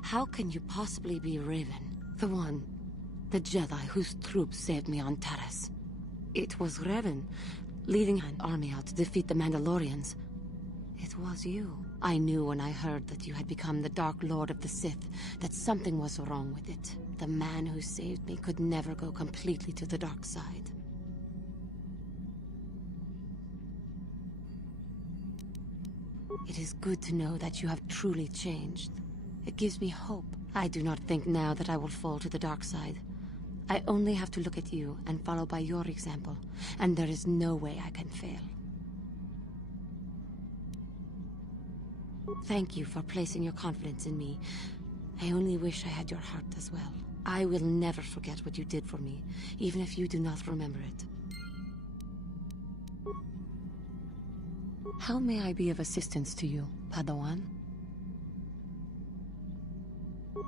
How can you possibly be Raven? The Jedi whose troops saved me on Taris. It was Raven, leading an army out to defeat the Mandalorians. It was you. I knew when I heard that you had become the Dark Lord of the Sith, that something was wrong with it. The man who saved me could never go completely to the dark side. It is good to know that you have truly changed. It gives me hope. I do not think now that I will fall to the dark side. I only have to look at you and follow by your example, and there is no way I can fail. Thank you for placing your confidence in me. I only wish I had your heart as well. I will never forget what you did for me, even if you do not remember it. How may I be of assistance to you, Padawan?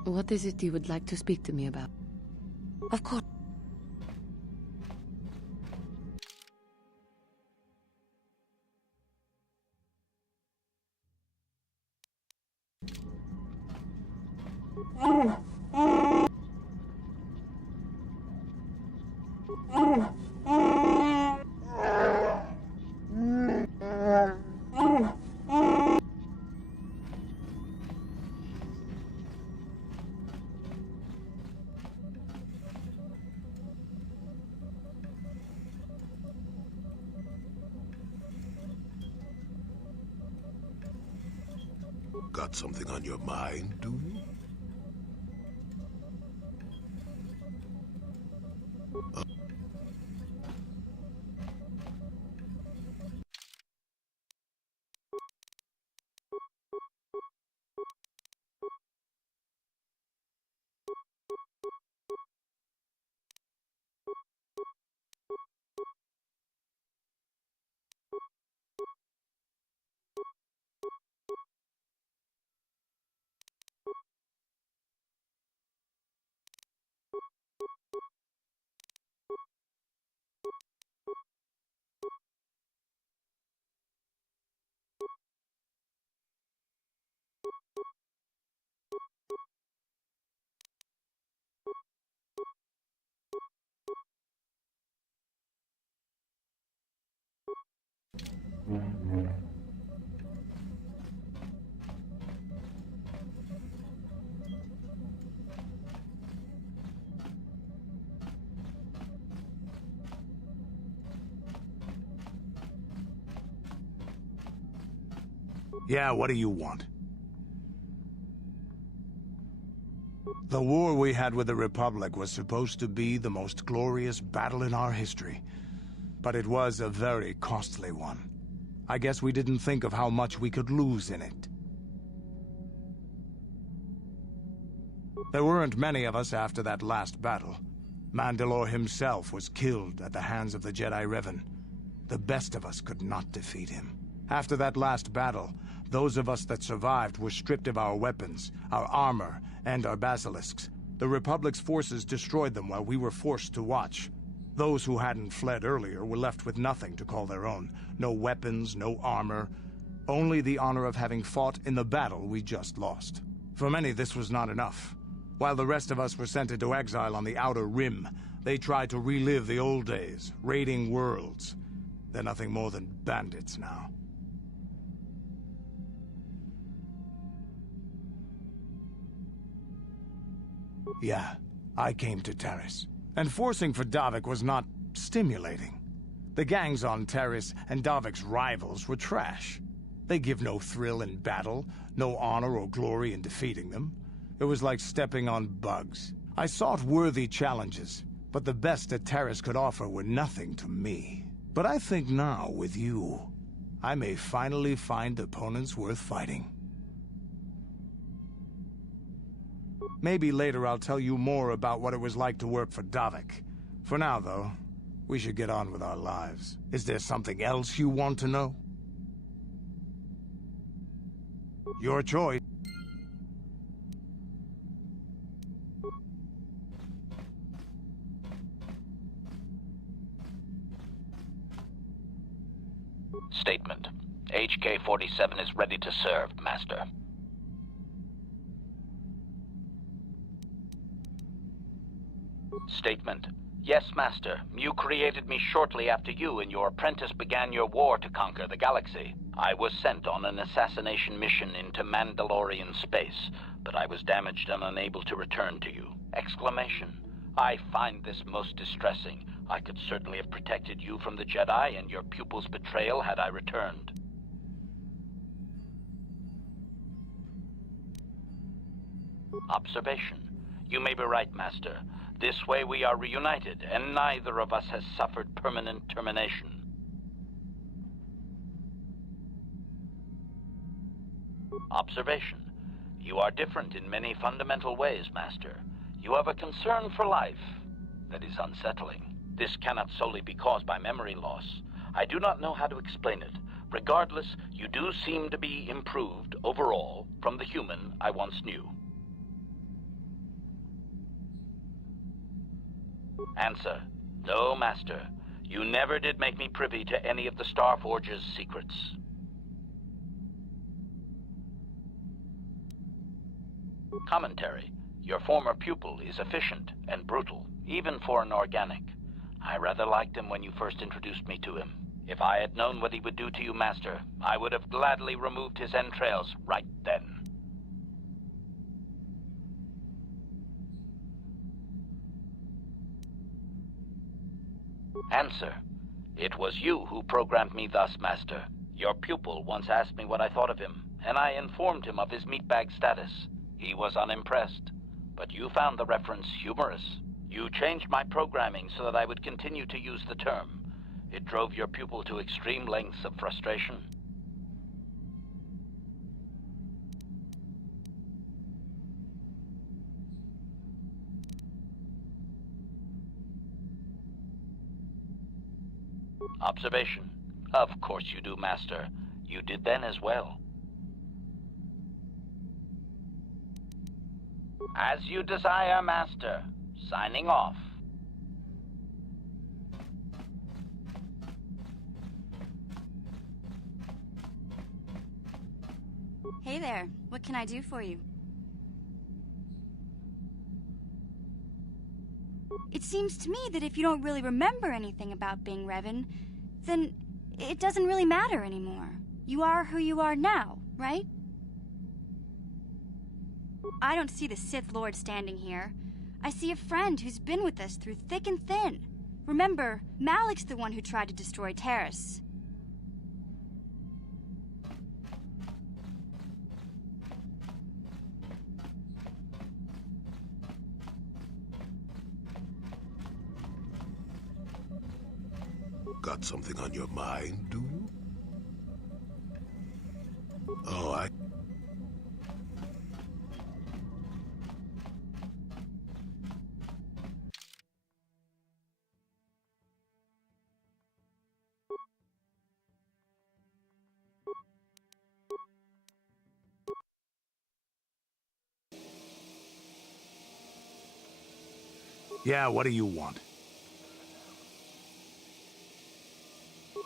What is it you would like to speak to me about? Of course. Got something on your mind, do you? Yeah, what do you want? The war we had with the Republic was supposed to be the most glorious battle in our history. But it was a very costly one. I guess we didn't think of how much we could lose in it. There weren't many of us after that last battle. Mandalore himself was killed at the hands of the Jedi Revan. The best of us could not defeat him. After that last battle, those of us that survived were stripped of our weapons, our armor, and our basilisks. The Republic's forces destroyed them while we were forced to watch. Those who hadn't fled earlier were left with nothing to call their own. No weapons, no armor. Only the honor of having fought in the battle we just lost. For many, this was not enough. While the rest of us were sent into exile on the Outer Rim, they tried to relive the old days, raiding worlds. They're nothing more than bandits now. Yeah, I came to Taris. And forcing for Davik was not stimulating. The gangs on Taris and Davik's rivals were trash. They give no thrill in battle, no honor or glory in defeating them. It was like stepping on bugs. I sought worthy challenges, but the best that Taris could offer were nothing to me. But I think now, with you, I may finally find opponents worth fighting. Maybe later I'll tell you more about what it was like to work for Davik. For now, though, we should get on with our lives. Is there something else you want to know? Your choice. Statement. HK-47 is ready to serve, Master. Statement. Yes, Master. You created me shortly after you and your apprentice began your war to conquer the galaxy. I was sent on an assassination mission into Mandalorian space, but I was damaged and unable to return to you. Exclamation. I find this most distressing. I could certainly have protected you from the Jedi and your pupil's betrayal had I returned. Observation. You may be right, Master. This way we are reunited, and neither of us has suffered permanent termination. Observation. You are different in many fundamental ways, Master. You have a concern for life that is unsettling. This cannot solely be caused by memory loss. I do not know how to explain it. Regardless, you do seem to be improved overall from the human I once knew. Answer. No, Master. You never did make me privy to any of the Starforge's secrets. Commentary. Your former pupil is efficient and brutal, even for an organic. I rather liked him when you first introduced me to him. If I had known what he would do to you, Master, I would have gladly removed his entrails right then. Answer. It was you who programmed me thus, Master. Your pupil once asked me what I thought of him, and I informed him of his meatbag status. He was unimpressed, but you found the reference humorous. You changed my programming so that I would continue to use the term. It drove your pupil to extreme lengths of frustration. Observation. Of course you do, Master. You did then as well. As you desire, Master. Signing off. Hey there, what can I do for you? It seems to me that if you don't really remember anything about being Revan, then it doesn't really matter anymore. You are who you are now, right? I don't see the Sith Lord standing here. I see a friend who's been with us through thick and thin. Remember, Malik's the one who tried to destroy Taris. Got something on your mind, do you? Oh, Yeah, what do you want?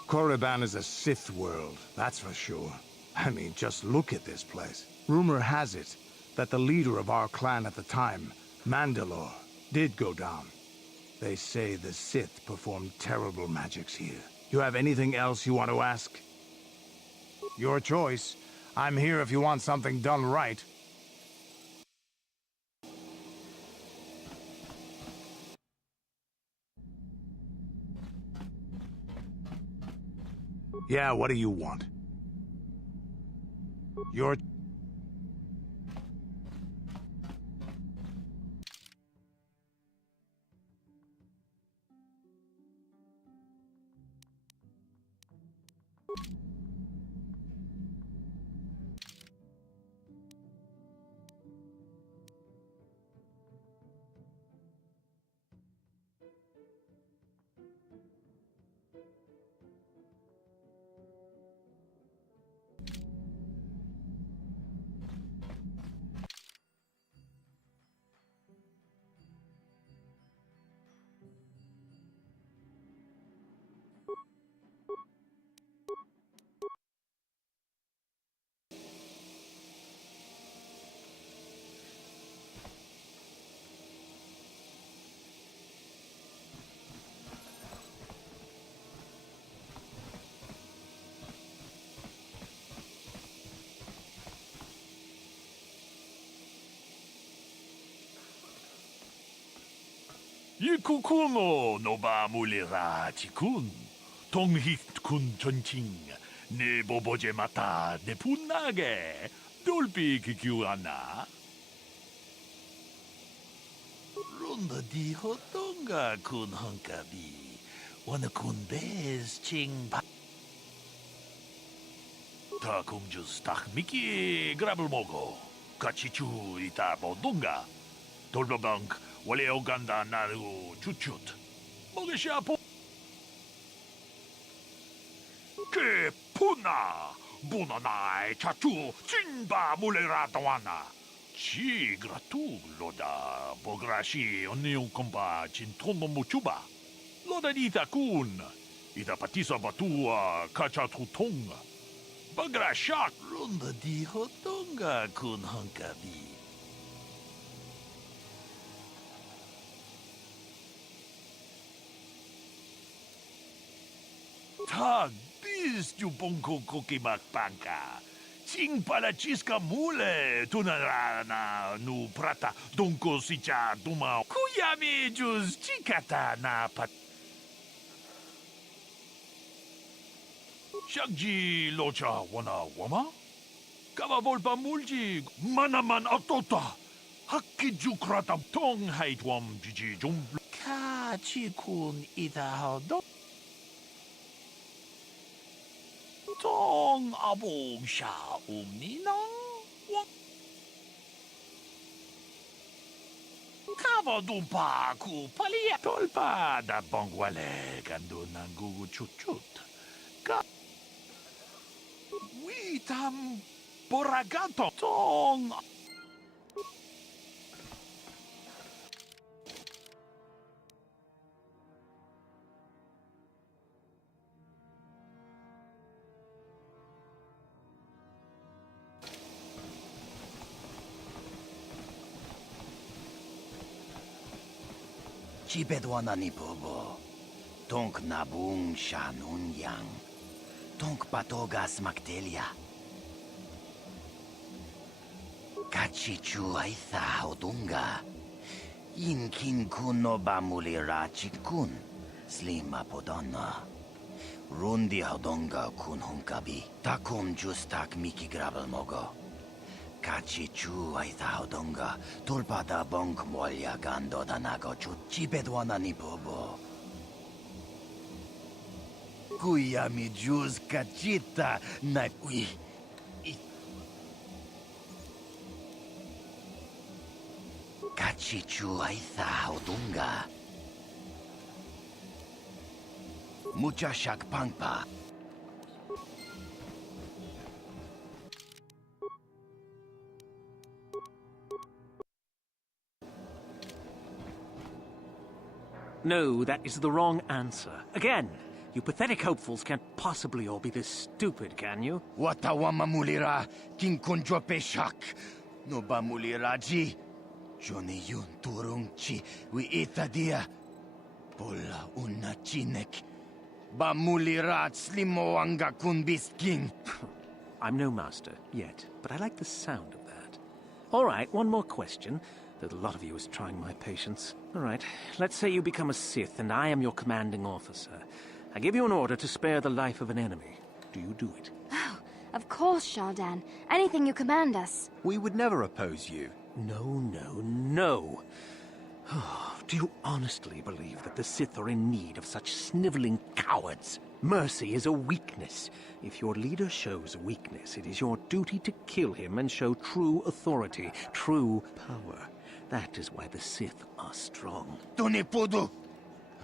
Korriban is a Sith world, that's for sure. I mean, just look at this place. Rumor has it that the leader of our clan at the time, Mandalore, did go down. They say the Sith performed terrible magics here. You have anything else you want to ask? Your choice. I'm here if you want something done right. Yeah, what do you want? Your... Ikukuno no ba mulira chikun. Tonghit kun chonching. Ne boboje mata ne punage. Dolpi kikiwana. Runda di hotonga kun hunkabi. Wana kun bez ching pa. Ta kumjus tak miki grabel mogo. Kachichu ita bodunga. Dolbabank wale oganda naru chuchut. Mogesha po. Ke puna. Bunanai chachu chinba mulera tawana. Chi gratu loda bograshi onion komba chintono muchuba. Loda dita kun. Ita patisa batua kachatrutonga. Bagrashak runda di hotonga kun hunkabi. Tag bis ju bonko kokimak panka. Sing pala chiska mule tunarana nu prata donko sicha duma. Kuyami jus chikata na pat. Shagji locha wana wama? Kava volpa mulji manaman atota. Hakki jukrata tong haitwam jiji jum. Ka chikun ita hado. Tong abong sha umninang. Kava dumpa ku palia. Tolpa da bongwale gando nangugu chut. Ka. Witam boragato tong. Chibedwana ni bobo. Tonk nabung shanun yang. Tonk patogas maktelia. Kachichu aitha odunga. Inkin kuno bamulira chikun. Slima podonna. Rundi hodonga kun hunkabi. Takum justak miki grabel mogo. Kachichu aitha hodonga. Tulpada bonk molya gando danago chut. Chibedwana ni bobo. Kuyami juz kachita na ui. Kachichu aitha odunga. Mucha shak pangpa. No, that is the wrong answer. Again, you pathetic hopefuls can't possibly all be this stupid, can you? Watawama mulira king kunjope shak. No ba mulira ji. Johnny yun turung chi wi itadia. Pola una chinek. Ba mulira slimo anga kun bisking. I'm no master, yet, but I like the sound of that. All right, one more question. That a lot of you is trying my patience. All right, let's say you become a Sith and I am your commanding officer. I give you an order to spare the life of an enemy. Do you do it? Oh, of course, Shaldan. Anything you command us. We would never oppose you. No. Do you honestly believe that the Sith are in need of such sniveling cowards? Mercy is a weakness. If your leader shows weakness, it is your duty to kill him and show true authority, true power. That is why the Sith are strong. Tunipudu.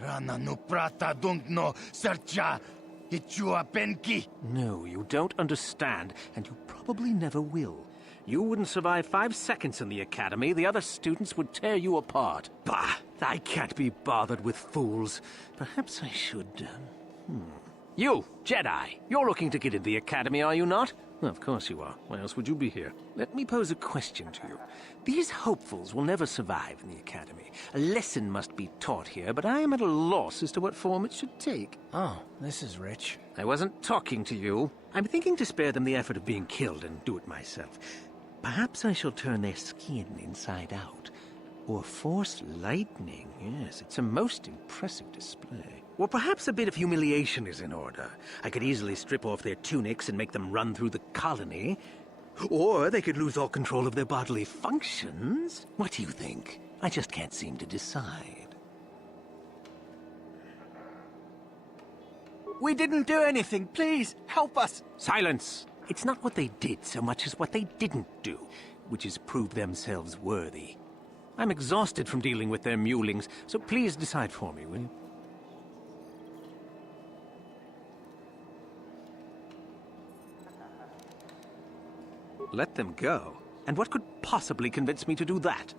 Rana no prata dunk no sercha. Ichua penki. No, you don't understand, and you probably never will. You wouldn't survive 5 seconds in the academy. The other students would tear you apart. Bah! I can't be bothered with fools. Perhaps I should... You, Jedi! You're looking to get into the academy, are you not? Well, of course you are. Why else would you be here? Let me pose a question to you. These hopefuls will never survive in the academy. A lesson must be taught here, but I am at a loss as to what form it should take. Oh, this is rich. I wasn't talking to you. I'm thinking to spare them the effort of being killed and do it myself. Perhaps I shall turn their skin inside out. Or force lightning. Yes, it's a most impressive display. Well, perhaps a bit of humiliation is in order. I could easily strip off their tunics and make them run through the colony. Or they could lose all control of their bodily functions. What do you think? I just can't seem to decide. We didn't do anything. Please, help us. Silence! It's not what they did so much as what they didn't do, which is prove themselves worthy. I'm exhausted from dealing with their mulings, so please decide for me, will you? Let them go? And what could possibly convince me to do that?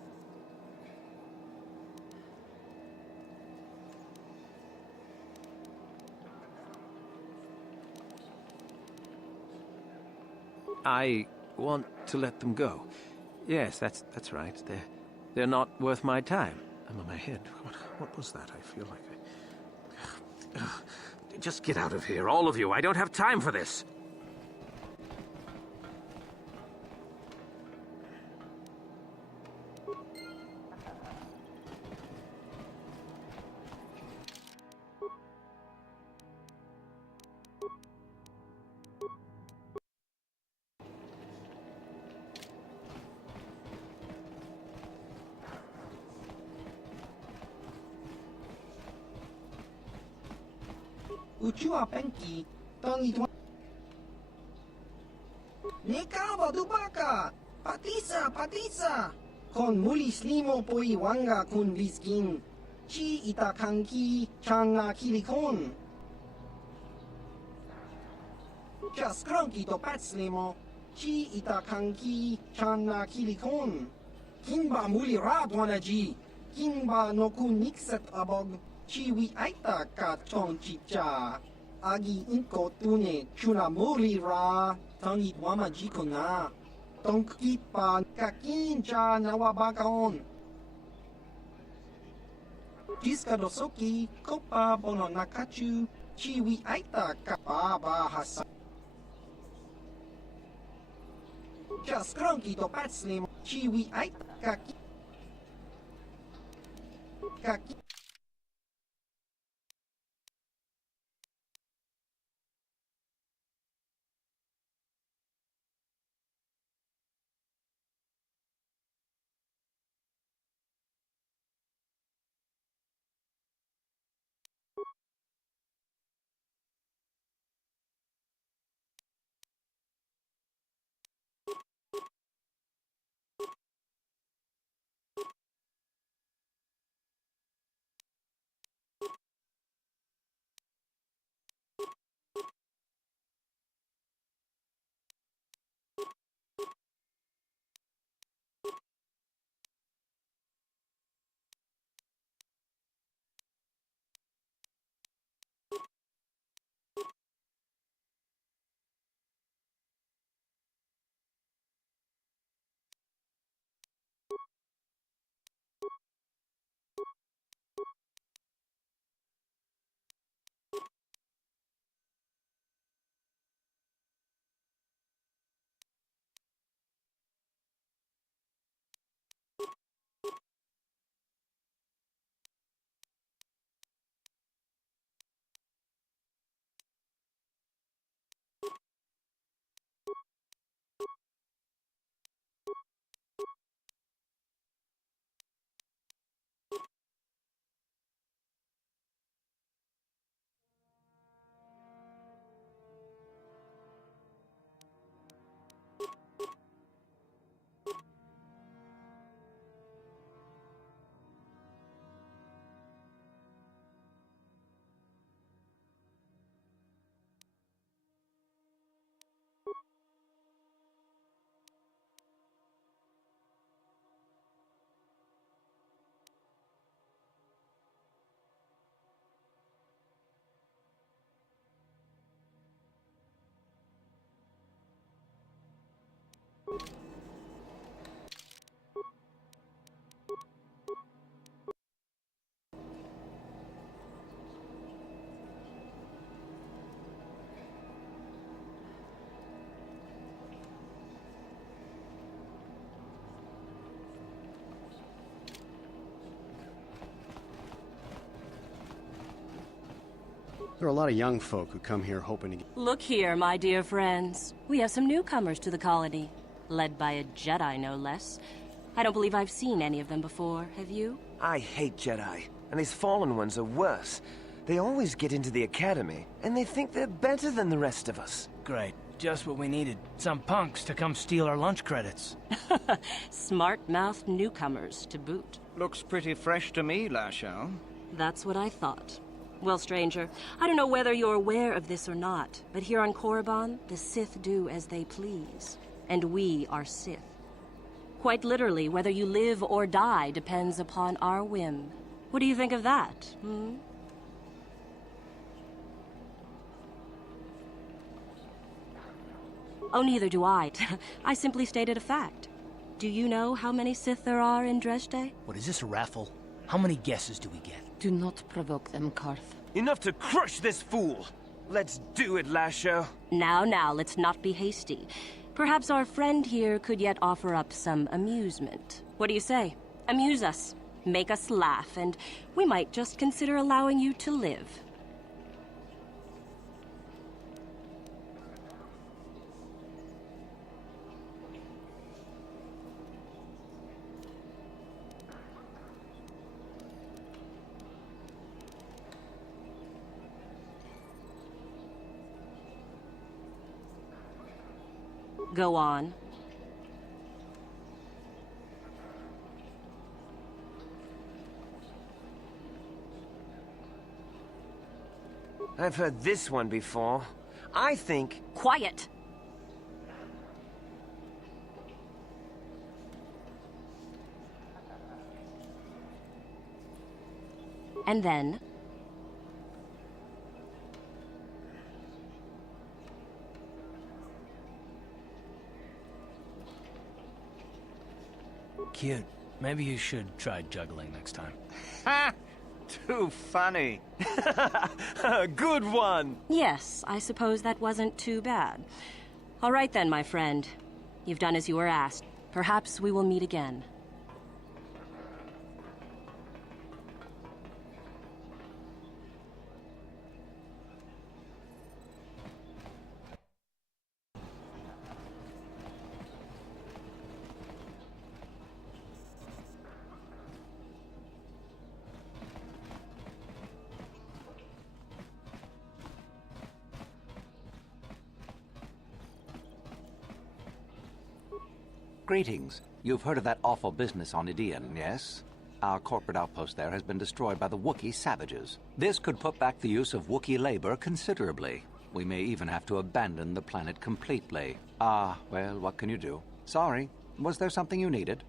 I want to let them go. Yes, that's right. They're not worth my time. I'm on my head. What was that? I feel like Just get out of here, all of you. I don't have time for this. Uchua penki, tongi tuan. Nekawa dubaka, patisa. Kon mulis limo poi wanga kun viskin. Chi itakanki changa kilikon. Just cronky to patslimo. Chi itakanki changa kilikon. Kinba muli radwanaji. Kinba no kun nixet abog. Chiwi aita ka chon chicha. Agi inko tune chuna muri ra. Tangi wama jiko na. Tonki pa kakincha nawabakaon. Jiska dosoki kopa bono nakachu. Chiwi aita ka baba hasa. Just cronky to patslim. Chiwi aita kaki. There are a lot of young folk who come here hoping to get... Look here, my dear friends. We have some newcomers to the colony. Led by a Jedi, no less. I don't believe I've seen any of them before, have you? I hate Jedi, and these fallen ones are worse. They always get into the academy, and they think they're better than the rest of us. Great. Just what we needed. Some punks to come steal our lunch credits. Smart-mouthed newcomers, to boot. Looks pretty fresh to me, Lashao. That's what I thought. Well, stranger, I don't know whether you're aware of this or not, but here on Korriban, the Sith do as they please. And we are Sith. Quite literally, whether you live or die depends upon our whim. What do you think of that, hmm? Oh, neither do I. I simply stated a fact. Do you know how many Sith there are in Dresde? What, is this a raffle? How many guesses do we get? Do not provoke them, Karth. Enough to crush this fool! Let's do it, Lasho. Now, let's not be hasty. Perhaps our friend here could yet offer up some amusement. What do you say? Amuse us. Make us laugh, and we might just consider allowing you to live. Go on. I've heard this one before. I think... Quiet! And then... Cute. Maybe you should try juggling next time. Ha! Too funny. Good one! Yes, I suppose that wasn't too bad. All right then, my friend. You've done as you were asked. Perhaps we will meet again. Greetings. You've heard of that awful business on Idian, yes? Our corporate outpost there has been destroyed by the Wookiee savages. This could put back the use of Wookiee labor considerably. We may even have to abandon the planet completely. Well, what can you do? Sorry. Was there something you needed?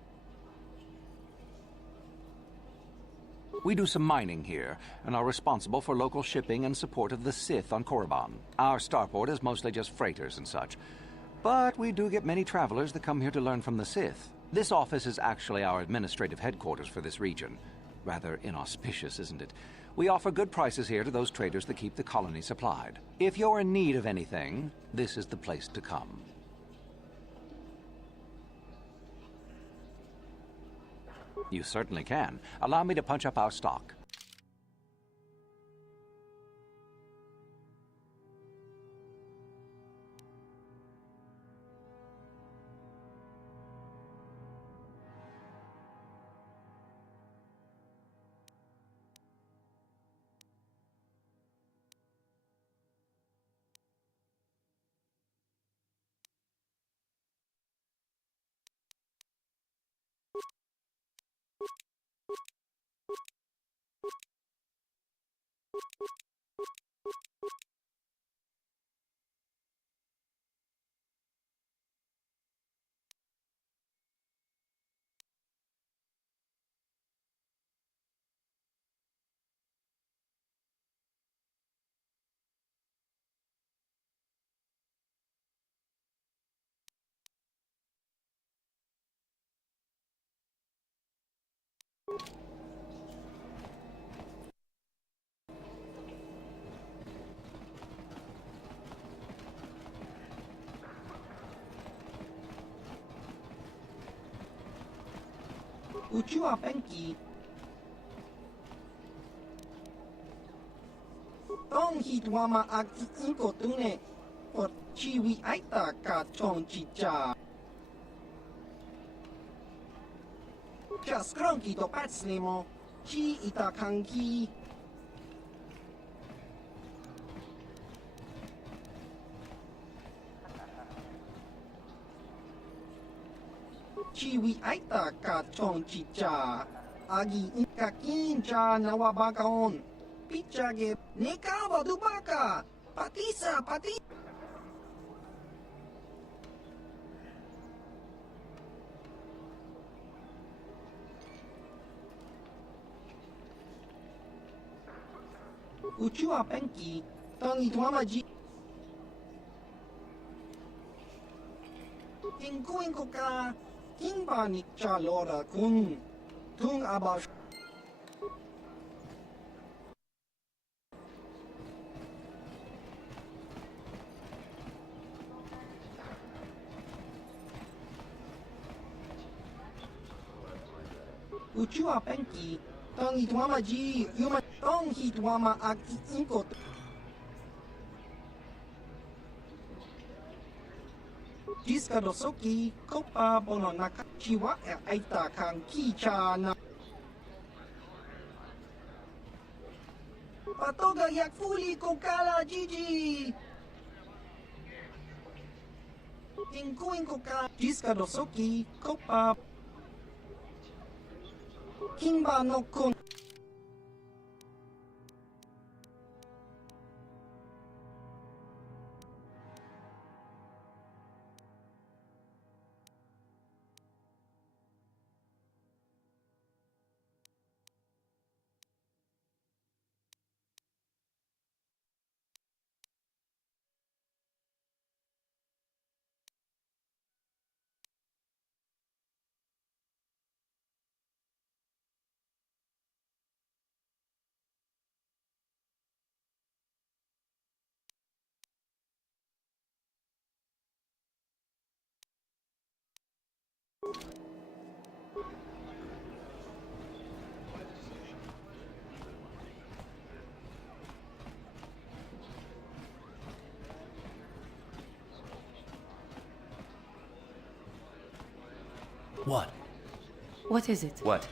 We do some mining here, and are responsible for local shipping and support of the Sith on Korriban. Our starport is mostly just freighters and such. But we do get many travelers that come here to learn from the Sith. This office is actually our administrative headquarters for this region. Rather inauspicious, isn't it? We offer good prices here to those traders that keep the colony supplied. If you're in need of anything, this is the place to come. You certainly can. Allow me to punch up our stock. Uchua Penki. Tong Hito tuama ag inko tune. Or chiwi aita ka chong chicha. Kas kronki to patslimo. Chi ita kanki. Chiwi aita ka chong chicha. Agi ikakin cha nawabakaon. Pichage nekawa dubaka. Patisa pati. Uchua penki. Tangi tuamaji. Inko ka. Kimba ni cha lora kun. Tung aba. Uchua penki. Tangi tuamaji. Yuma tong hituama ag inko. Jiska dosoki, kopa bono nakachiwa aita kan kicha na. Patoga yak fuli kokala jiji. Inko ka. Jiska dosoki, kopa. Kimba no kun. What? What is it? What?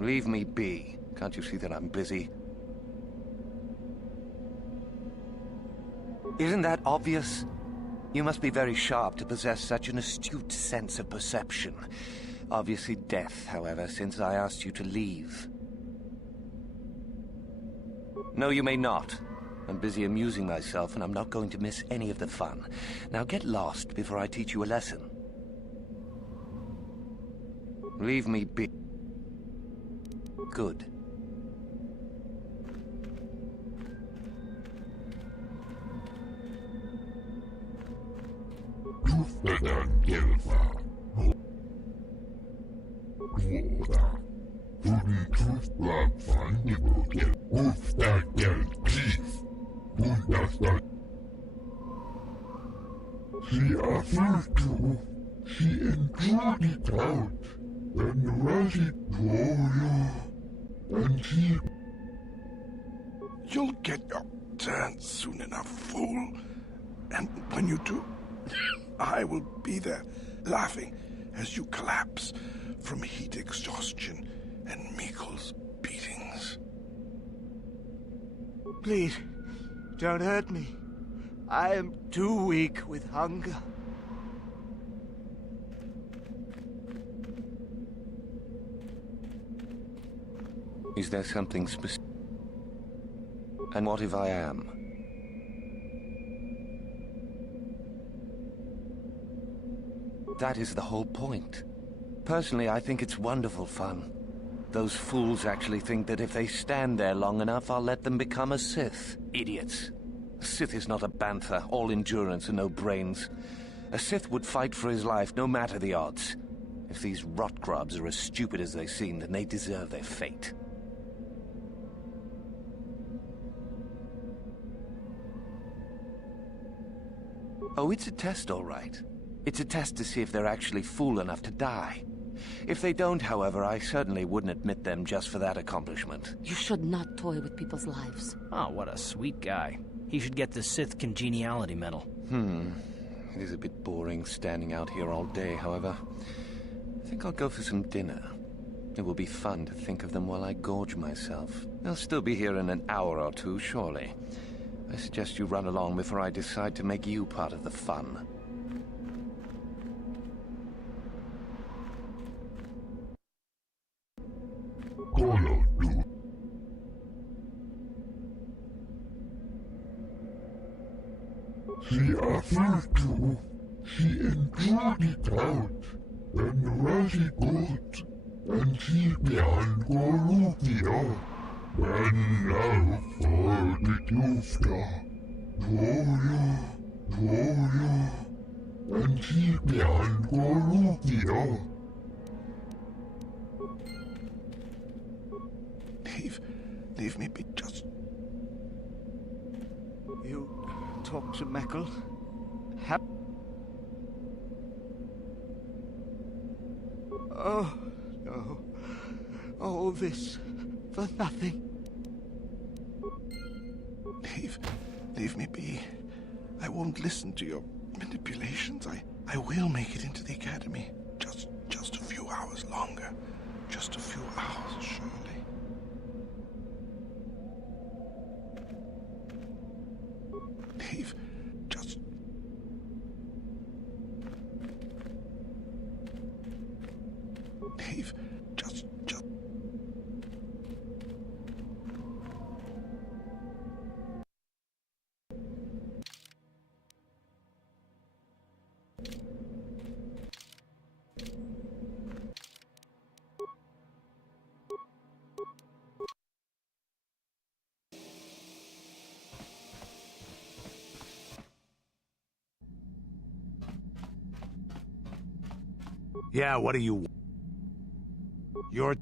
Leave me be. Can't you see that I'm busy? Isn't that obvious? You must be very sharp to possess such an astute sense of perception. Obviously death, however, since I asked you to leave. No, you may not. I'm busy amusing myself, and I'm not going to miss any of the fun. Now get lost before I teach you a lesson. Leave me be. Good. You'll get your turn soon enough, fool. And when you do, I will be there, laughing as you collapse from heat exhaustion and Mikkel's beatings. Please, don't hurt me. I am too weak with hunger. Is there something specific? And what if I am? That is the whole point. Personally, I think it's wonderful fun. Those fools actually think that if they stand there long enough, I'll let them become a Sith. Idiots. A Sith is not a bantha, all endurance and no brains. A Sith would fight for his life, no matter the odds. If these rot grubs are as stupid as they seem, then they deserve their fate. Oh, it's a test, all right. It's a test to see if they're actually fool enough to die. If they don't, however, I certainly wouldn't admit them just for that accomplishment. You should not toy with people's lives. Oh, what a sweet guy. He should get the Sith Congeniality Medal. It is a bit boring standing out here all day, however. I think I'll go for some dinner. It will be fun to think of them while I gorge myself. They'll still be here in an hour or two, surely. I suggest you run along before I decide to make you part of the fun. She offered to. She endured it out. And Rashi got. And she began Gorupia. When now for the Dufta. Dorio. And she began Gorupia. Leave me be, just... You talk to Meckle? Oh, no. All this for nothing. Leave me be. I won't listen to your manipulations. I will make it into the academy. Just a few hours longer. Just a few hours, surely. Yeah, what do you want? You're...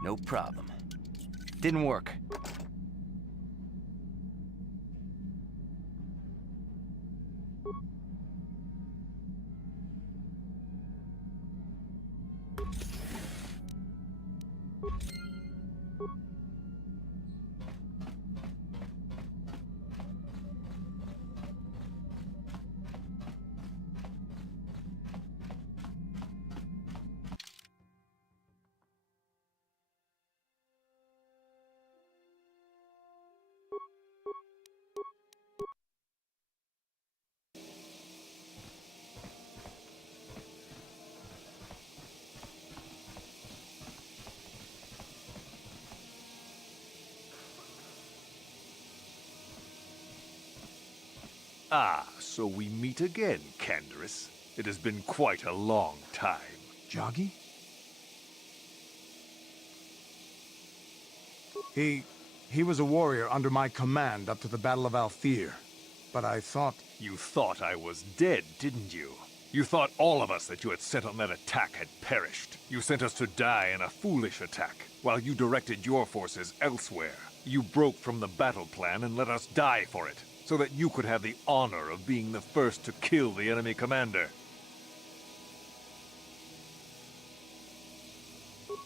No problem. Didn't work. Ah, so we meet again, Canderous. It has been quite a long time. Joggy? He was a warrior under my command up to the Battle of Althir. But I thought... You thought I was dead, didn't you? You thought all of us that you had sent on that attack had perished. You sent us to die in a foolish attack, while you directed your forces elsewhere. You broke from the battle plan and let us die for it. so that you could have the honor of being the first to kill the enemy commander.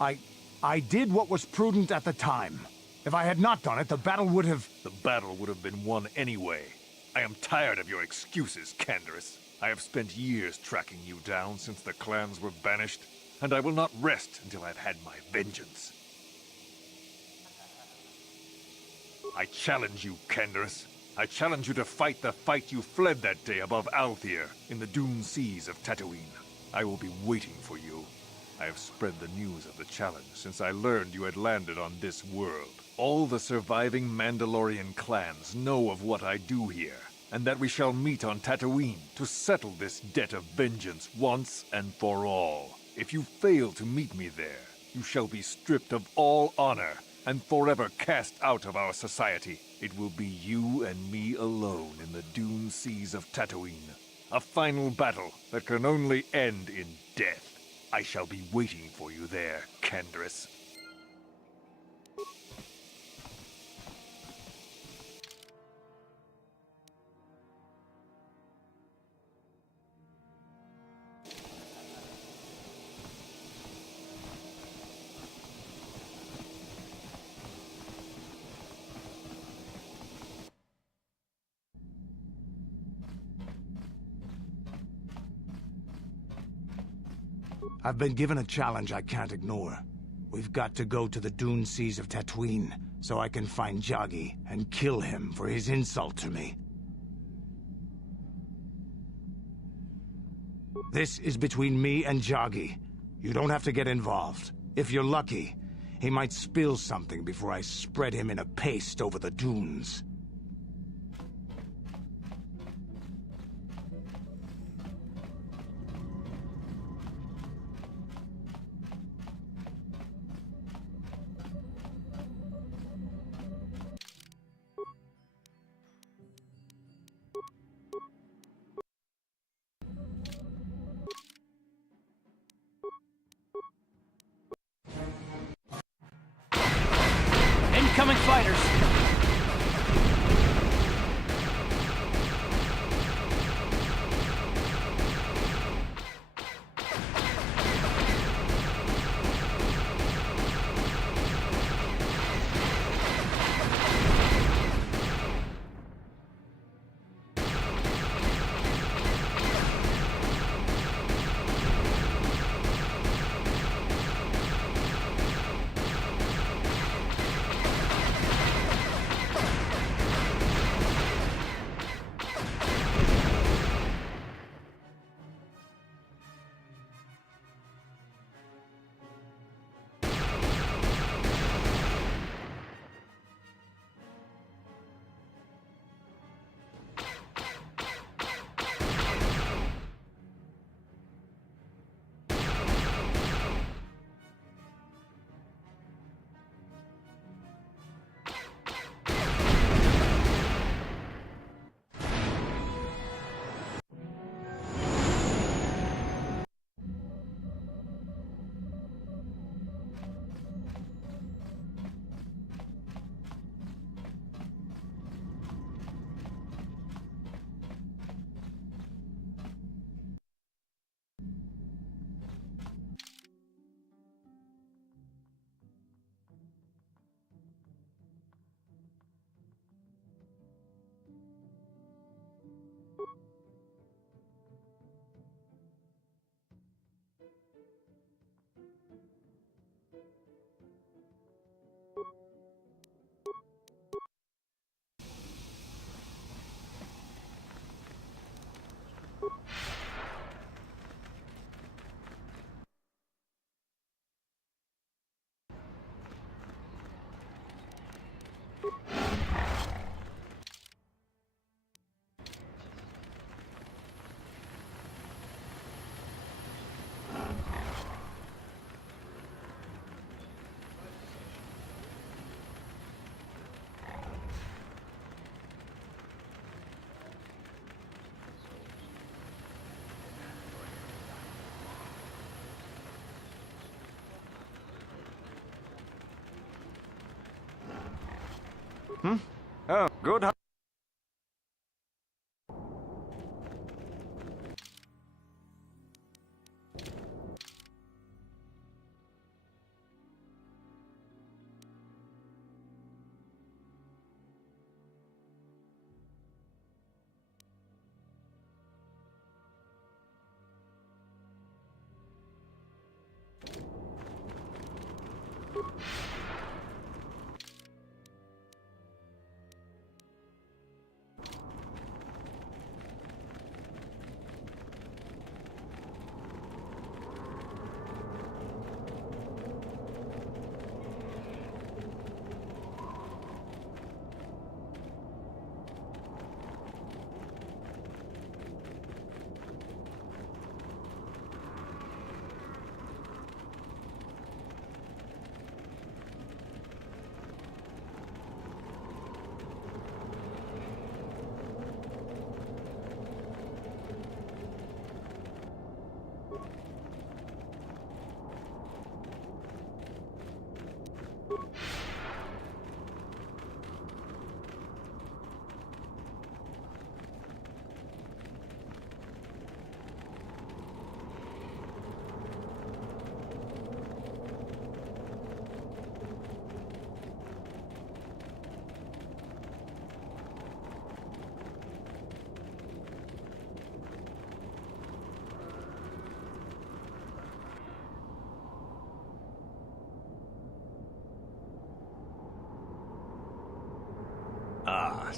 I did what was prudent at the time. If I had not done it, the battle would have... The battle would have been won anyway. I am tired of your excuses, Canderous. I have spent years tracking you down since the clans were banished, and I will not rest until I've had my vengeance. I challenge you, Canderous. I challenge you to fight the fight you fled that day above Althir, in the dune seas of Tatooine. I will be waiting for you. I have spread the news of the challenge since I learned you had landed on this world. All the surviving Mandalorian clans know of what I do here, and that we shall meet on Tatooine to settle this debt of vengeance once and for all. If you fail to meet me there, you shall be stripped of all honor and forever cast out of our society. It will be you and me alone in the dune seas of Tatooine. A final battle that can only end in death. I shall be waiting for you there, Canderous. I've been given a challenge I can't ignore. We've got to go to the dune seas of Tatooine, so I can find Jagi and kill him for his insult to me. This is between me and Jagi. You don't have to get involved. If you're lucky, he might spill something before I spread him in a paste over the dunes. Incoming fighters! Oh, good.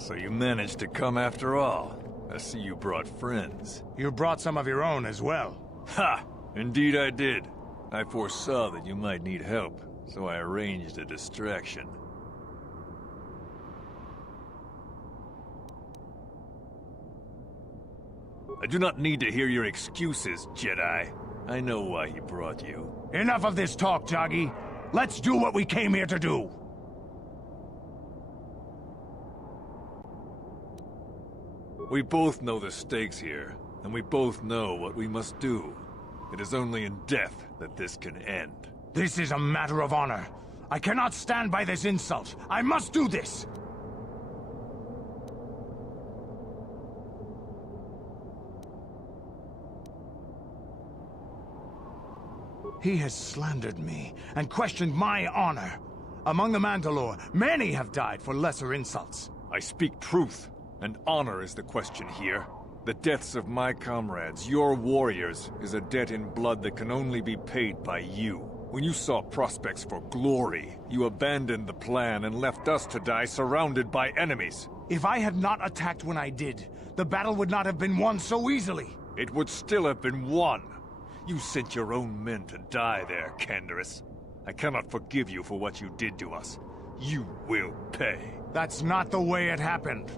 So you managed to come after all. I see you brought friends. You brought some of your own as well. Ha! Indeed I did. I foresaw that you might need help, so I arranged a distraction. I do not need to hear your excuses, Jedi. I know why he brought you. Enough of this talk, Joggy. Let's do what we came here to do. We both know the stakes here, and we both know what we must do. It is only in death that this can end. This is a matter of honor. I cannot stand by this insult. I must do this! He has slandered me and questioned my honor. Among the Mandalore, many have died for lesser insults. I speak truth, and honor is the question here. The deaths of my comrades, your warriors, is a debt in blood that can only be paid by you. When you saw prospects for glory, you abandoned the plan and left us to die surrounded by enemies. If I had not attacked when I did, the battle would not have been won so easily. It would still have been won. You sent your own men to die there, Canderous. I cannot forgive you for what you did to us. You will pay. That's not the way it happened.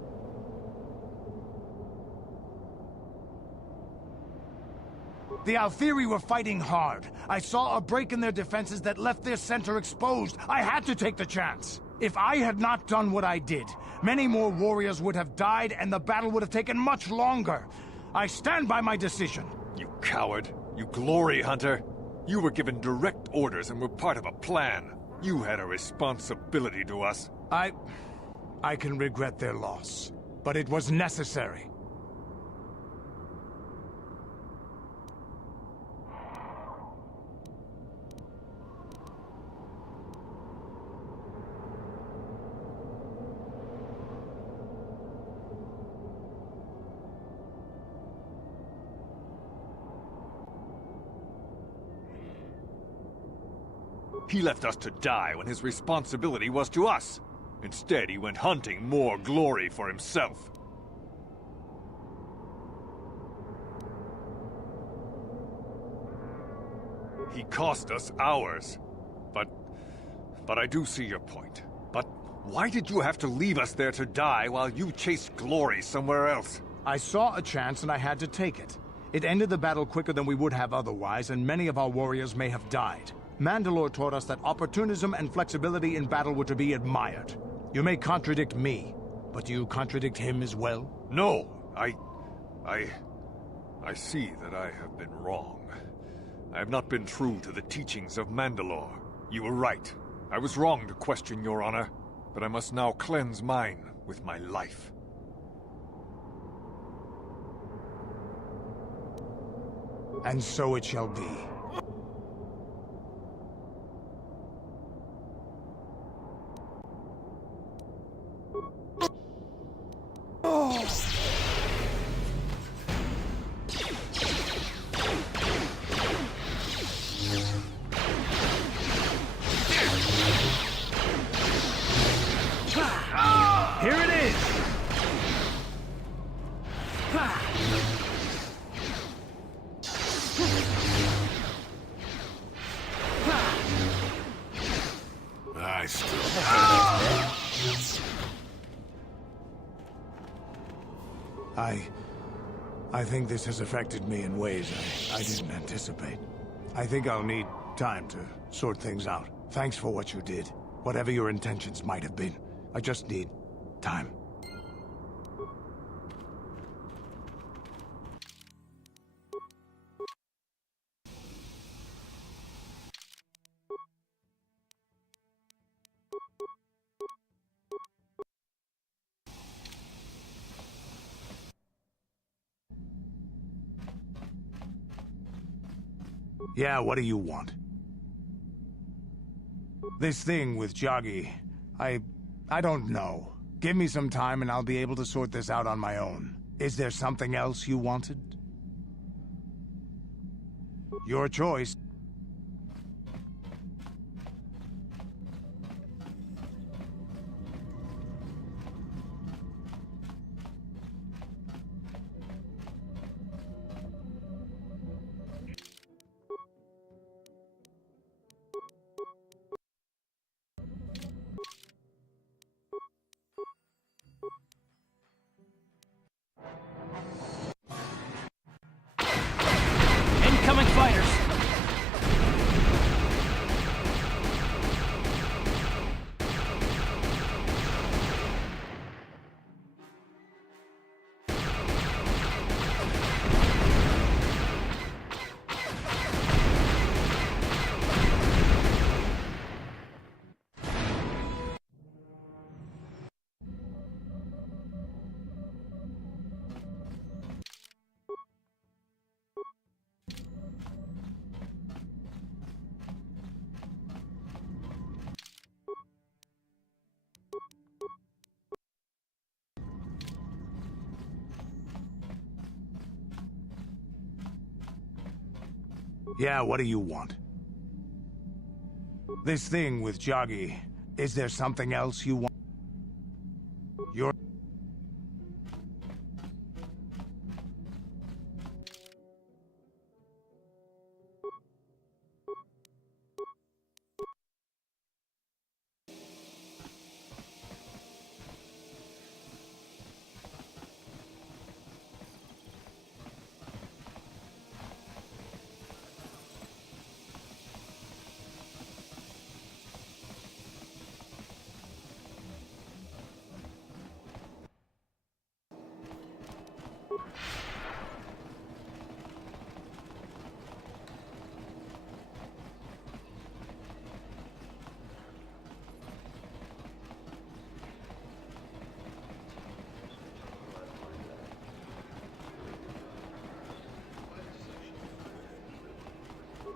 The Althiri were fighting hard. I saw a break in their defenses that left their center exposed. I had to take the chance. If I had not done what I did, many more warriors would have died and the battle would have taken much longer. I stand by my decision. You coward. You glory hunter. You were given direct orders and were part of a plan. You had a responsibility to us. I can regret their loss, but it was necessary. He left us to die when his responsibility was to us. Instead, he went hunting more glory for himself. He cost us hours. But I do see your point. But why did you have to leave us there to die while you chased glory somewhere else? I saw a chance and I had to take it. It ended the battle quicker than we would have otherwise, and many of our warriors may have died. Mandalore taught us that opportunism and flexibility in battle were to be admired. You may contradict me, but do you contradict him as well? No, I see that I have been wrong. I have not been true to the teachings of Mandalore. You were right. I was wrong to question your honor, but I must now cleanse mine with my life. And so it shall be. Here it is! I still... I think this has affected me in ways I didn't anticipate. I think I'll need time to sort things out. Thanks for what you did. Whatever your intentions might have been. I just need time. Yeah, what do you want? This thing with Joggy, I don't know. Give me some time and I'll be able to sort this out on my own. Is there something else you wanted? Your choice. fighters. Yeah, what do you want? This thing with Joggy, is there something else you want? You're...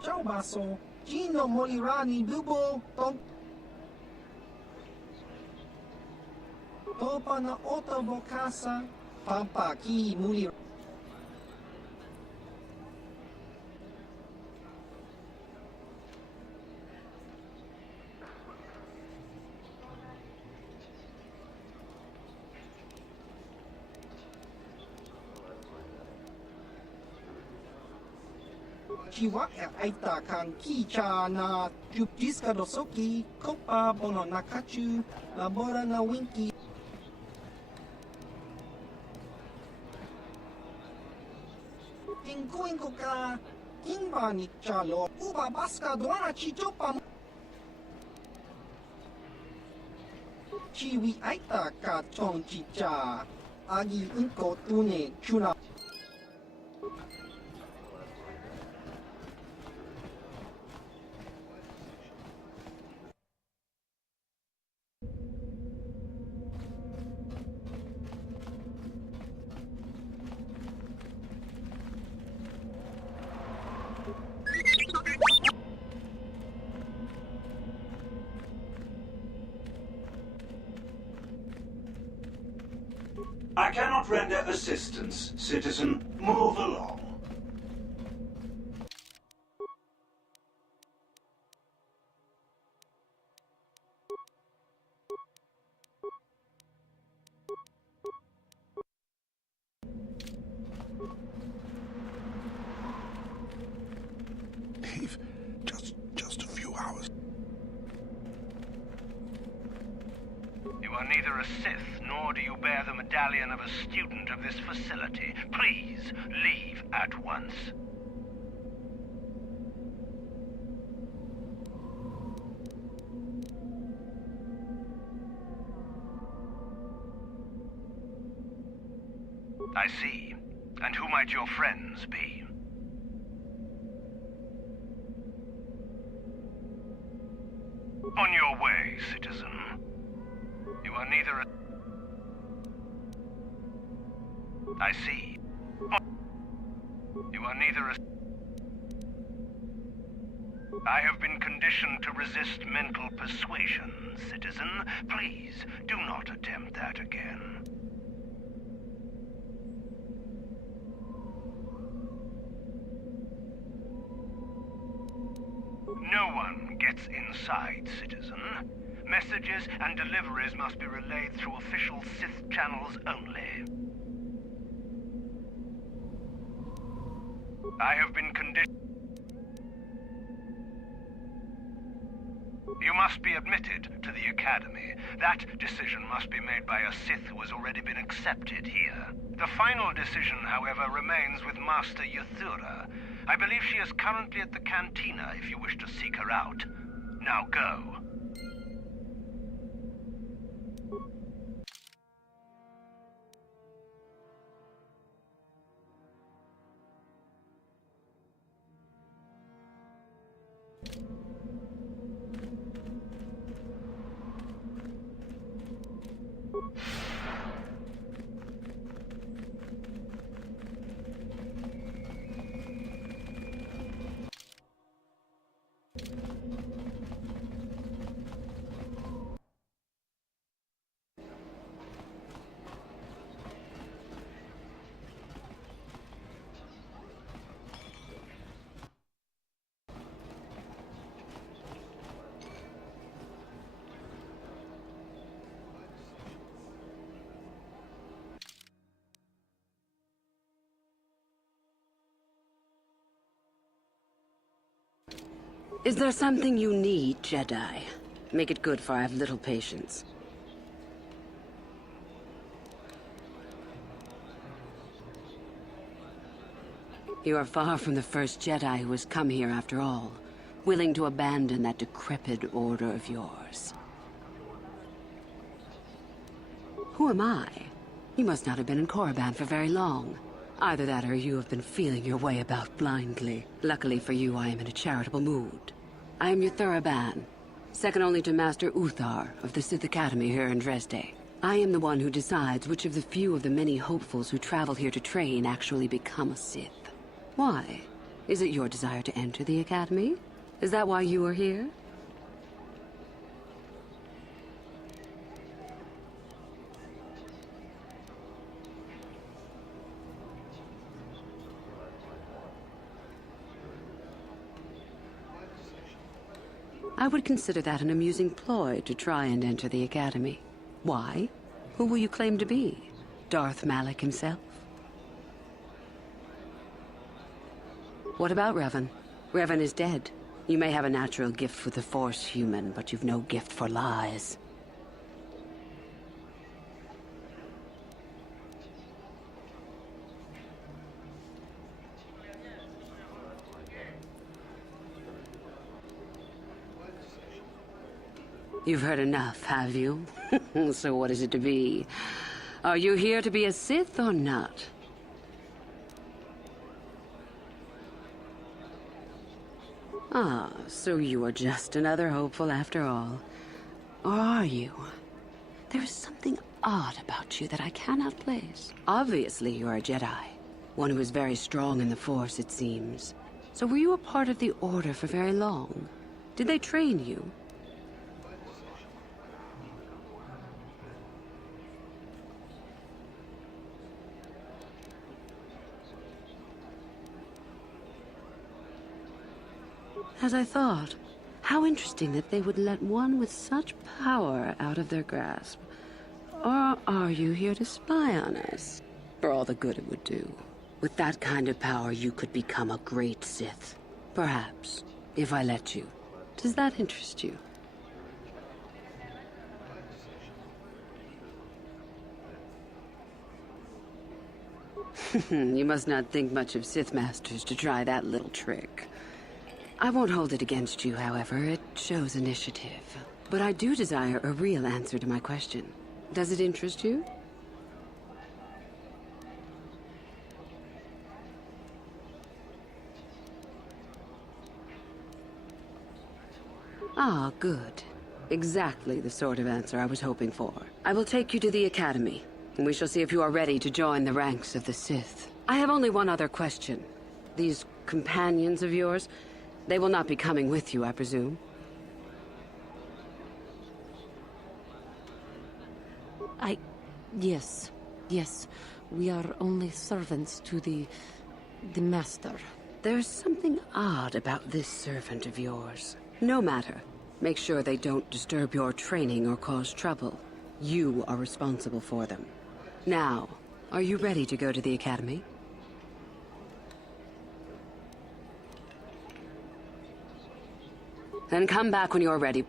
Ciao baso, Gino molirani bubo topa na ottavo casa, pampa ki mulir. Chiwa aita kan kicha na jupiska dosoki, kopa bono nakachu, labora na winki. Inko ka, kinba ni chalo, uba baska doana chichopa. Chiwi aita ka chong chicha, agi inko tune chuna. I cannot render assistance, citizen. Move along. Leave. Just a few hours. You are neither a Sith, nor do you bear the medallion of a student of this facility. Please, leave at once. I see. And who might your friends be? On your way, citizen. You are neither a... I see. You are neither a... I have been conditioned to resist mental persuasion, citizen. Please, do not attempt that again. No one gets inside, citizen. Messages and deliveries must be relayed through official Sith channels only. I have been conditioned... You must be admitted to the Academy. That decision must be made by a Sith who has already been accepted here. The final decision, however, remains with Master Yathura. I believe she is currently at the cantina if you wish to seek her out. Now go. Is there something you need, Jedi? Make it good, for I have little patience. You are far from the first Jedi who has come here after all, willing to abandon that decrepit order of yours. Who am I? You must not have been in Korriban for very long. Either that or you have been feeling your way about blindly. Luckily for you, I am in a charitable mood. I am your Thuraban, second only to Master Uthar of the Sith Academy here in Dresde. I am the one who decides which of the few of the many hopefuls who travel here to train actually become a Sith. Why? Is it your desire to enter the Academy? Is that why you are here? I would consider that an amusing ploy to try and enter the Academy. Why? Who will you claim to be? Darth Malak himself? What about Revan? Revan is dead. You may have a natural gift with the Force, human, but you've no gift for lies. You've heard enough, have you? So what is it to be? Are you here to be a Sith or not? Ah, so you are just another hopeful after all. Or are you? There is something odd about you that I cannot place. Obviously, you are a Jedi. One who is very strong in the Force, it seems. So were you a part of the Order for very long? Did they train you? As I thought. How interesting that they would let one with such power out of their grasp. Or are you here to spy on us? For all the good it would do. With that kind of power, you could become a great Sith. Perhaps, if I let you. Does that interest you? You must not think much of Sith Masters to try that little trick. I won't hold it against you, however. It shows initiative. But I do desire a real answer to my question. Does it interest you? Ah, good. Exactly the sort of answer I was hoping for. I will take you to the Academy, and we shall see if you are ready to join the ranks of the Sith. I have only one other question. These companions of yours, they will not be coming with you, I presume? Yes. Yes. We are only servants to the Master. There's something odd about this servant of yours. No matter. Make sure they don't disturb your training or cause trouble. You are responsible for them. Now, are you ready to go to the Academy? Then come back when you're ready.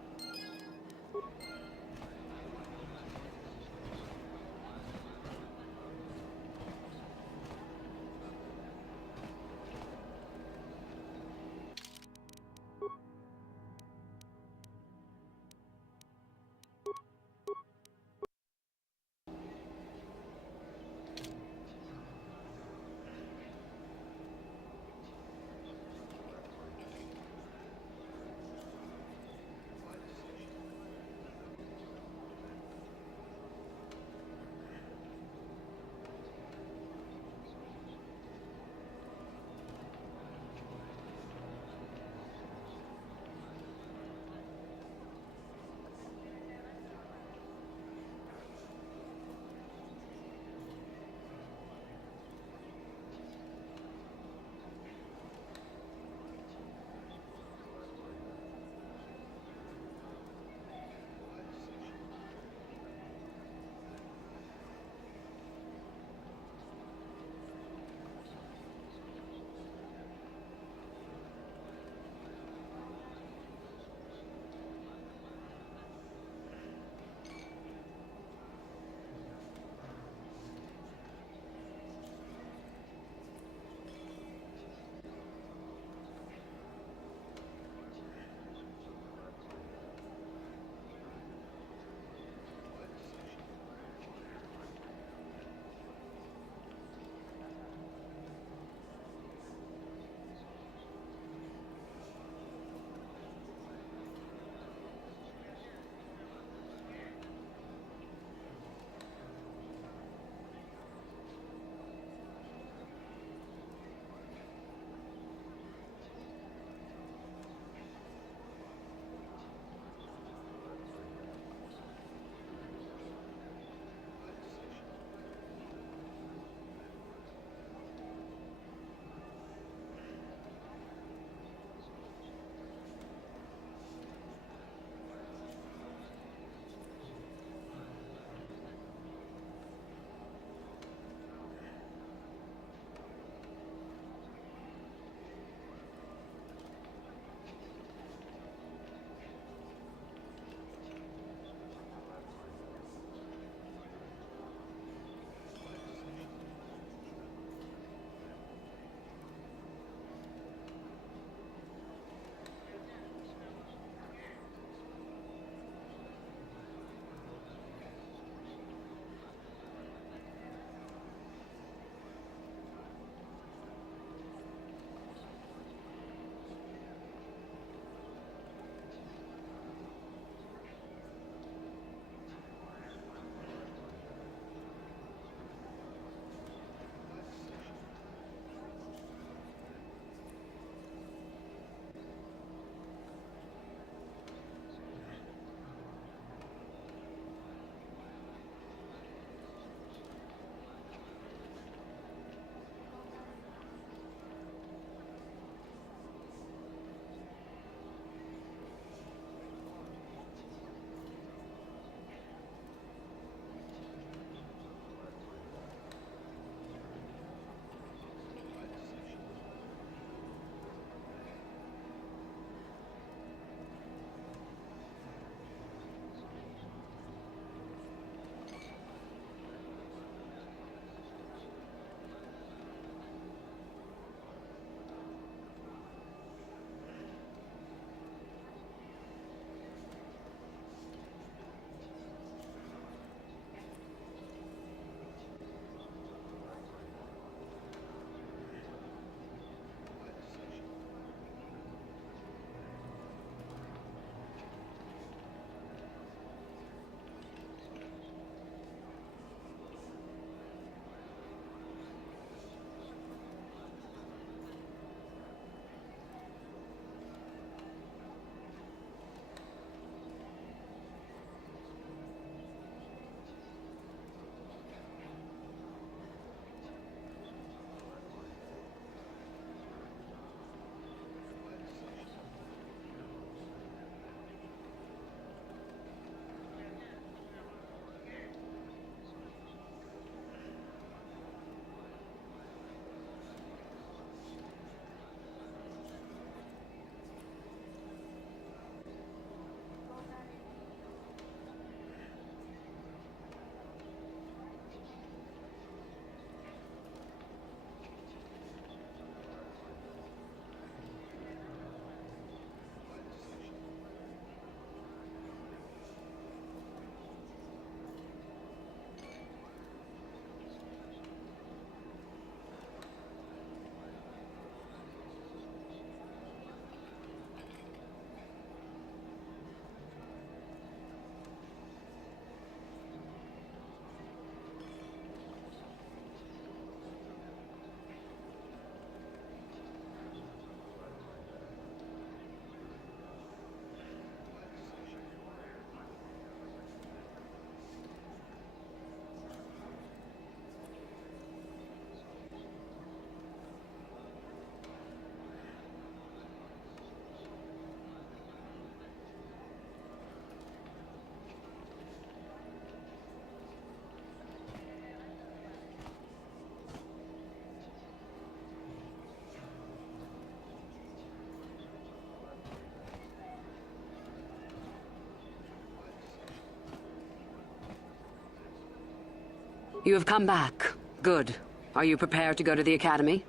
You have come back. Good. Are you prepared to go to the Academy?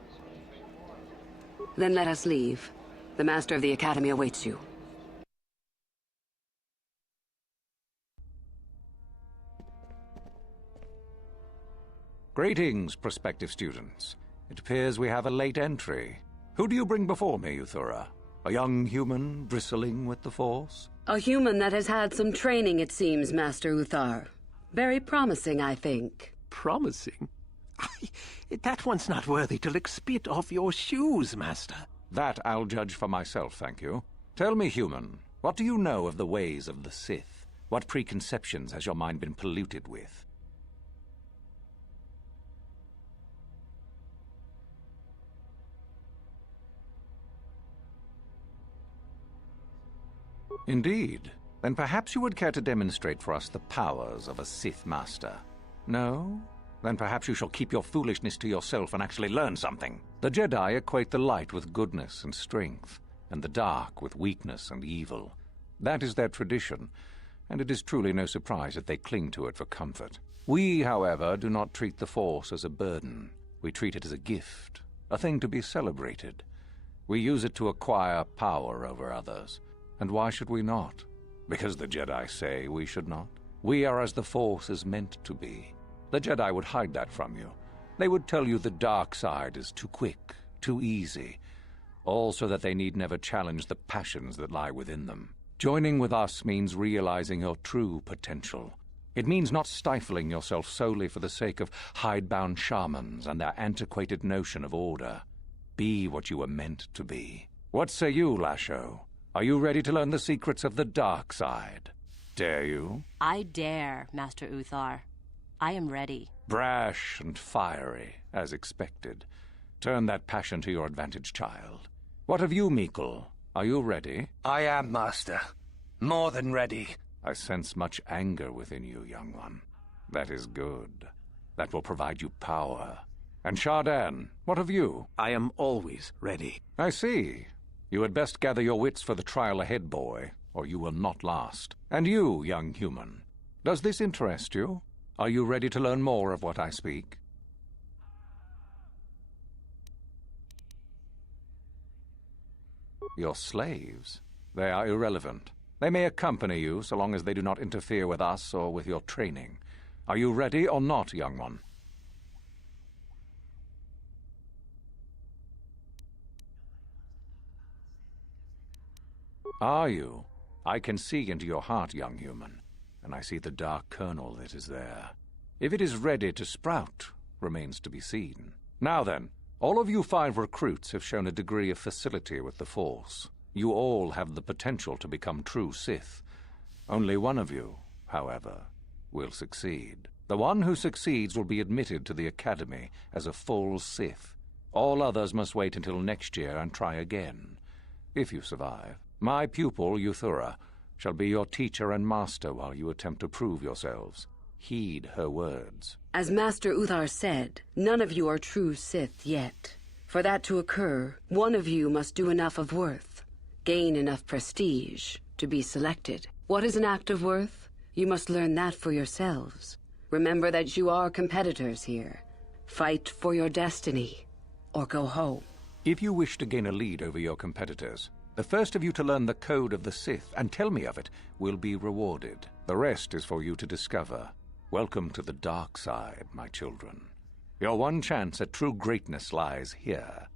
Then let us leave. The Master of the Academy awaits you. Greetings, prospective students. It appears we have a late entry. Who do you bring before me, Uthura? A young human bristling with the Force? A human that has had some training, it seems, Master Uthar. Very promising, I think. Promising? That one's not worthy to lick spit off your shoes, Master. That I'll judge for myself, thank you. Tell me, human, what do you know of the ways of the Sith? What preconceptions has your mind been polluted with? Indeed. Then perhaps you would care to demonstrate for us the powers of a Sith Master. No? Then perhaps you shall keep your foolishness to yourself and actually learn something. The Jedi equate the light with goodness and strength, and the dark with weakness and evil. That is their tradition, and it is truly no surprise that they cling to it for comfort. We, however, do not treat the Force as a burden. We treat it as a gift, a thing to be celebrated. We use it to acquire power over others. And why should we not? Because the Jedi say we should not. We are as the Force is meant to be. The Jedi would hide that from you. They would tell you the dark side is too quick, too easy, all so that they need never challenge the passions that lie within them. Joining with us means realizing your true potential. It means not stifling yourself solely for the sake of hidebound shamans and their antiquated notion of order. Be what you were meant to be. What say you, Lasho? Are you ready to learn the secrets of the dark side? Dare you? I dare, Master Uthar. I am ready. Brash and fiery, as expected. Turn that passion to your advantage, child. What of you, Meekle? Are you ready? I am, Master. More than ready. I sense much anger within you, young one. That is good. That will provide you power. And Shardan, what of you? I am always ready. I see. You had best gather your wits for the trial ahead, boy, or you will not last. And you, young human, does this interest you? Are you ready to learn more of what I speak? Your slaves? They are irrelevant. They may accompany you so long as they do not interfere with us or with your training. Are you ready or not, young one? Are you? I can see into your heart, young human, and I see the dark kernel that is there. If it is ready to sprout, remains to be seen. Now then, all of you 5 recruits have shown a degree of facility with the Force. You all have the potential to become true Sith. Only one of you, however, will succeed. The one who succeeds will be admitted to the Academy as a full Sith. All others must wait until next year and try again, if you survive. My pupil, Uthura, shall be your teacher and master while you attempt to prove yourselves. Heed her words. As Master Uthar said, none of you are true Sith yet. For that to occur, one of you must do enough of worth, gain enough prestige, to be selected. What is an act of worth? You must learn that for yourselves. Remember that you are competitors here. Fight for your destiny, or go home. If you wish to gain a lead over your competitors, the first of you to learn the code of the Sith and tell me of it will be rewarded. The rest is for you to discover. Welcome to the dark side, my children. Your one chance at true greatness lies here.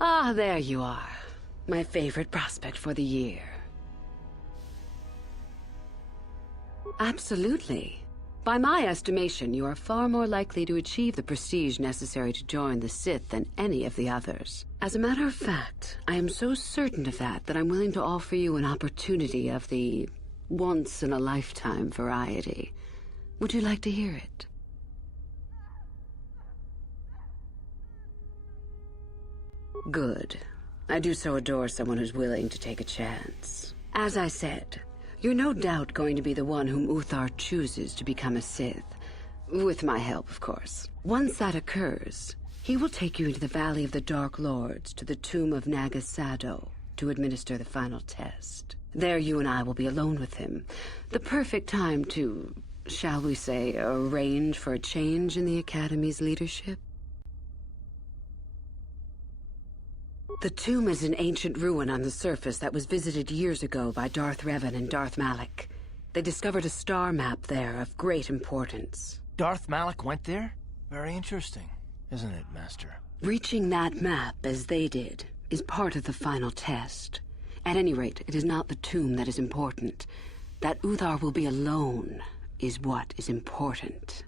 Ah, there you are. My favorite prospect for the year. Absolutely. By my estimation, you are far more likely to achieve the prestige necessary to join the Sith than any of the others. As a matter of fact, I am so certain of that I'm willing to offer you an opportunity of the once-in-a-lifetime variety. Would you like to hear it? Good. I do so adore someone who's willing to take a chance. As I said, you're no doubt going to be the one whom Uthar chooses to become a Sith. With my help, of course. Once that occurs, he will take you into the Valley of the Dark Lords to the tomb of Nagasado to administer the final test. There you and I will be alone with him. The perfect time to, shall we say, arrange for a change in the Academy's leadership. The tomb is an ancient ruin on the surface that was visited years ago by Darth Revan and Darth Malak. They discovered a star map there of great importance. Darth Malak went there? Very interesting, isn't it, Master? Reaching that map, as they did, is part of the final test. At any rate, it is not the tomb that is important. That Uthar will be alone is what is important.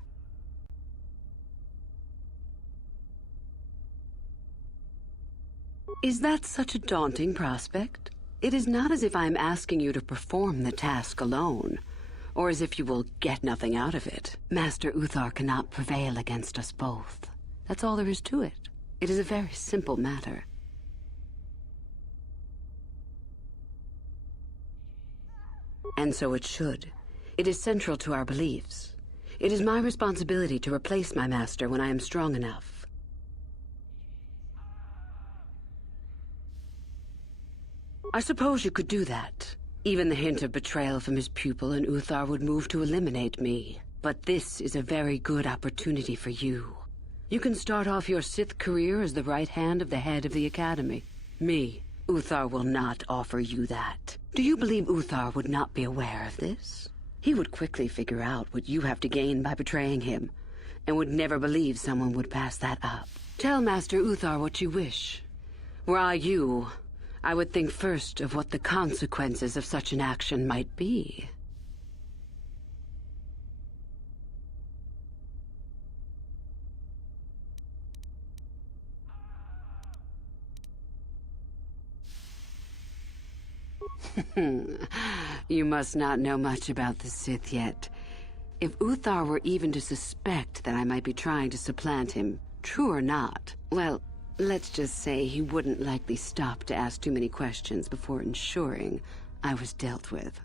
Is that such a daunting prospect? It is not as if I am asking you to perform the task alone, or as if you will get nothing out of it. Master Uthar cannot prevail against us both. That's all there is to it. It is a very simple matter. And so it should. It is central to our beliefs. It is my responsibility to replace my master when I am strong enough. I suppose you could do that. Even the hint of betrayal from his pupil and Uthar would move to eliminate me. But this is a very good opportunity for you. You can start off your Sith career as the right hand of the head of the Academy. Me, Uthar will not offer you that. Do you believe Uthar would not be aware of this? He would quickly figure out what you have to gain by betraying him, and would never believe someone would pass that up. Tell Master Uthar what you wish. Were I you, I would think first of what the consequences of such an action might be. You must not know much about the Sith yet. If Uthar were even to suspect that I might be trying to supplant him, true or not, well, let's just say he wouldn't likely stop to ask too many questions before ensuring I was dealt with.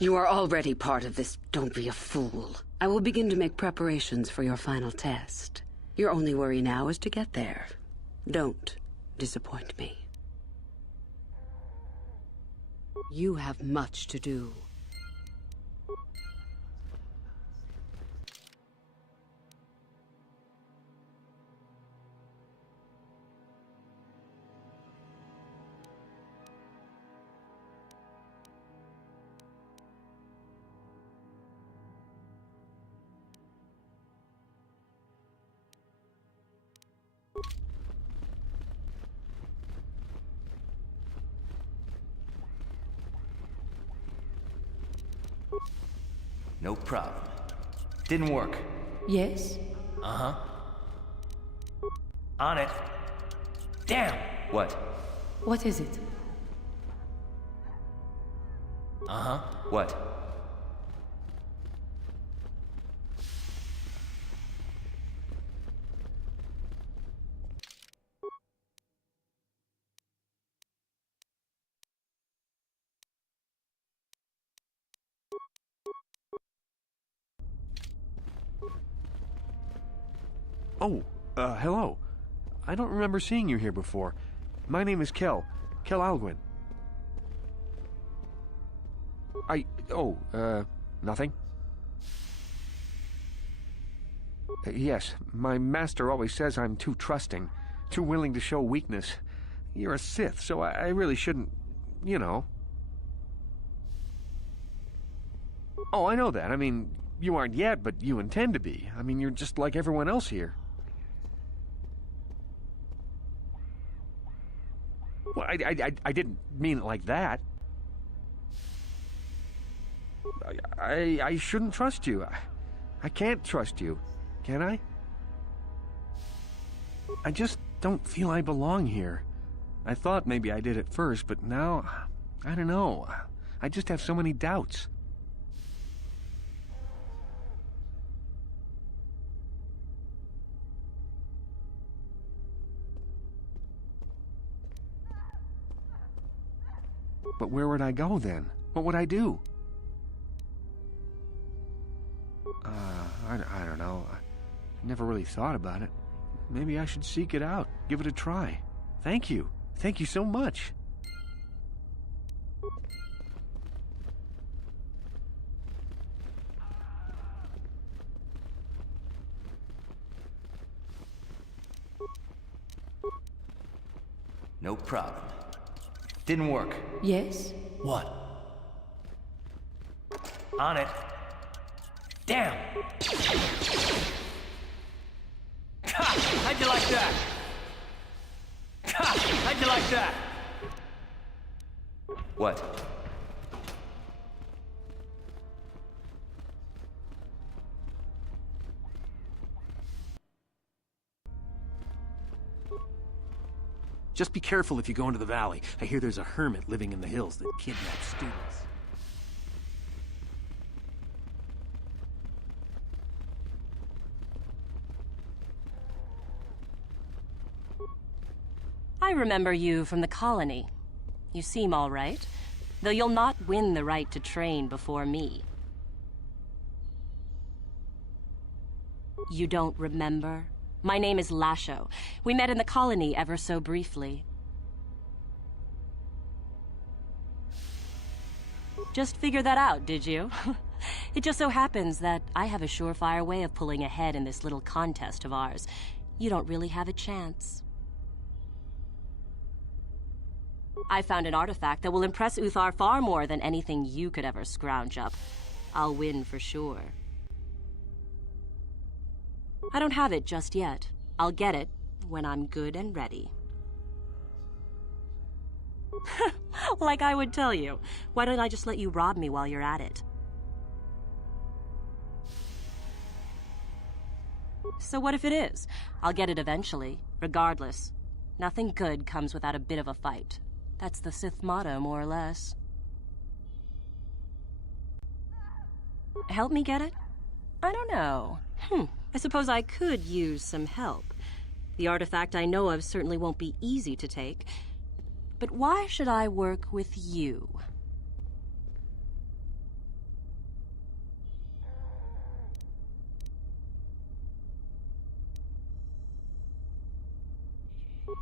You are already part of this. Don't be a fool. I will begin to make preparations for your final test. Your only worry now is to get there. Don't disappoint me. You have much to do. No problem. Didn't work. Yes? Uh-huh. On it. Damn! What? What is it? Uh-huh. What? Oh, hello. I don't remember seeing you here before. My name is Kel Alguin. Nothing? Yes, my master always says I'm too trusting, too willing to show weakness. You're a Sith, so I really shouldn't, you know. Oh, I know that. I mean, you aren't yet, but you intend to be. I mean, you're just like everyone else here. Well, I didn't mean it like that. I shouldn't trust you. I can't trust you, can I? I just don't feel I belong here. I thought maybe I did at first, but now, I don't know. I just have so many doubts. But where would I go then? What would I do? I don't know. I never really thought about it. Maybe I should seek it out, give it a try. Thank you. Thank you so much. No problem. Didn't work. Yes? What? On it. Damn! How'd you like that? How'd you like that? What? Just be careful if you go into the valley. I hear there's a hermit living in the hills that kidnaps students. I remember you from the colony. You seem all right, though you'll not win the right to train before me. You don't remember? My name is Lasho. We met in the colony ever so briefly. Just figured that out, did you? It just so happens that I have a surefire way of pulling ahead in this little contest of ours. You don't really have a chance. I found an artifact that will impress Uthar far more than anything you could ever scrounge up. I'll win for sure. I don't have it just yet. I'll get it when I'm good and ready. Like I would tell you. Why don't I just let you rob me while you're at it? So what if it is? I'll get it eventually, regardless. Nothing good comes without a bit of a fight. That's the Sith motto, more or less. Help me get it? I don't know. I suppose I could use some help. The artifact I know of certainly won't be easy to take. But why should I work with you?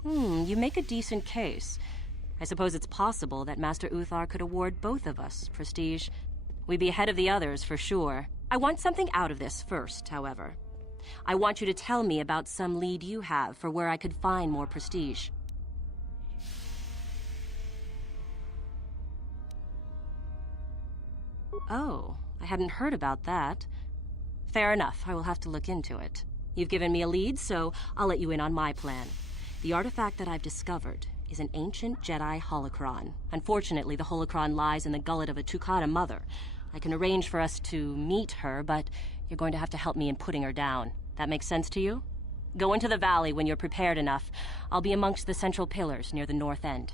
You make a decent case. I suppose it's possible that Master Uthar could award both of us prestige. We'd be ahead of the others, for sure. I want something out of this first, however. I want you to tell me about some lead you have for where I could find more prestige. Oh, I hadn't heard about that. Fair enough, I will have to look into it. You've given me a lead, so I'll let you in on my plan. The artifact that I've discovered is an ancient Jedi holocron. Unfortunately, the holocron lies in the gullet of a Tukata mother. I can arrange for us to meet her, but you're going to have to help me in putting her down. That makes sense to you? Go into the valley when you're prepared enough. I'll be amongst the central pillars near the north end.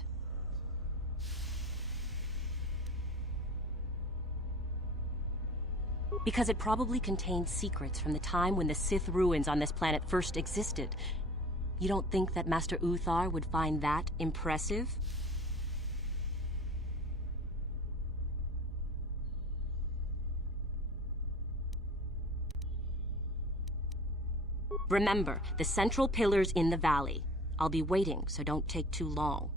Because it probably contains secrets from the time when the Sith ruins on this planet first existed. You don't think that Master Uthar would find that impressive? Remember, the central pillar's in the valley. I'll be waiting, so don't take too long.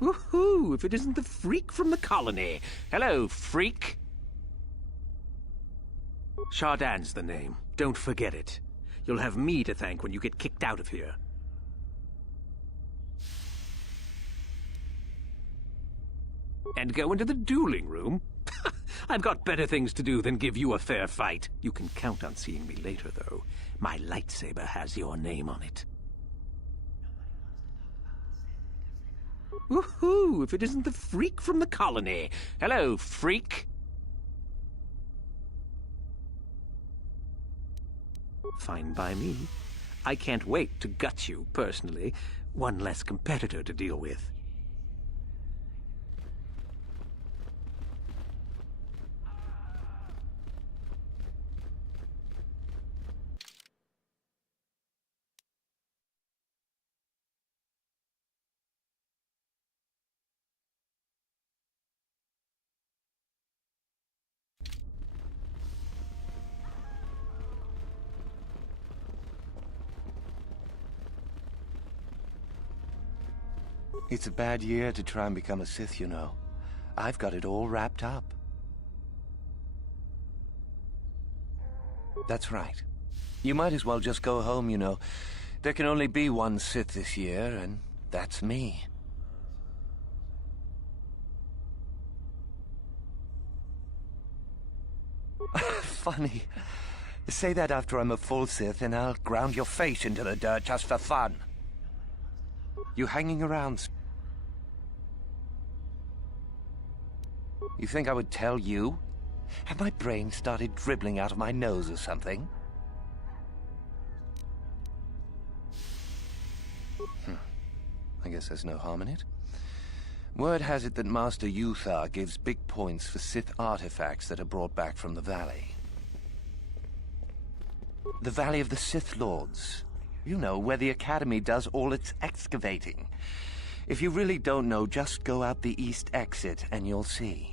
Woohoo! If it isn't the freak from the colony. Hello, freak. Shardan's the name. Don't forget it. You'll have me to thank when you get kicked out of here. And go into the dueling room? I've got better things to do than give you a fair fight. You can count on seeing me later, though. My lightsaber has your name on it. Woohoo! If it isn't the freak from the colony. Hello, freak. Fine by me. I can't wait to gut you, personally. One less competitor to deal with. It's a bad year to try and become a Sith, you know. I've got it all wrapped up. That's right. You might as well just go home, you know. There can only be one Sith this year, and that's me. Funny. Say that after I'm a full Sith, and I'll ground your face into the dirt just for fun. You hanging around? You think I would tell you? Have my brain started dribbling out of my nose or something? I guess there's no harm in it. Word has it that Master Uthar gives big points for Sith artifacts that are brought back from the Valley. The Valley of the Sith Lords. You know, where the Academy does all its excavating. If you really don't know, just go out the east exit and you'll see.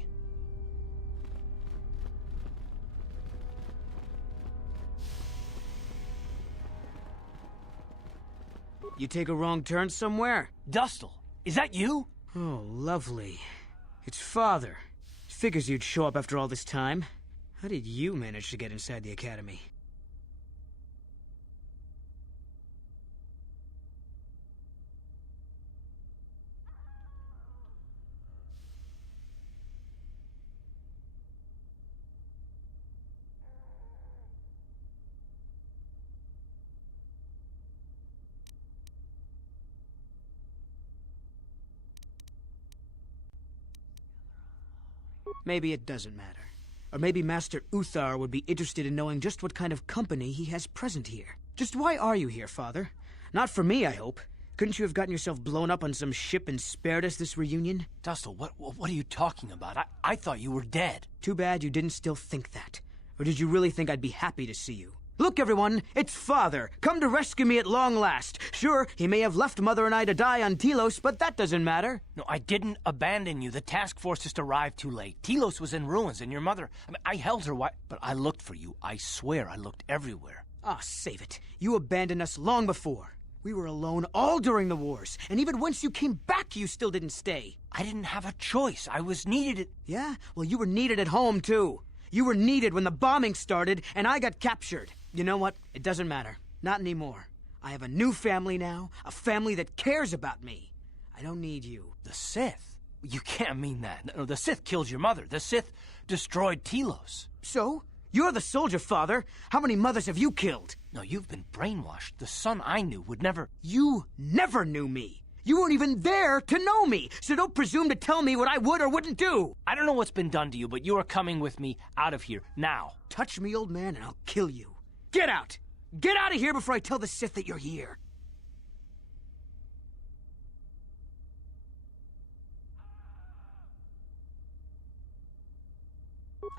You take a wrong turn somewhere? Dustle, is that you? Oh, lovely. It's Father. Figures you'd show up after all this time. How did you manage to get inside the Academy? Maybe it doesn't matter. Or maybe Master Uthar would be interested in knowing just what kind of company he has present here. Just why are you here, Father? Not for me, I hope. Couldn't you have gotten yourself blown up on some ship and spared us this reunion? Dustle, what are you talking about? I thought you were dead. Too bad you didn't still think that. Or did you really think I'd be happy to see you? Look, everyone, it's Father, come to rescue me at long last. Sure, he may have left Mother and I to die on Telos, but that doesn't matter. No, I didn't abandon you. The task force just arrived too late. Telos was in ruins, and your mother... I held her but I looked for you. I swear I looked everywhere. Ah, save it. You abandoned us long before. We were alone all during the wars, and even once you came back, you still didn't stay. I didn't have a choice. I was needed... Yeah? Well, you were needed at home, too. You were needed when the bombing started, and I got captured. You know what? It doesn't matter. Not anymore. I have a new family now, a family that cares about me. I don't need you. The Sith? You can't mean that. No, the Sith killed your mother. The Sith destroyed Telos. So? You're the soldier, Father. How many mothers have you killed? No, you've been brainwashed. The son I knew would never... You never knew me. You weren't even there to know me, so don't presume to tell me what I would or wouldn't do. I don't know what's been done to you, but you are coming with me out of here, now. Touch me, old man, and I'll kill you. Get out! Get out of here before I tell the Sith that you're here!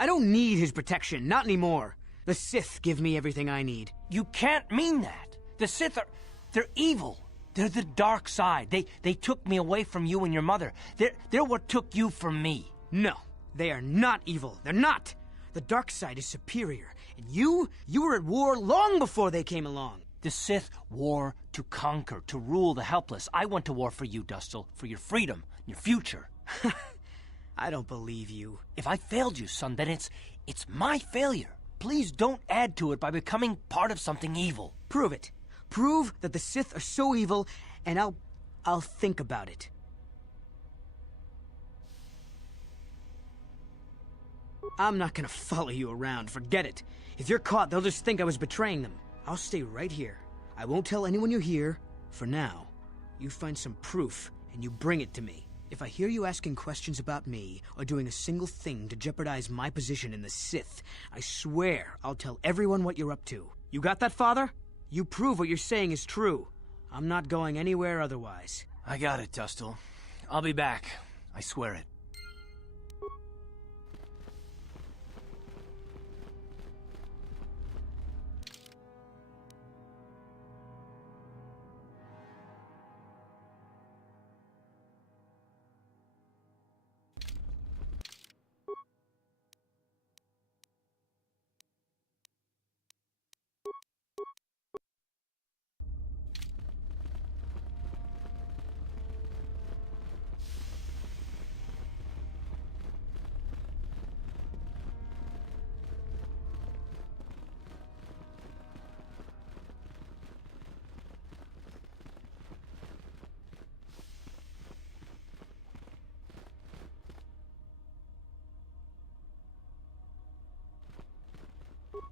I don't need his protection, not anymore. The Sith give me everything I need. You can't mean that. The Sith are... they're evil. They're the dark side. They took me away from you and your mother. They're what took you from me. No, they are not evil. They're not. The dark side is superior. And you were at war long before they came along. The Sith war to conquer, to rule the helpless. I went to war for you, Dustle, for your freedom, your future. I don't believe you. If I failed you, son, then it's my failure. Please don't add to it by becoming part of something evil. Prove it. Prove that the Sith are so evil, and I'll think about it. I'm not gonna follow you around, forget it. If you're caught, they'll just think I was betraying them. I'll stay right here. I won't tell anyone you're here, for now. You find some proof, and you bring it to me. If I hear you asking questions about me, or doing a single thing to jeopardize my position in the Sith, I swear I'll tell everyone what you're up to. You got that, Father? You prove what you're saying is true. I'm not going anywhere otherwise. I got it, Dustle. I'll be back. I swear it.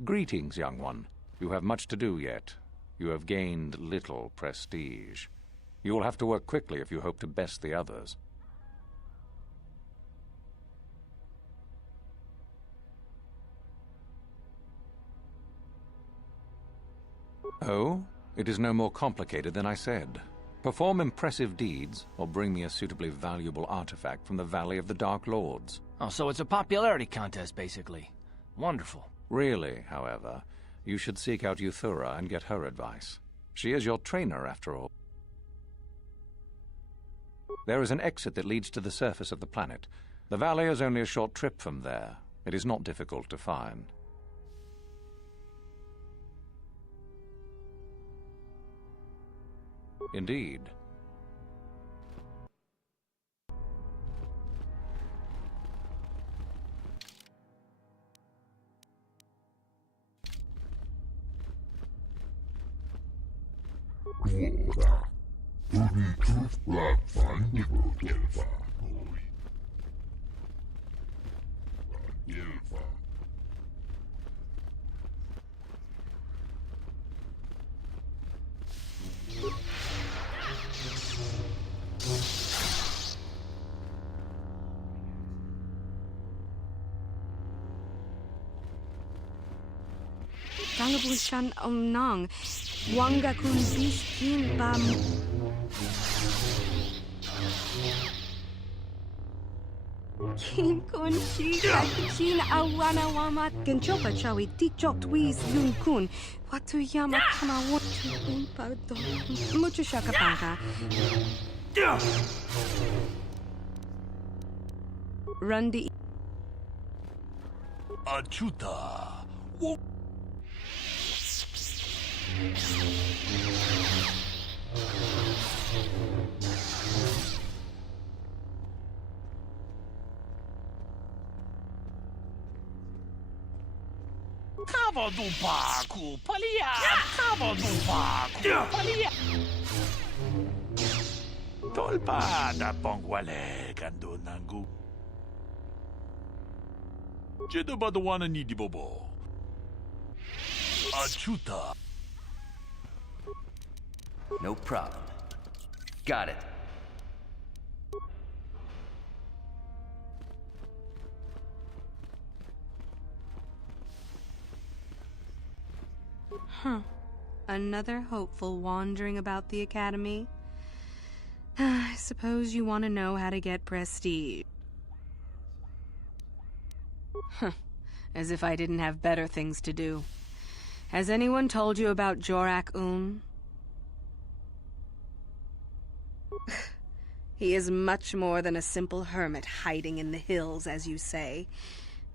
Greetings, young one. You have much to do yet. You have gained little prestige. You will have to work quickly if you hope to best the others. Oh? It is no more complicated than I said. Perform impressive deeds, or bring me a suitably valuable artifact from the Valley of the Dark Lords. Oh, so it's a popularity contest, basically. Wonderful. Really, however, you should seek out Euthura and get her advice. She is your trainer, after all. There is an exit that leads to the surface of the planet. The valley is only a short trip from there. It is not difficult to find. Indeed. Talabushan omnang. Wanga kun biskin bam. Kin kun chi chin awana wamat genchopa chawi tikchok twis lun kun. Watu yama kama watu pardon. Mucho shakapanka. Rundi. Achuta. Kavadupaku palia. Kavadupaku palia. Tolpa da pongwale kandunangu. Jedabadwana ni dibobo. Achuta. No problem. Got it. Huh. Another hopeful wandering about the academy. I suppose you want to know how to get prestige. Huh. As if I didn't have better things to do. Has anyone told you about Jorak-un? He is much more than a simple hermit hiding in the hills, as you say.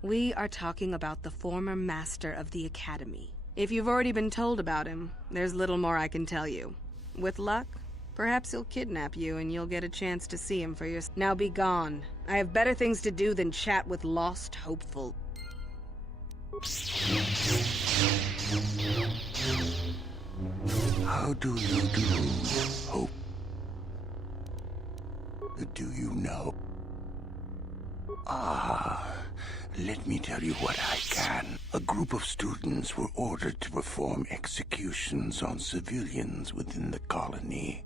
We are talking about the former master of the academy. If you've already been told about him, there's little more I can tell you. With luck, perhaps he'll kidnap you and you'll get a chance to see him for yourself. Now be gone. I have better things to do than chat with lost hopeful. How do you do, Hope? Do you know? Let me tell you what I can. A group of students were ordered to perform executions on civilians within the colony.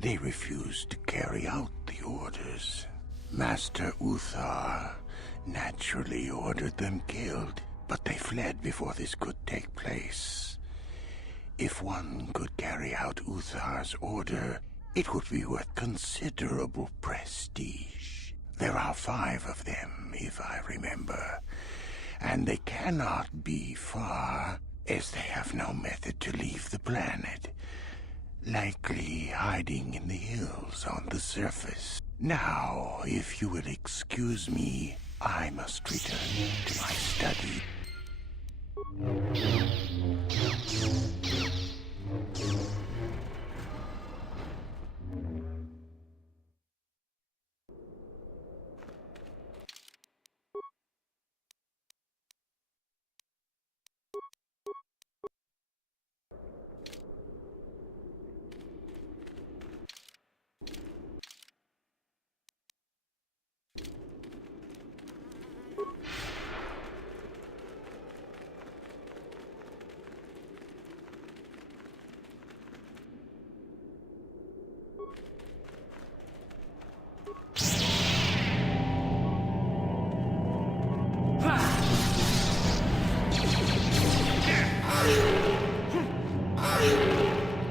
They refused to carry out the orders. Master Uthar naturally ordered them killed, but they fled before this could take place. If one could carry out Uthar's order, it would be worth considerable prestige. There are 5 of them, if I remember, and they cannot be far, as they have no method to leave the planet. Likely hiding in the hills on the surface. Now, if you will excuse me, I must return to my study.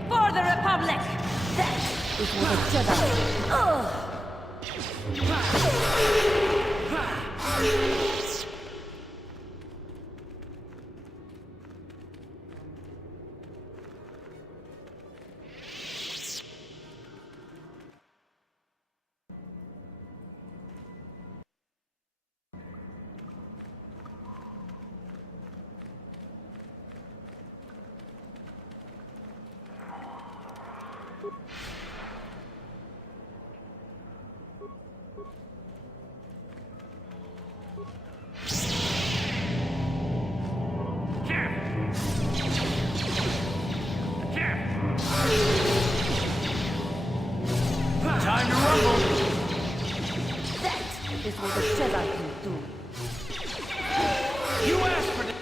For the Republic! That is what a Jedi. Time to rumble! That is what a Jedi can do. You asked for this!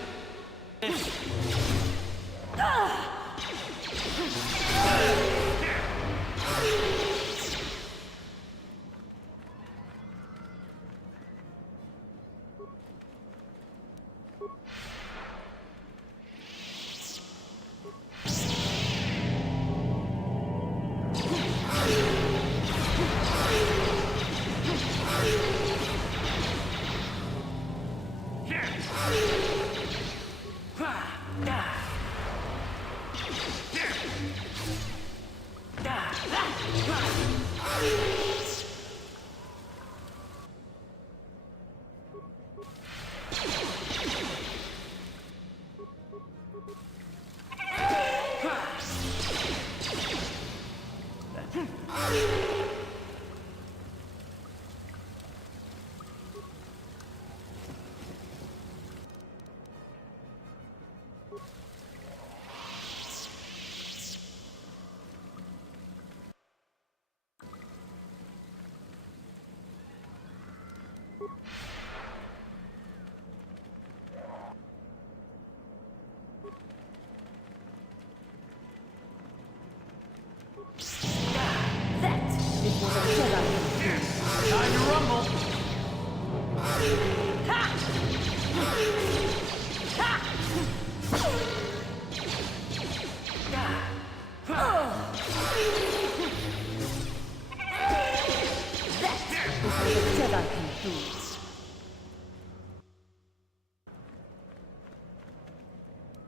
Time to rumble!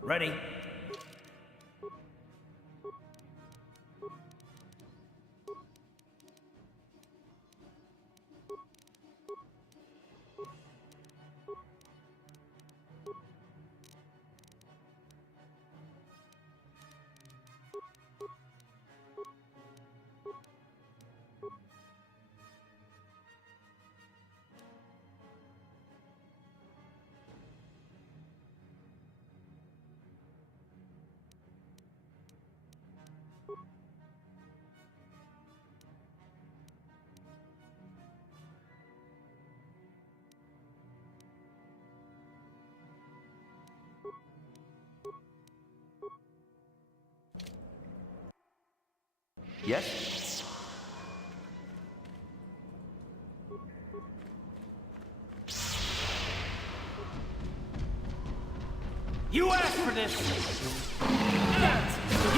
Ready? Yes? You asked for this!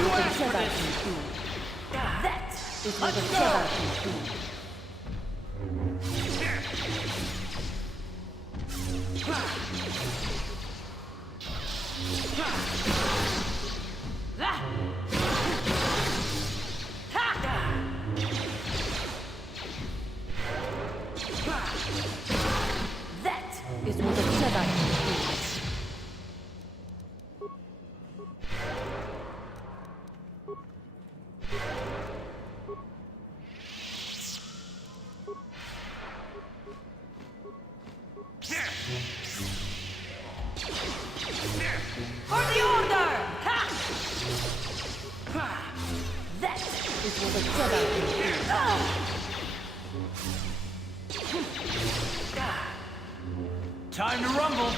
what a Jedi can do. That is what a Jedi can do. That is what a Jedi can do. For the Order! Ha! That is what a Jedi can do. Time to rumble.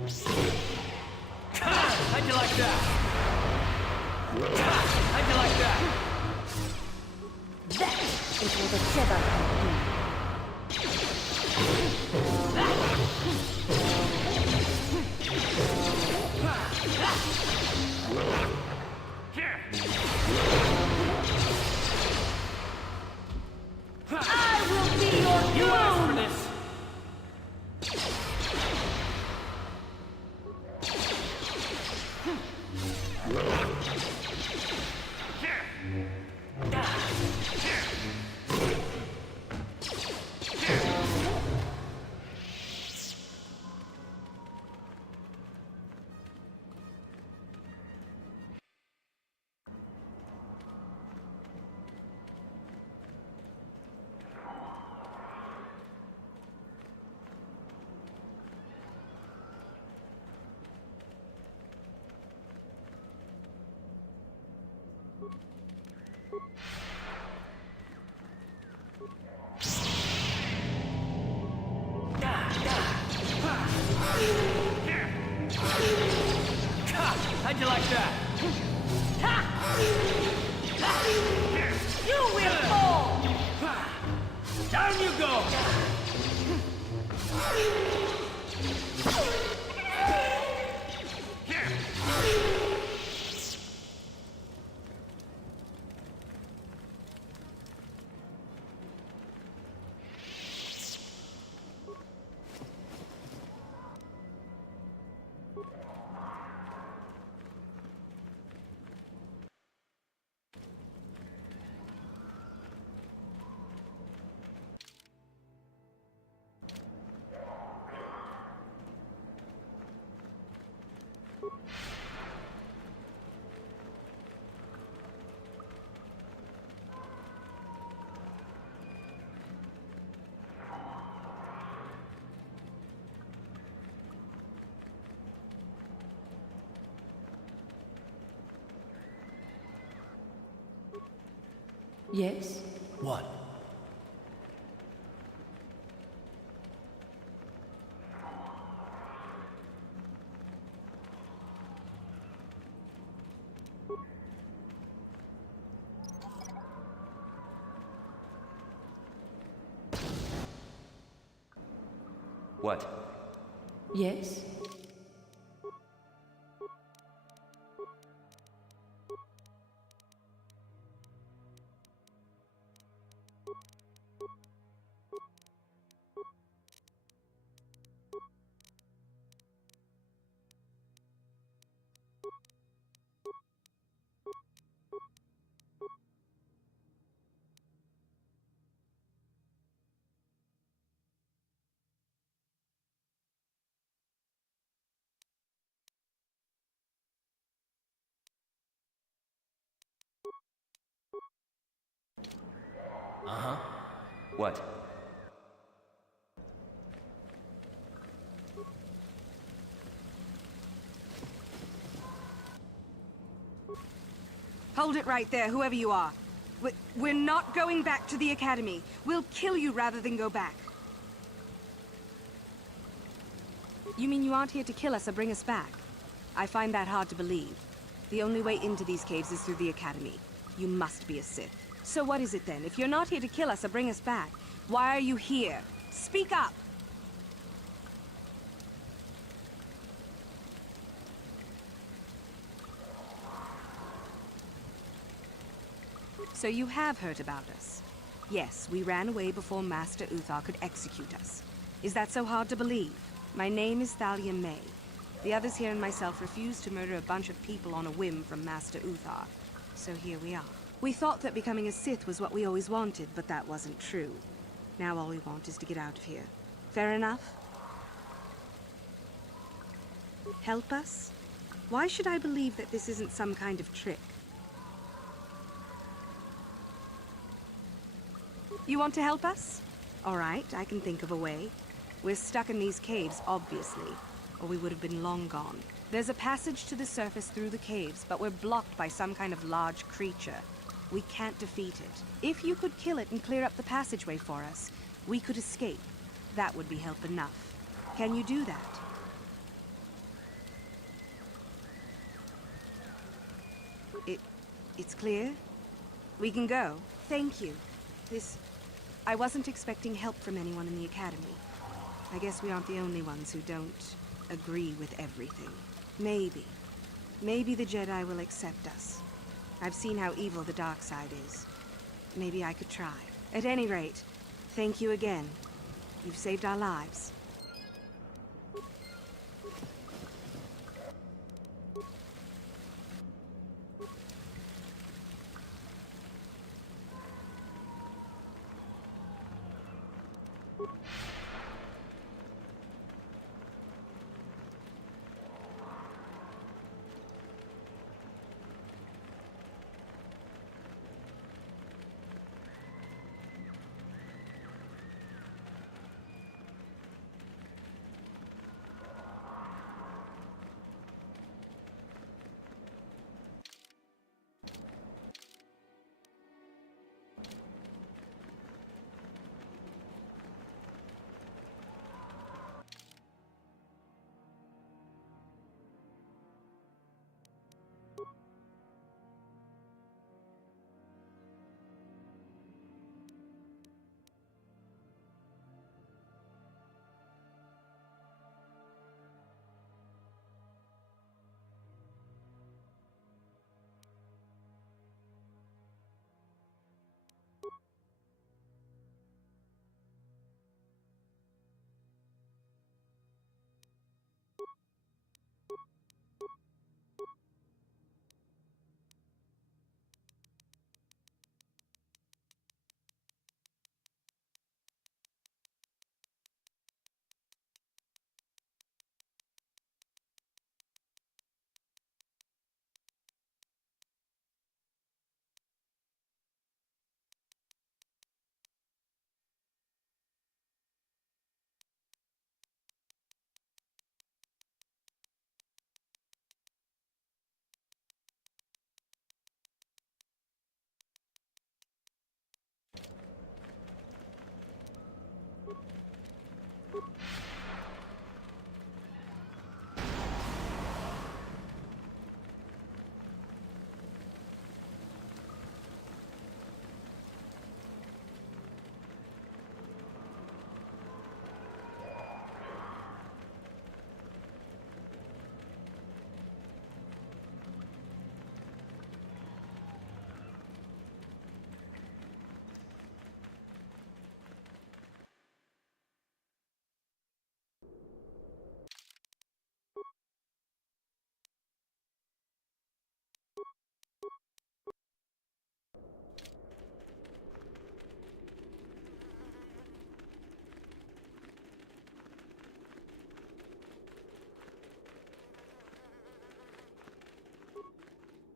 How'd you like that? How'd you like that? That is what a Jedi I will be your You asked for this! How'd you like that? You will fall! Down you go! Yes? What? What? Yes? Uh-huh. What? Hold it right there, whoever you are. We're not going back to the Academy. We'll kill you rather than go back. You mean you aren't here to kill us or bring us back? I find that hard to believe. The only way into these caves is through the Academy. You must be a Sith. So what is it then? If you're not here to kill us or bring us back, why are you here? Speak up! So you have heard about us. Yes, we ran away before Master Uthar could execute us. Is that so hard to believe? My name is Thalia May. The others here and myself refused to murder a bunch of people on a whim from Master Uthar. So here we are. We thought that becoming a Sith was what we always wanted, but that wasn't true. Now all we want is to get out of here. Fair enough? Help us? Why should I believe that this isn't some kind of trick? You want to help us? All right, I can think of a way. We're stuck in these caves, obviously, or we would have been long gone. There's a passage to the surface through the caves, but we're blocked by some kind of large creature. We can't defeat it. If you could kill it and clear up the passageway for us, we could escape. That would be help enough. Can you do that? It's clear? We can go. Thank you. I wasn't expecting help from anyone in the Academy. I guess we aren't the only ones who don't agree with everything. Maybe the Jedi will accept us. I've seen how evil the dark side is. Maybe I could try. At any rate, thank you again. You've saved our lives.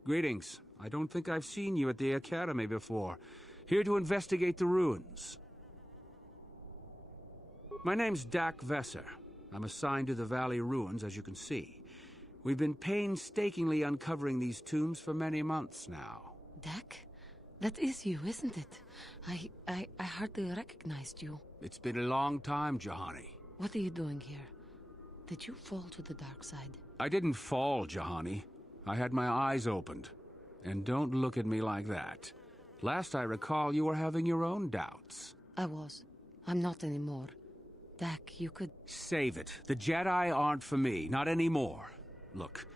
Greetings. I don't think I've seen you at the Academy before. Here to investigate the ruins. My name's Dak Vesser. I'm assigned to the Valley Ruins, as you can see. We've been painstakingly uncovering these tombs for many months now. Dak? That is you, isn't it? I hardly recognized you. It's been a long time, Jahani. What are you doing here? Did you fall to the dark side? I didn't fall, Jahani. I had my eyes opened. And don't look at me like that. Last I recall, you were having your own doubts. I was. I'm not anymore. Dak, you could... Save it. The Jedi aren't for me. Not anymore. Look,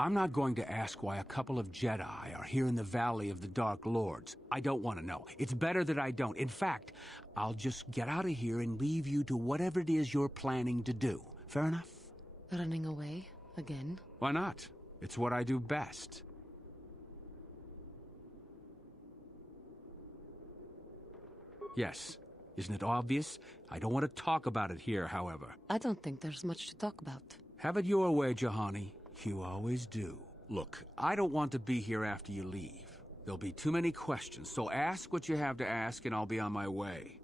I'm not going to ask why a couple of Jedi are here in the Valley of the Dark Lords. I don't want to know. It's better that I don't. In fact, I'll just get out of here and leave you to whatever it is you're planning to do. Fair enough? Running away? Again? Why not? It's what I do best. Yes. Isn't it obvious? I don't want to talk about it here, however. I don't think there's much to talk about. Have it your way, Jahani. You always do. Look, I don't want to be here after you leave. There'll be too many questions, so ask what you have to ask and I'll be on my way.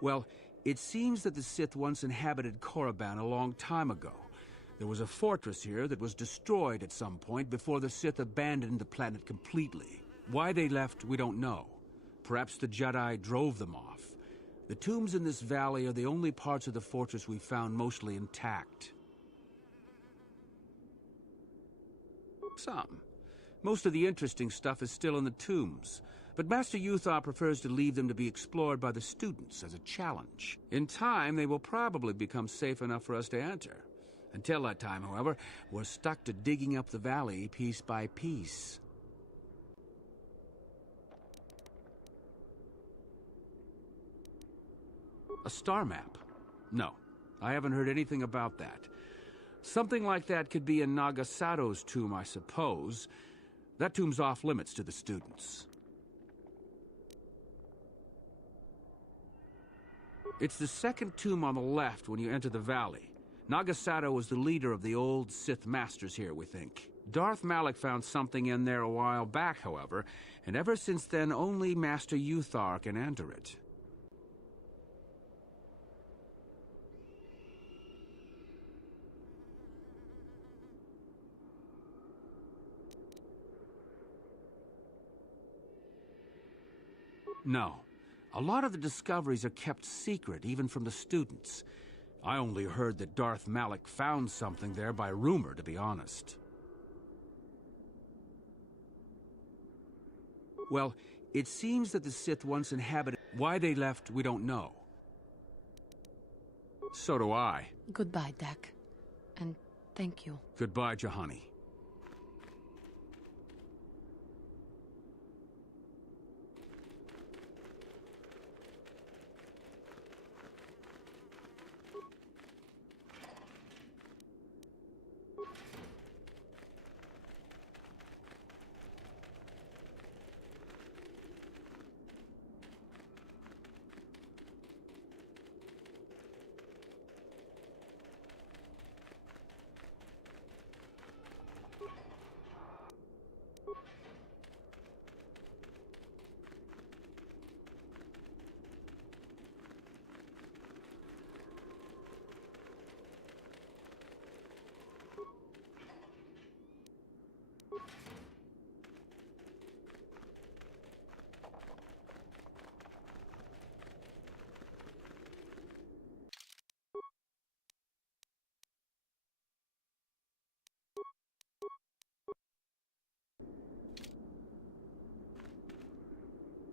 Well, it seems that the Sith once inhabited Korriban a long time ago. There was a fortress here that was destroyed at some point before the Sith abandoned the planet completely. Why they left, we don't know. Perhaps the Jedi drove them off. The tombs in this valley are the only parts of the fortress we found mostly intact. Some. Most of the interesting stuff is still in the tombs, but Master Uthar prefers to leave them to be explored by the students as a challenge. In time, they will probably become safe enough for us to enter. Until that time, however, we're stuck to digging up the valley piece by piece. A star map? No, I haven't heard anything about that. Something like that could be in Nagasato's tomb, I suppose. That tomb's off limits to the students. It's the second tomb on the left when you enter the valley. Nagasato was the leader of the old Sith Masters here, we think. Darth Malak found something in there a while back, however, and ever since then only Master Uthar can enter it. No. A lot of the discoveries are kept secret, even from the students. I only heard that Darth Malak found something there by rumor, to be honest. Well, it seems that the Sith once inhabited... Why they left, we don't know. So do I. Goodbye, Dak. And thank you. Goodbye, Juhani.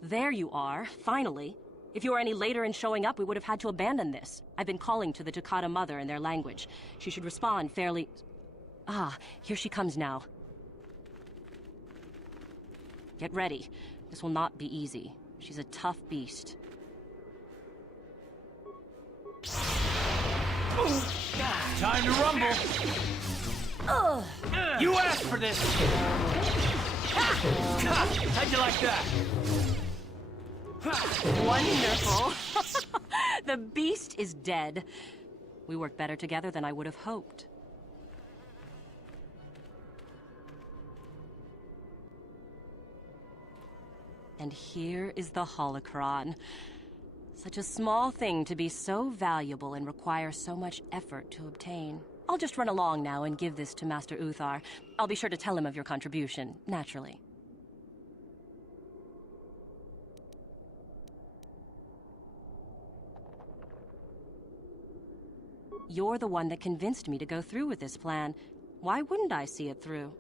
There you are, finally. If you were any later in showing up, we would have had to abandon this. I've been calling to the Takata mother in their language. She should respond fairly... Ah, here she comes now. Get ready. This will not be easy. She's a tough beast. Time to rumble! You asked for this! How'd you like that? Wonderful! The beast is dead. We work better together than I would have hoped. And here is the holocron. Such a small thing to be so valuable and require so much effort to obtain. I'll just run along now and give this to Master Uthar. I'll be sure to tell him of your contribution, naturally. You're the one that convinced me to go through with this plan. Why wouldn't I see it through?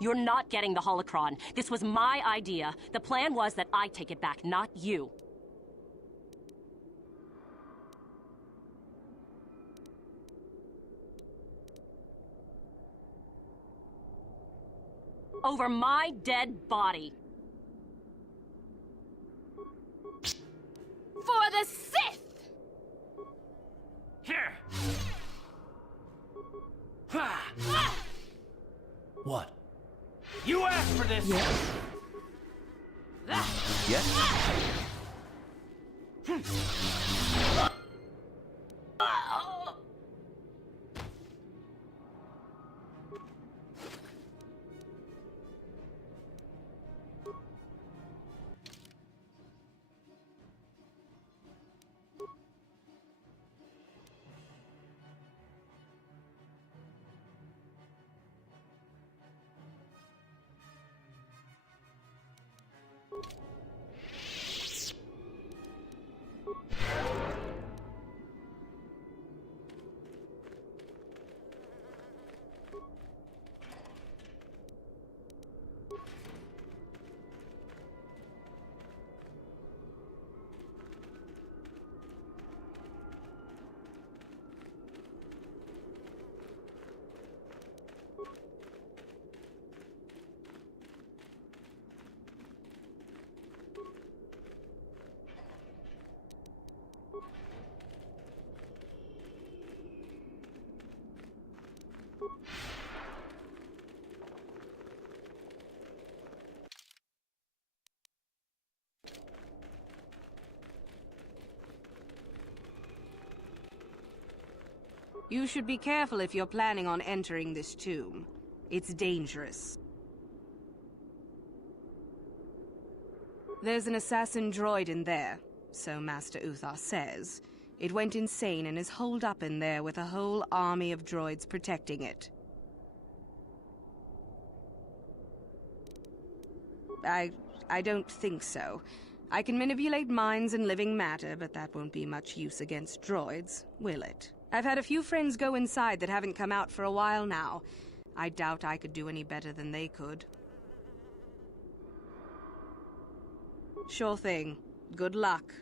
You're not getting the holocron. This was my idea. The plan was that I take it back, not you. Over my dead body. For the Sith! Here! What? You asked for this! Yes? You should be careful if you're planning on entering this tomb. It's dangerous. There's an assassin droid in there, so Master Uthar says. It went insane and is holed up in there with a whole army of droids protecting it. I don't think so. I can manipulate minds and living matter, but that won't be much use against droids, will it? I've had a few friends go inside that haven't come out for a while now. I doubt I could do any better than they could. Sure thing. Good luck.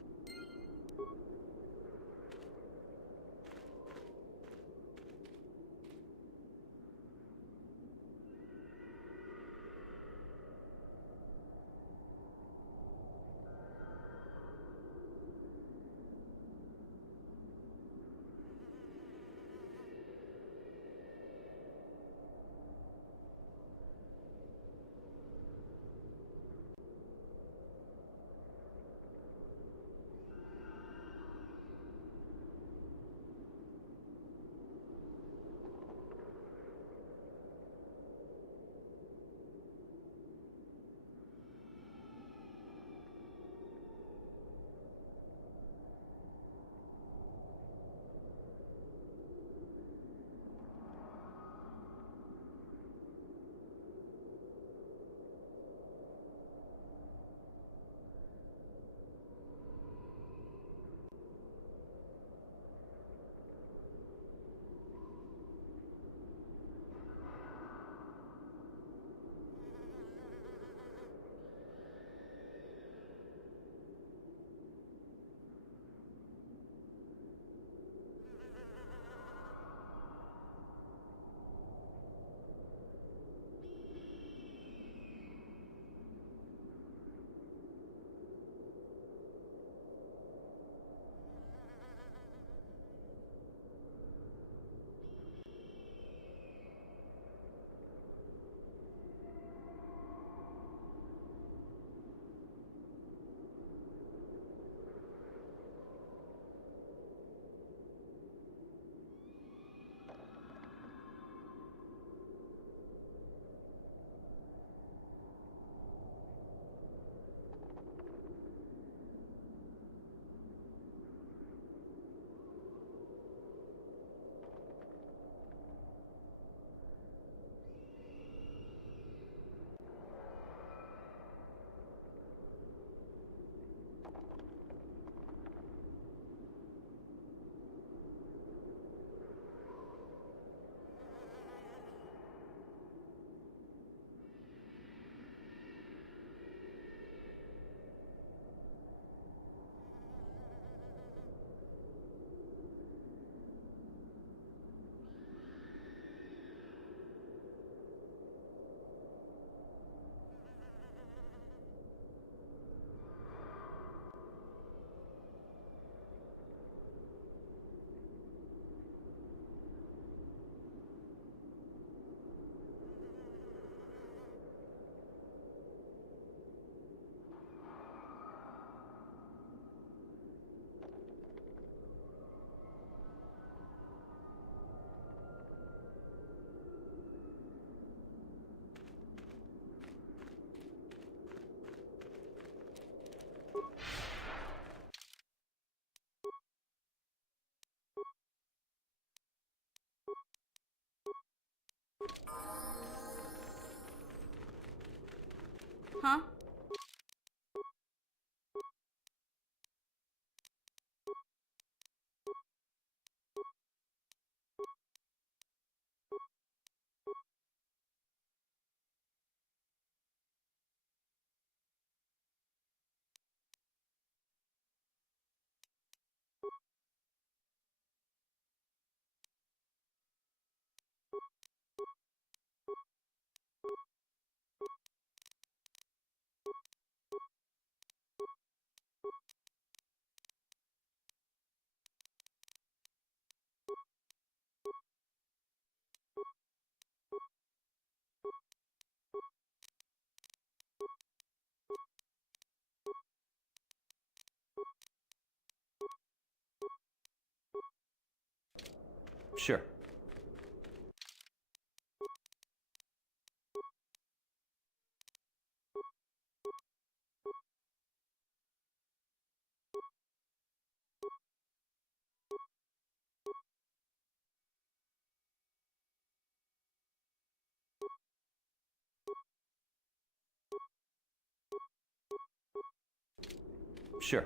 Huh? Sure. Sure.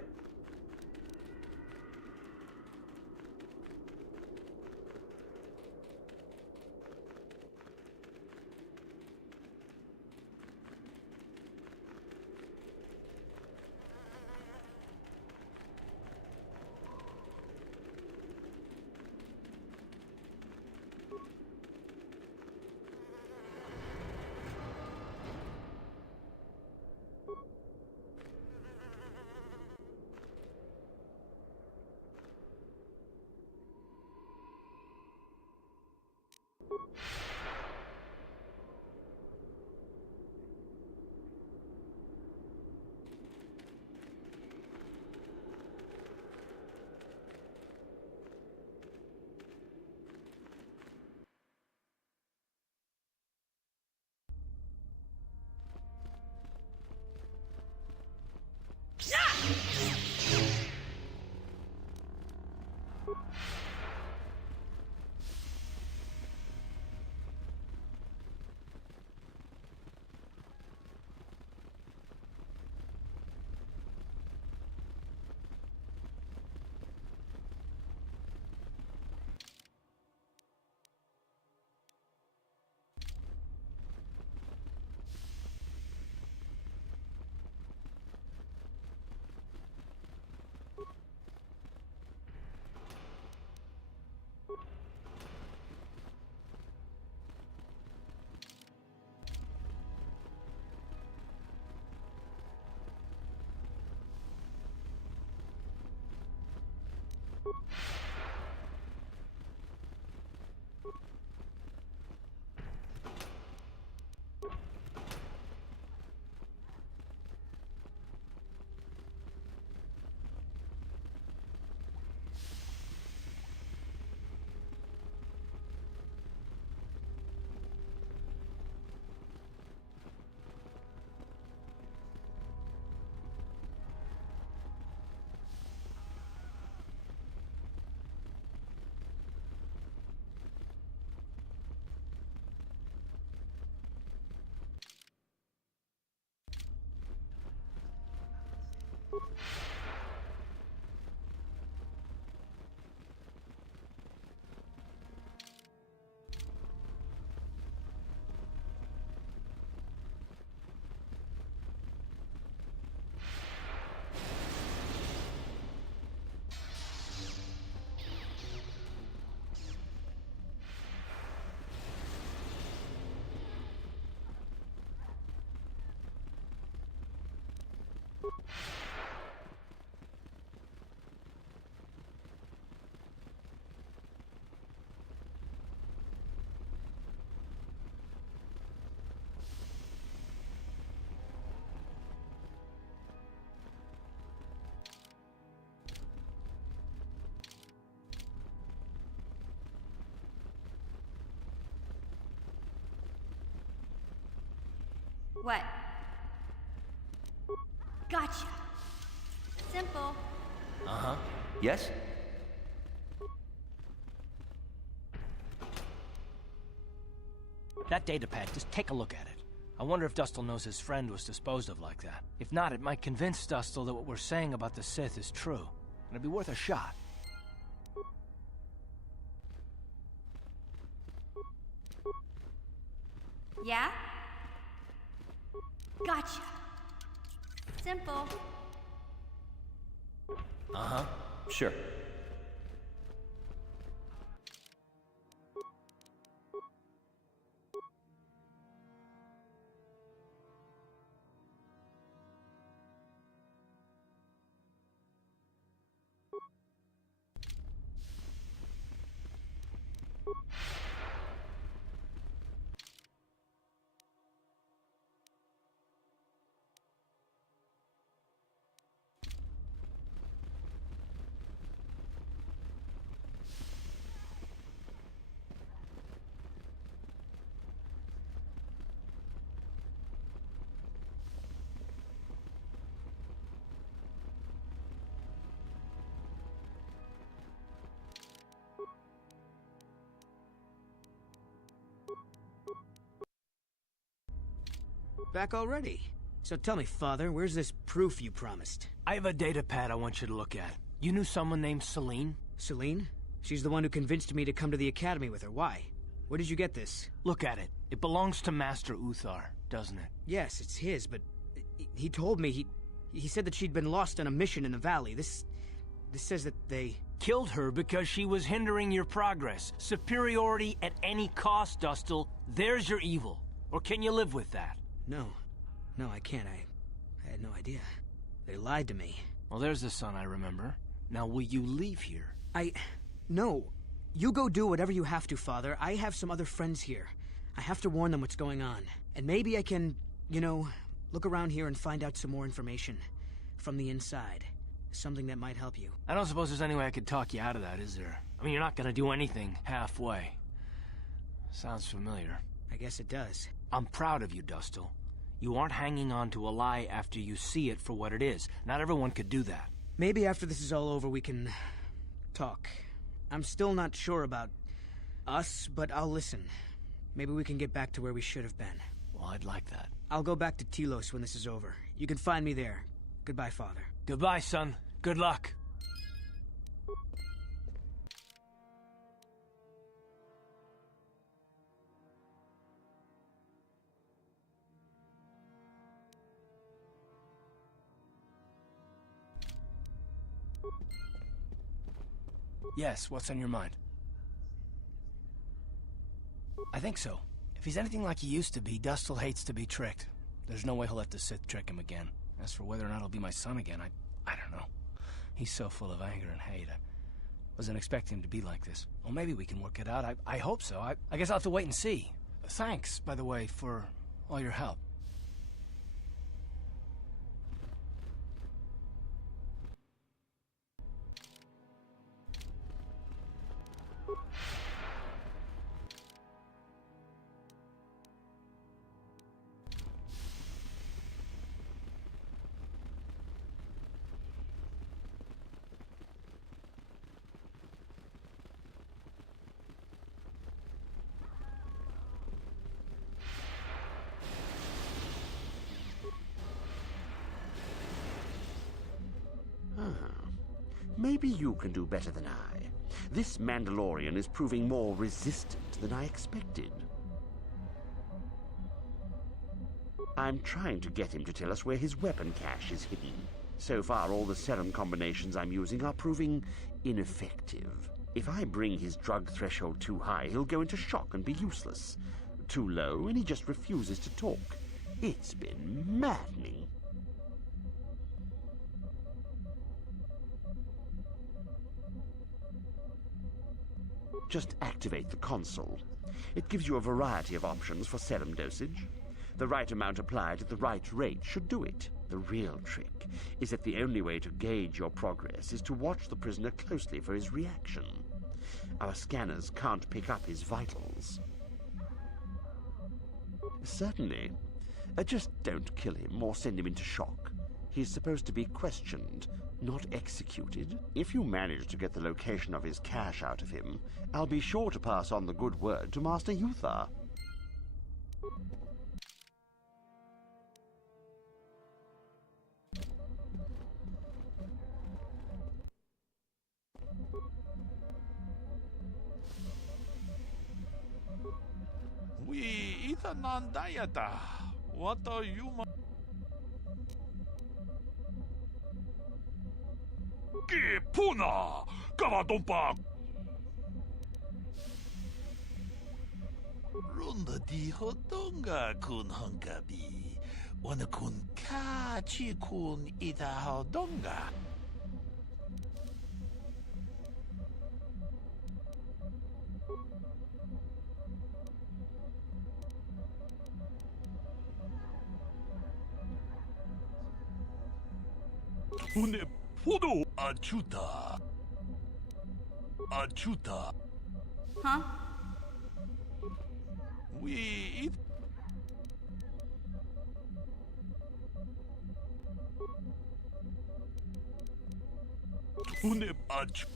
What? Gotcha. Simple. Uh-huh. Yes? That datapad, just take a look at it. I wonder if Dustle knows his friend was disposed of like that. If not, it might convince Dustle that what we're saying about the Sith is true. It'd be worth a shot. Yeah? Gotcha. Simple. Uh-huh. Sure. Back already? So tell me, Father, where's this proof you promised? I have a data pad I want you to look at. You knew someone named Celine? Celine? She's the one who convinced me to come to the academy with her. Why? Where did you get this? Look at it. It belongs to Master Uthar, doesn't it? Yes, it's his, but he told me he said that she'd been lost on a mission in the valley. This says that they... Killed her because she was hindering your progress. Superiority at any cost, Dustle. There's your evil. Or can you live with that? No, I can't. I had no idea. They lied to me. Well, there's the son I remember. Now, will you leave here? No. You go do whatever you have to, Father. I have some other friends here. I have to warn them what's going on. And maybe I can, look around here and find out some more information. From the inside. Something that might help you. I don't suppose there's any way I could talk you out of that, is there? I mean, you're not gonna do anything halfway. Sounds familiar. I guess it does. I'm proud of you, Dustle. You aren't hanging on to a lie after you see it for what it is. Not everyone could do that. Maybe after this is all over we can... talk. I'm still not sure about us, but I'll listen. Maybe we can get back to where we should have been. Well, I'd like that. I'll go back to Telos when this is over. You can find me there. Goodbye, Father. Goodbye, son. Good luck. Yes, what's on your mind? I think so. If he's anything like he used to be, Dustle hates to be tricked. There's no way he'll let the Sith trick him again. As for whether or not he'll be my son again, I don't know. He's so full of anger and hate. I wasn't expecting him to be like this. Well, maybe we can work it out. I hope so. I guess I'll have to wait and see. Thanks, by the way, for all your help. Maybe you can do better than I. This Mandalorian is proving more resistant than I expected. I'm trying to get him to tell us where his weapon cache is hidden. So far, all the serum combinations I'm using are proving ineffective. If I bring his drug threshold too high, he'll go into shock and be useless. Too low, and he just refuses to talk. It's been maddening. Just activate the console. It gives you a variety of options for serum dosage. The right amount applied at the right rate should do it. The real trick is that the only way to gauge your progress is to watch the prisoner closely for his reaction. Our scanners can't pick up his vitals. Certainly. Just don't kill him or send him into shock. He's supposed to be questioned, not executed. If you manage to get the location of his cache out of him, I'll be sure to pass on the good word to Master Uthar. We itanandayata. What are you? Que puna! Kavadompa! Runda di hodonga kun hungabi. Wana kun kachi kun ita hodonga. Une podo achuta. Achuta. Huh? We eat. Une ach.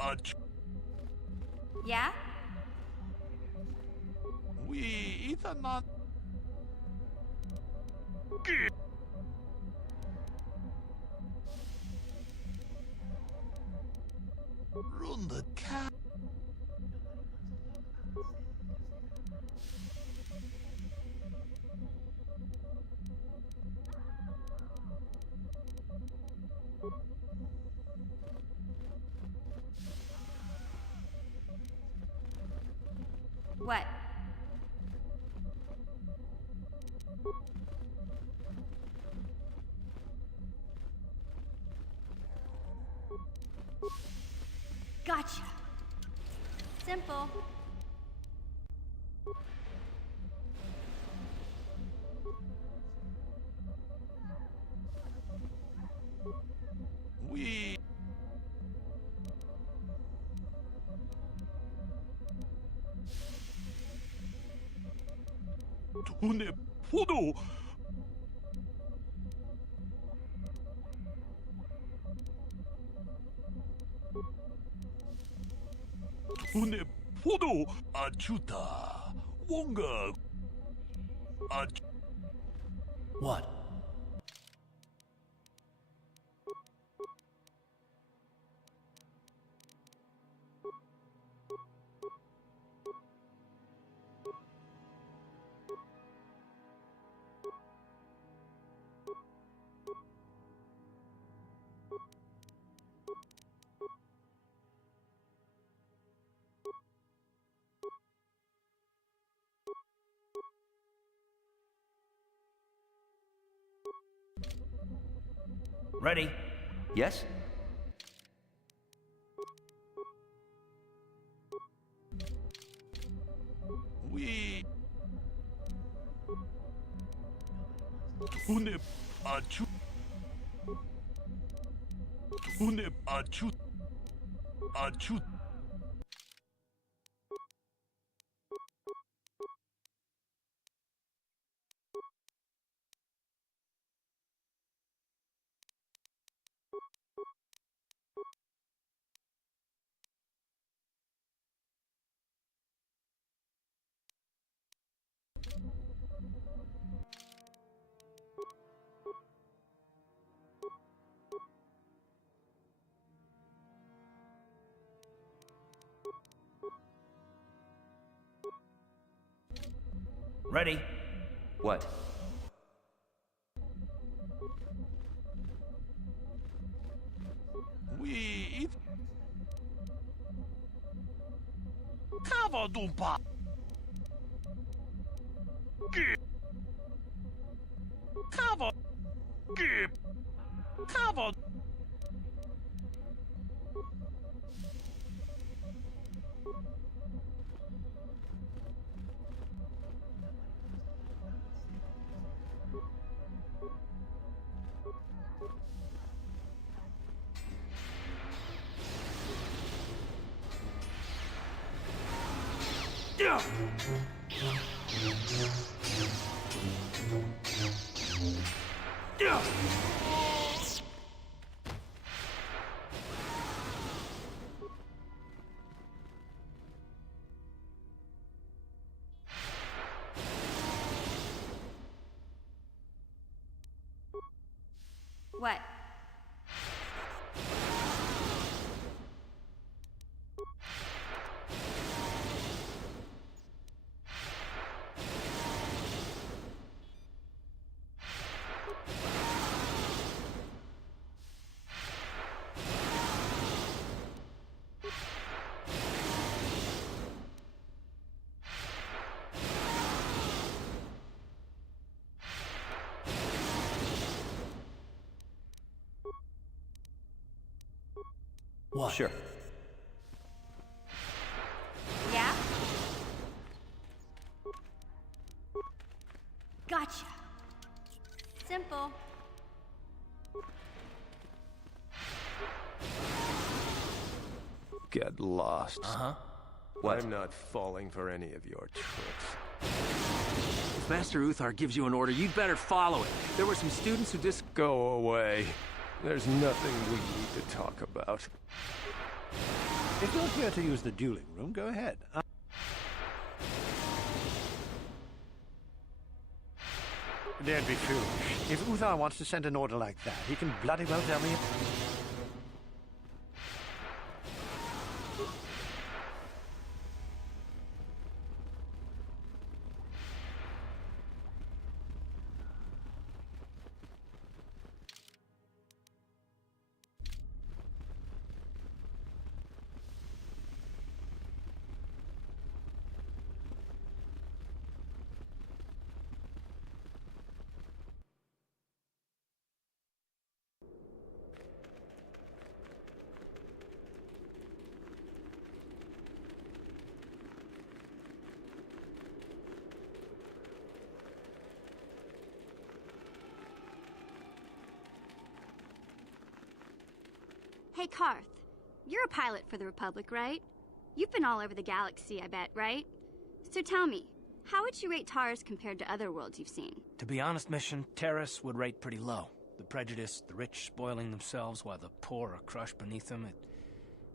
Ach. Yeah? We eat not. Run the cat. What? Gotcha. Simple. We... 돈의 포도! 돈의 포도! 아주다. 뭔가... What? Ready? Yes? We... 돈의 아주... 돈의 아주... 아주... Ready? What? We... 카바둠파! 카바... 카바... Yeah! Yeah! What? What? Sure. Yeah? Gotcha. Simple. Get lost. Uh-huh. What? I'm not falling for any of your tricks. If Master Uthar gives you an order, you'd better follow it. There were some students who Go away. There's nothing we need to talk about. If you're here to use the dueling room, go ahead. Don't be foolish. If Uthar wants to send an order like that, he can bloody well tell me it. Hey, Karth. You're a pilot for the Republic, right? You've been all over the galaxy, I bet, right? So tell me, how would you rate Taurus compared to other worlds you've seen? To be honest, Mission, Terrace would rate pretty low. The prejudice, the rich spoiling themselves while the poor are crushed beneath them,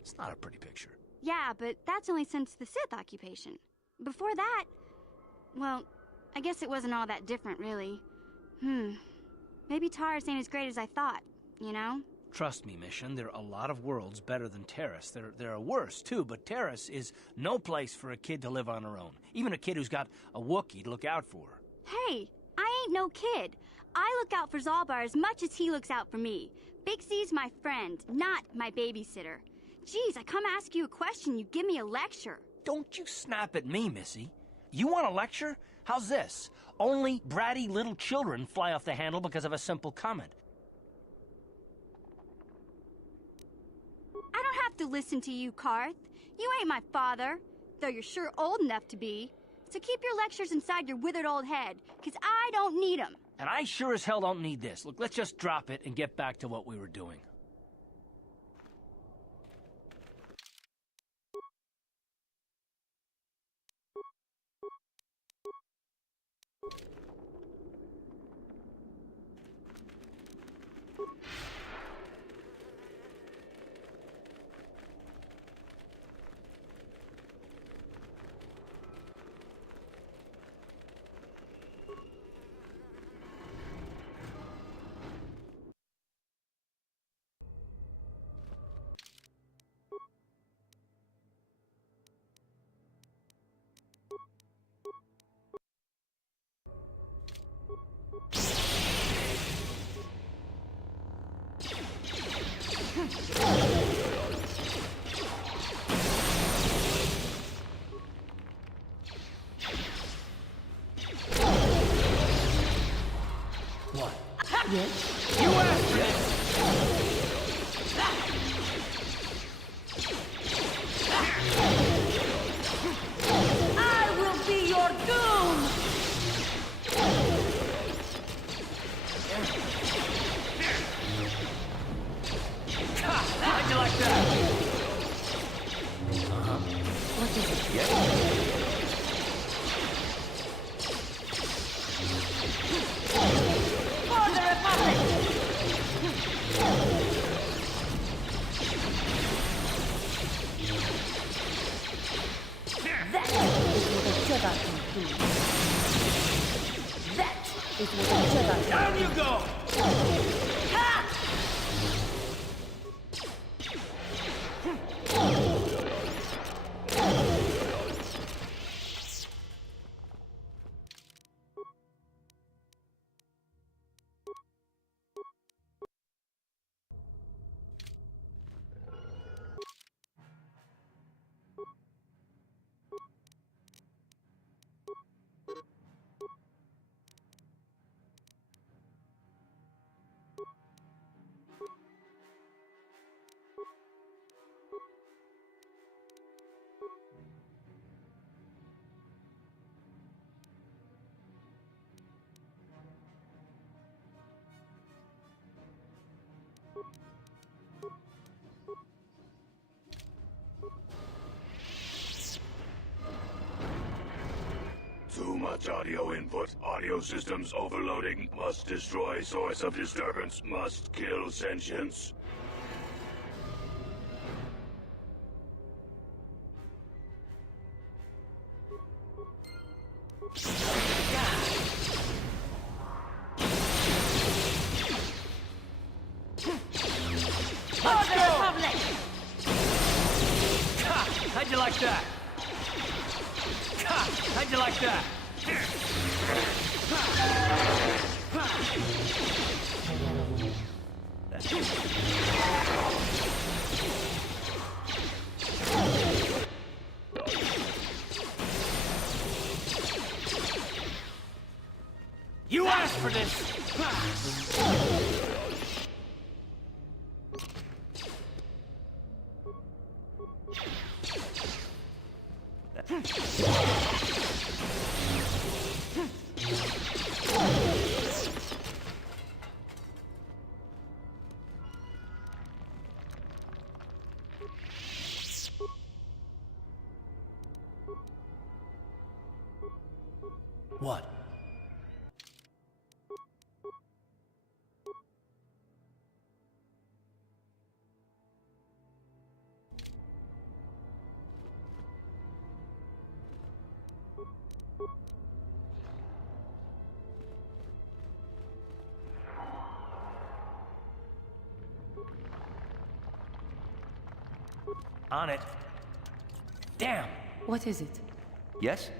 it's not a pretty picture. Yeah, but that's only since the Sith occupation. Before that, well, I guess it wasn't all that different, really. Maybe Taurus ain't as great as I thought, you know? Trust me, Mission, there are a lot of worlds better than Terrace. There are worse, too, but Terrace is no place for a kid to live on her own. Even a kid who's got a Wookiee to look out for her. Hey, I ain't no kid. I look out for Zalbar as much as he looks out for me. Big C's my friend, not my babysitter. Geez, I come ask you a question, you give me a lecture. Don't you snap at me, Missy. You want a lecture? How's this? Only bratty little children fly off the handle because of a simple comment. I don't have to listen to you, Karth. You ain't my father, though you're sure old enough to be. So keep your lectures inside your withered old head, 'cause I don't need 'em. And I sure as hell don't need this. Look, let's just drop it and get back to what we were doing. What? Yes? You asked for this! I will be your doom! How'd you like that? What is it? Yes? For the Republic! That is what a Jedi can do. That is what a Jedi can Down do. you go! Ha! Too much audio input. Audio systems overloading. Must destroy source of disturbance. Must kill sentience. Let's go! How'd you like that? How'd you like that? You asked for this! What? On it. Damn! What is it? Yes?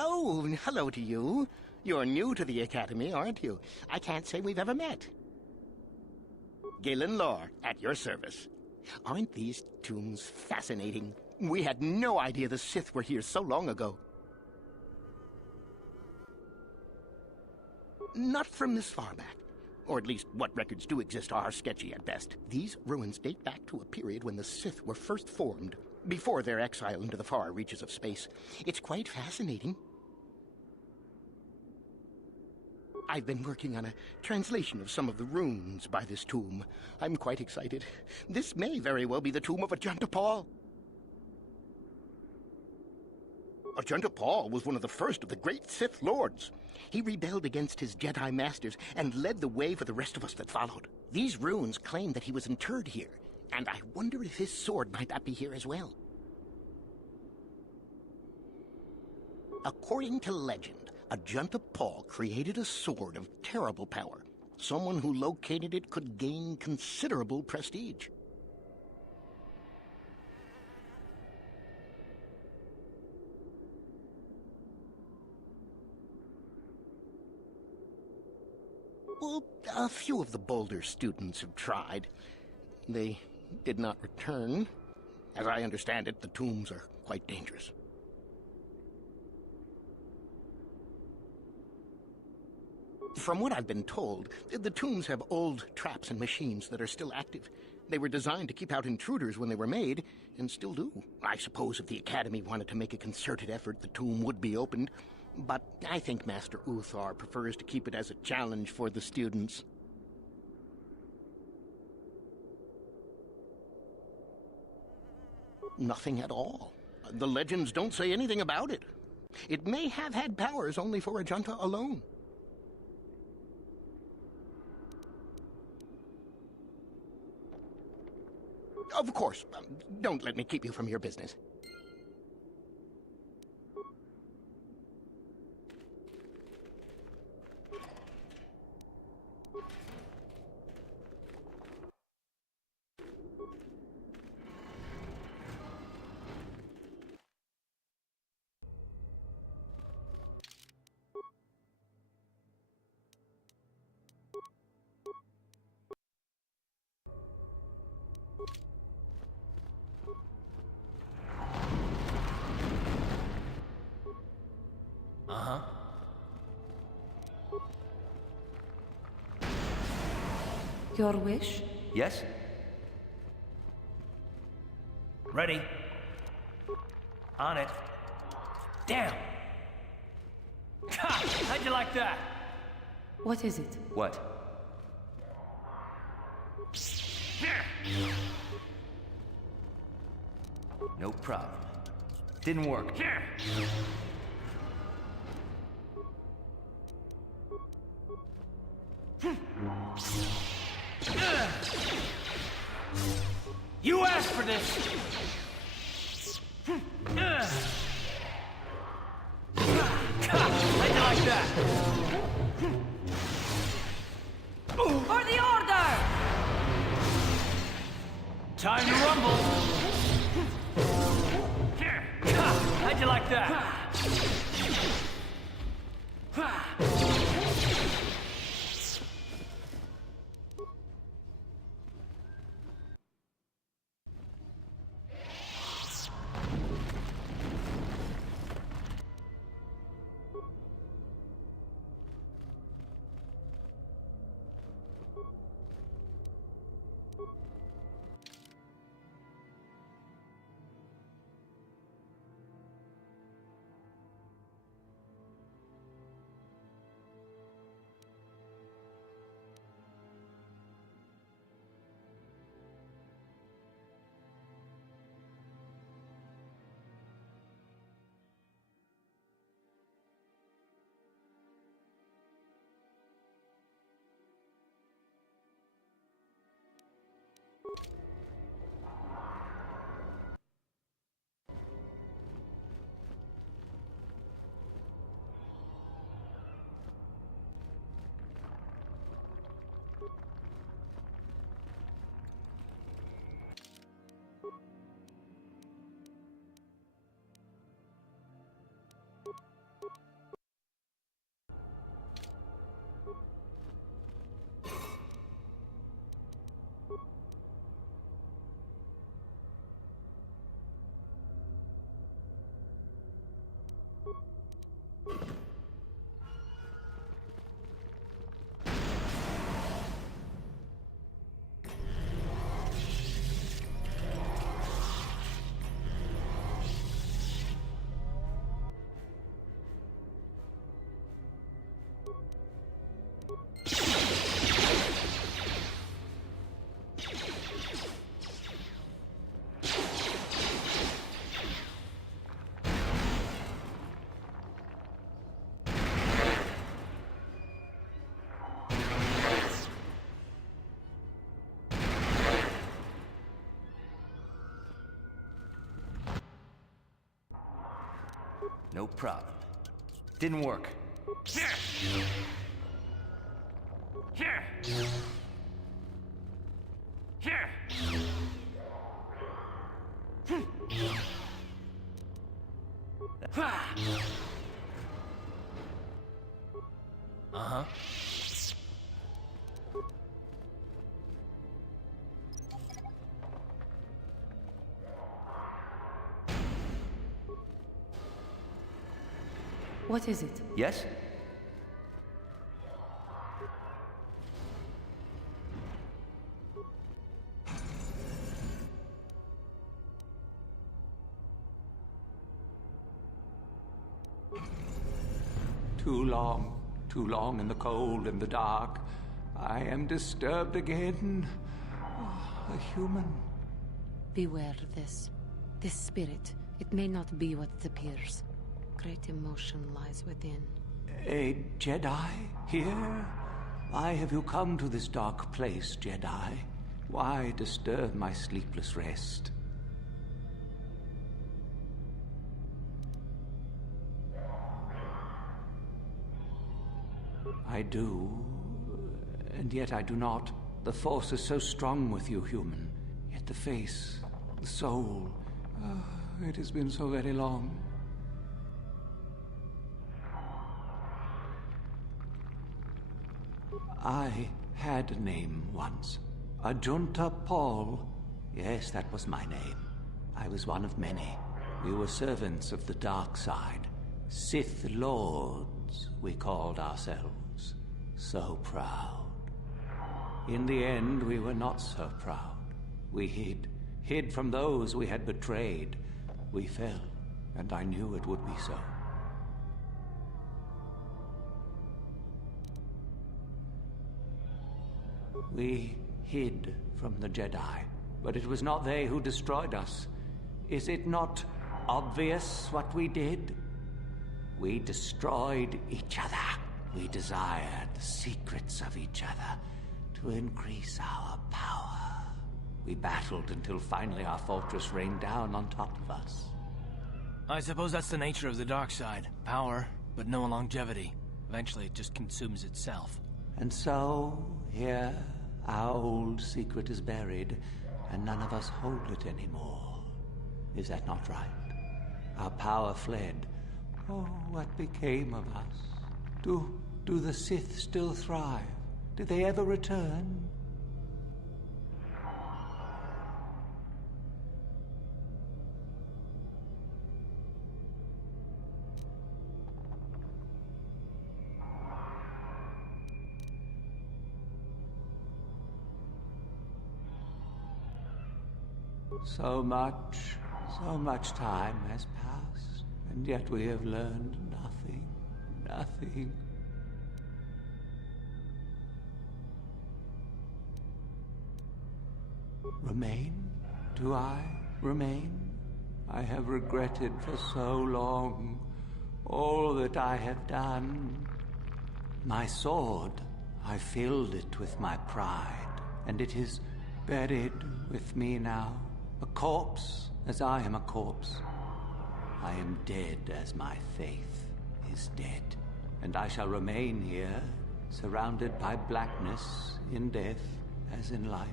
Oh, hello to you. You're new to the Academy, aren't you? I can't say we've ever met. Galen Lore, at your service. Aren't these tombs fascinating? We had no idea the Sith were here so long ago. Not from this far back. Or at least what records do exist are sketchy at best. These ruins date back to a period when the Sith were first formed, before their exile into the far reaches of space. It's quite fascinating. I've been working on a translation of some of the runes by this tomb. I'm quite excited. This may very well be the tomb of Ajunta Paul. Ajunta Paul was one of the first of the great Sith Lords. He rebelled against his Jedi Masters and led the way for the rest of us that followed. These runes claim that he was interred here, and I wonder if his sword might not be here as well. According to legend, Ajunta Paul created a sword of terrible power. Someone who located it could gain considerable prestige. Well, a few of the Boulder students have tried. They did not return. As I understand it, the tombs are quite dangerous. From what I've been told, the tombs have old traps and machines that are still active. They were designed to keep out intruders when they were made, and still do. I suppose if the Academy wanted to make a concerted effort, the tomb would be opened. But I think Master Uthar prefers to keep it as a challenge for the students. Nothing at all. The legends don't say anything about it. It may have had powers only for Ajunta alone. Of course. Don't let me keep you from your business. Uh-huh. Your wish? Yes? Ready. On it. Damn! Ha! How'd you like that? What is it? What? No problem. Didn't work. You asked for this! How'd you like that? For the order! Time to rumble! How'd you like that? No problem. Didn't work. Uh-huh. What is it? Yes? Too long in the cold and the dark. I am disturbed again. Oh, a human. Beware of this. This spirit, it may not be what it appears. Great emotion lies within. A Jedi here? Why have you come to this dark place, Jedi? Why disturb my sleepless rest? I do, and yet I do not. The Force is so strong with you, human. Yet the face, the soul, it has been so very long. I had a name once. Ajunta Paul. Yes, that was my name. I was one of many. We were servants of the dark side. Sith Lords, we called ourselves. So proud. In the end, we were not so proud. We hid from those we had betrayed. We fell, and I knew it would be so. We hid from the Jedi, but it was not they who destroyed us. Is it not obvious what we did? We destroyed each other. We desired the secrets of each other to increase our power. We battled until finally our fortress rained down on top of us. I suppose that's the nature of the dark side. Power, but no longevity. Eventually it just consumes itself. And so, here, our old secret is buried, and none of us hold it anymore. Is that not right? Our power fled. Oh, what became of us? Do the Sith still thrive? Did they ever return? So much time has passed, and yet we have learned nothing. Nothing. Remain? Do I remain? I have regretted for so long all that I have done. My sword, I filled it with my pride, and it is buried with me now. A corpse, as I am a corpse. I am dead as my faith is dead, and I shall remain here, surrounded by blackness in death as in life.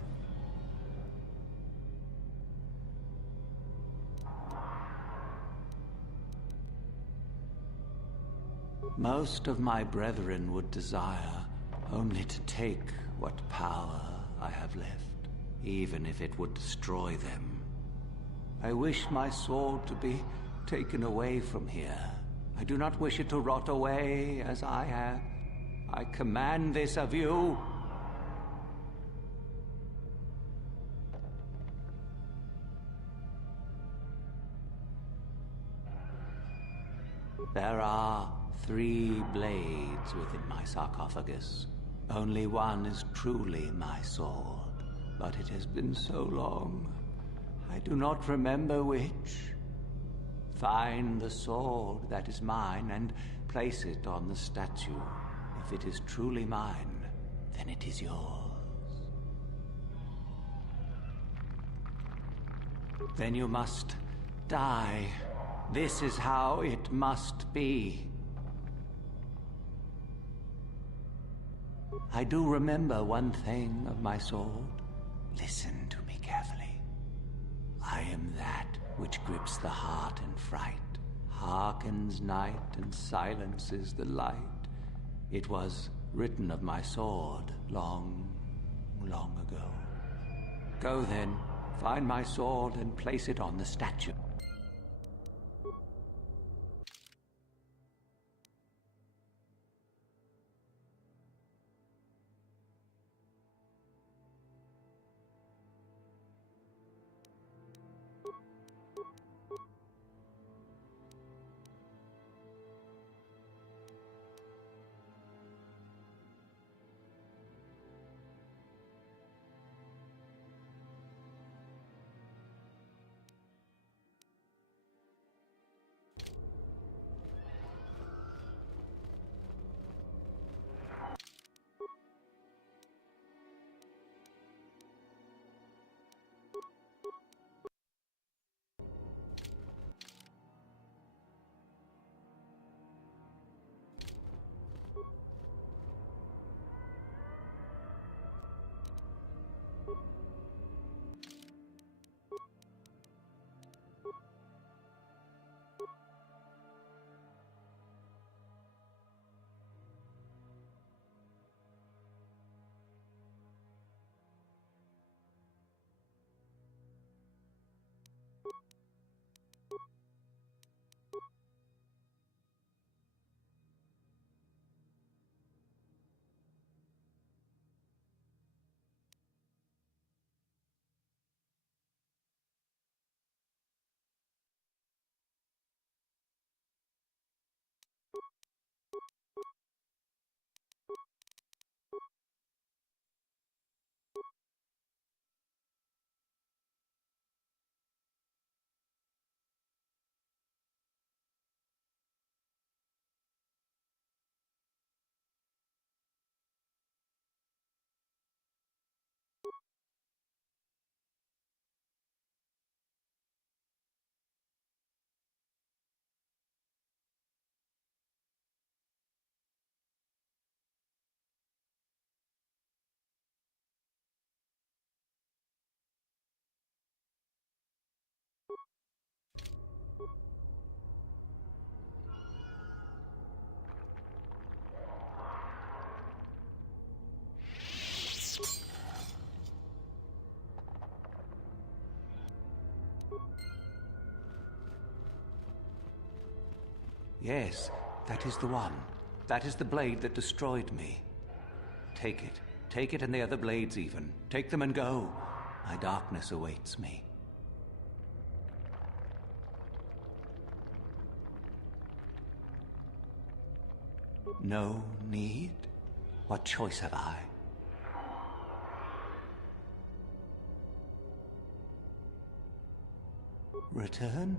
Most of my brethren would desire only to take what power I have left, even if it would destroy them. I wish my sword to be taken away from here. I do not wish it to rot away as I have. I command this of you. There are 3 blades within my sarcophagus. Only one is truly my sword, but it has been so long. I do not remember which. Find the sword that is mine and place it on the statue. If it is truly mine, then it is yours. Then you must die. This is how it must be. I do remember one thing of my sword. Listen to me carefully. I am that which grips the heart in fright, hearkens night and silences the light. It was written of my sword long, long ago. Go then, find my sword and place it on the statue. Yes, that is the one. That is the blade that destroyed me. Take it. Take it and the other blades even. Take them and go. My darkness awaits me. No need? What choice have I? Return?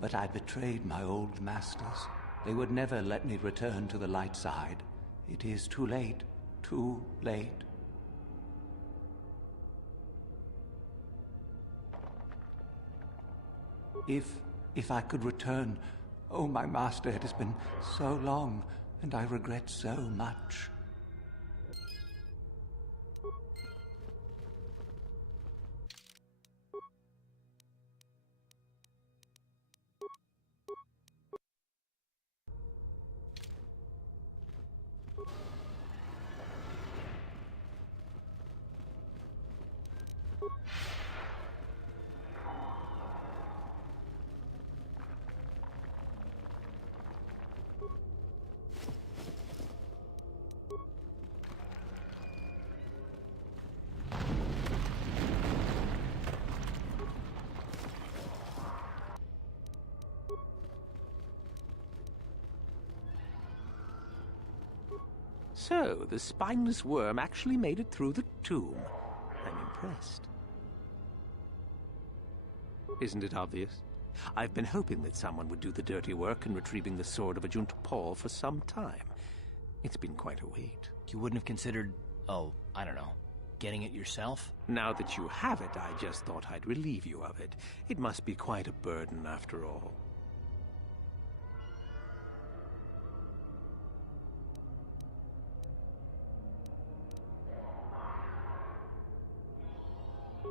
But I betrayed my old masters. They would never let me return to the light side. It is too late. Too late. If I could return... Oh, my master, it has been so long, and I regret so much. So, the spineless worm actually made it through the tomb. I'm impressed. Isn't it obvious? I've been hoping that someone would do the dirty work in retrieving the sword of Ajunta Paul for some time. It's been quite a wait. You wouldn't have considered, oh, I don't know, getting it yourself? Now that you have it, I just thought I'd relieve you of it. It must be quite a burden after all.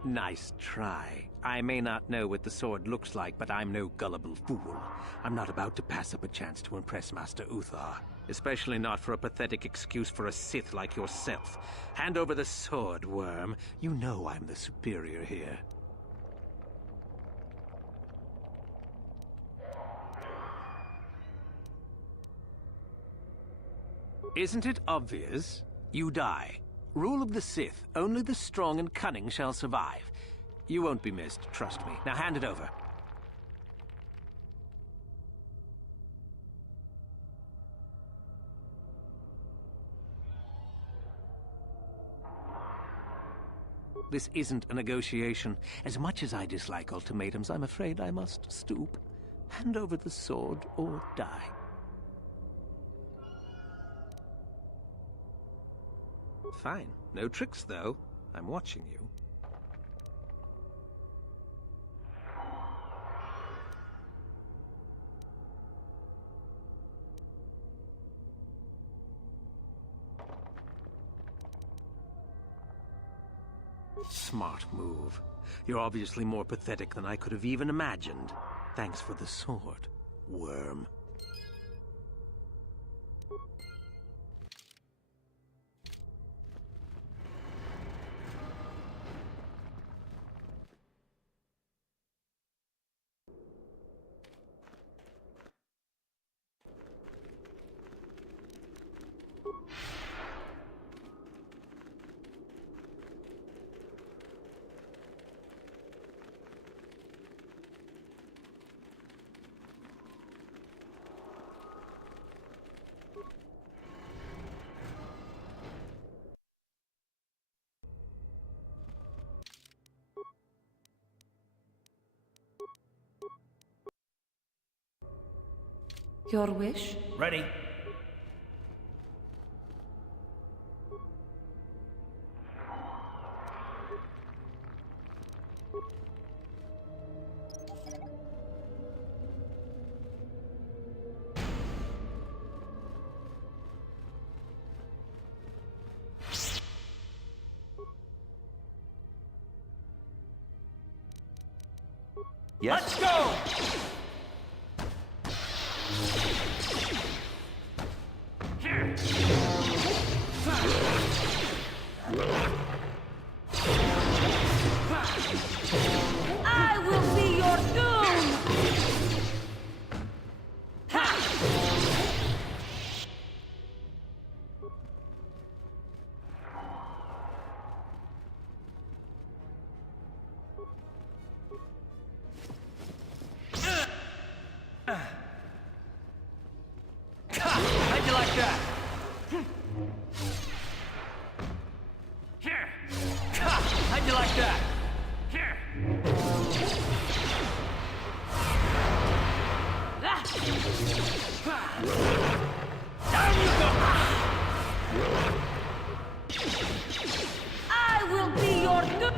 Nice try. I may not know what the sword looks like, but I'm no gullible fool. I'm not about to pass up a chance to impress Master Uthar. Especially not for a pathetic excuse for a Sith like yourself. Hand over the sword, worm. You know I'm the superior here. Isn't it obvious? You die. Rule of the Sith. Only the strong and cunning shall survive. You won't be missed, trust me. Now hand it over. This isn't a negotiation. As much as I dislike ultimatums, I'm afraid I must stoop. Hand over the sword or die. Fine. No tricks, though. I'm watching you. Smart move. You're obviously more pathetic than I could have even imagined. Thanks for the sword, worm. Your wish? Ready. Yes? Let's go! I will be your doom! How'd you like that? How'd you like that? Down you go! I will be your doom!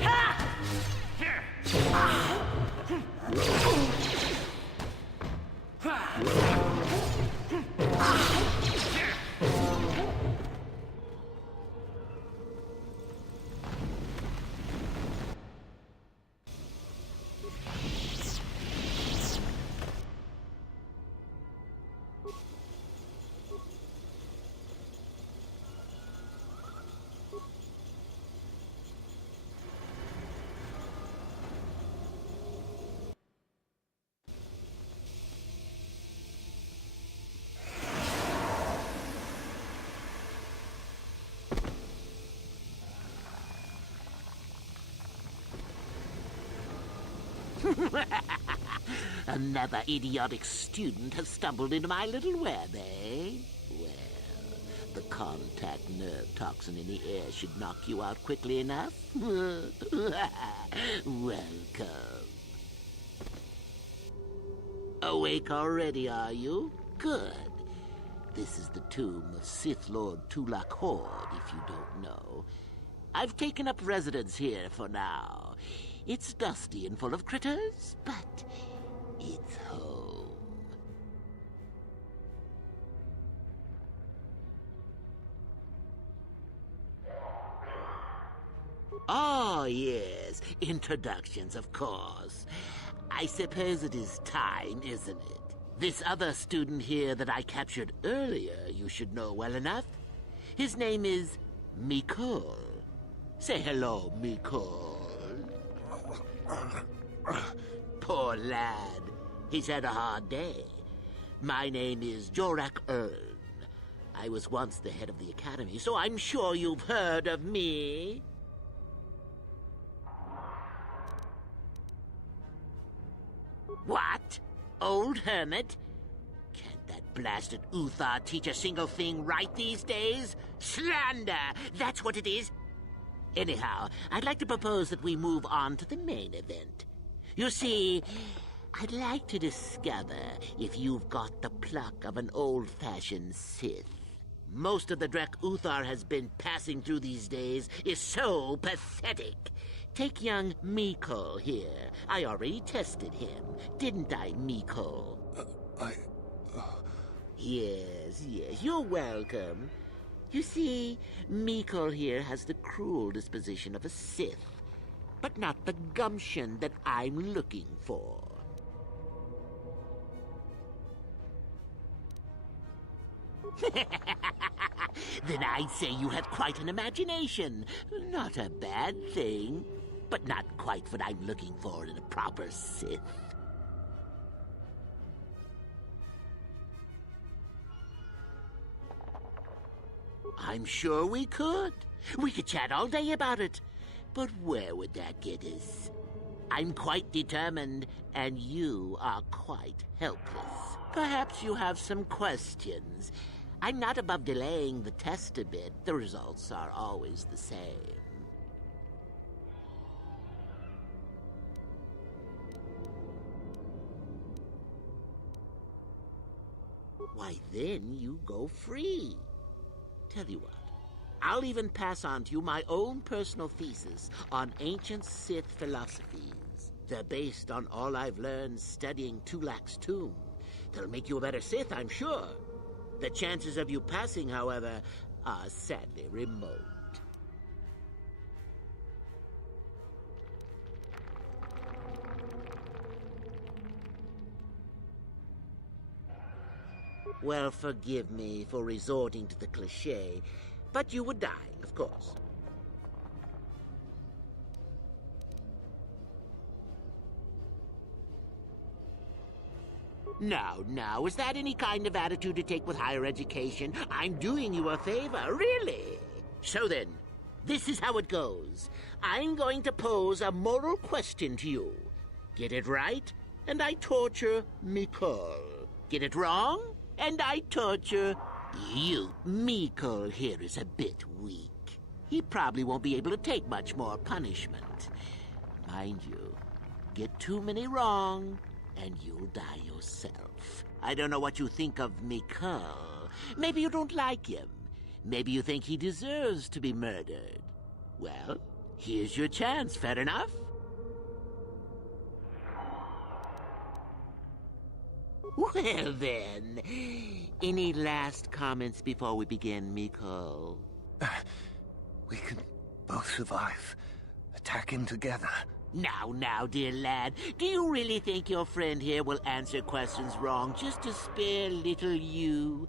Another idiotic student has stumbled into my little web, eh? Well, the contact nerve toxin in the air should knock you out quickly enough. Welcome. Awake already, are you? Good. This is the tomb of Sith Lord Tulak Horde, if you don't know. I've taken up residence here for now. It's dusty and full of critters, but it's home. Oh, yes. Introductions, of course. I suppose it is time, isn't it? This other student here that I captured earlier, you should know well enough. His name is Mikol. Say hello, Mikol. Poor lad. He's had a hard day. My name is Jorak Ern. I was once the head of the academy, so I'm sure you've heard of me. What? Old hermit? Can't that blasted Uthar teach a single thing right these days? Slander! That's what it is. Anyhow, I'd like to propose that we move on to the main event. You see, I'd like to discover if you've got the pluck of an old-fashioned Sith. Most of the Drek Uthar has been passing through these days is so pathetic. Take young Mikol here. I already tested him, didn't I, Mikol? Yes, you're welcome. You see, Mikol here has the cruel disposition of a Sith. but not the gumption that I'm looking for. Then I'd say you have quite an imagination. Not a bad thing, but not quite what I'm looking for in a proper Sith. I'm sure we could. We could chat all day about it. But where would that get us? I'm quite determined, and you are quite helpless. Perhaps you have some questions. I'm not above delaying the test a bit. The results are always the same. Why, then you go free. Tell you what, I'll even pass on to you my own personal thesis on ancient Sith philosophies. They're based on all I've learned studying Tulak's tomb. They'll make you a better Sith, I'm sure. The chances of you passing, however, are sadly remote. Well, forgive me for resorting to the cliché, but you would die, of course. Now, is that any kind of attitude to take with higher education? I'm doing you a favor, really. So then, this is how it goes. I'm going to pose a moral question to you. Get it right, and I torture Mikol. Get it wrong, and I torture you. Mikol here is a bit weak. He probably won't be able to take much more punishment. Mind you, get too many wrong, and you'll die yourself. I don't know what you think of Mikol. Maybe you don't like him. Maybe you think he deserves to be murdered. Well, here's your chance, fair enough? Well then, any last comments before we begin, Mikol? We can both survive. Attack him together. Now, dear lad, do you really think your friend here will answer questions wrong just to spare little you,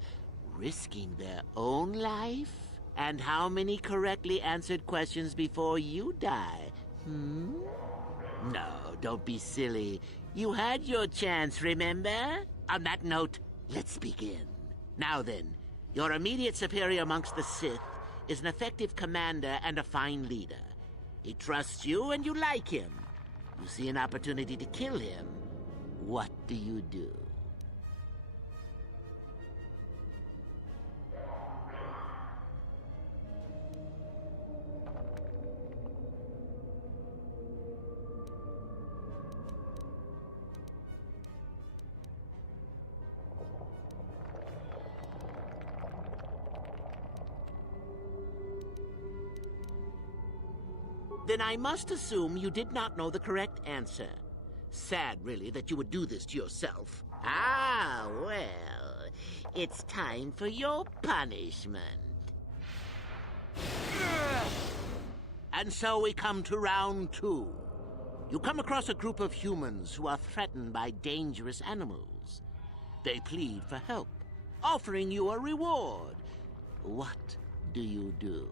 risking their own life? And how many correctly answered questions before you die? No, don't be silly. You had your chance, remember? On that note, let's begin. Now then, your immediate superior amongst the Sith is an effective commander and a fine leader. He trusts you and you like him. You see an opportunity to kill him. What do you do? Then I must assume you did not know the correct answer. Sad, really, that you would do this to yourself. Ah, well, it's time for your punishment. And so we come to round 2. You come across a group of humans who are threatened by dangerous animals. They plead for help, offering you a reward. What do you do?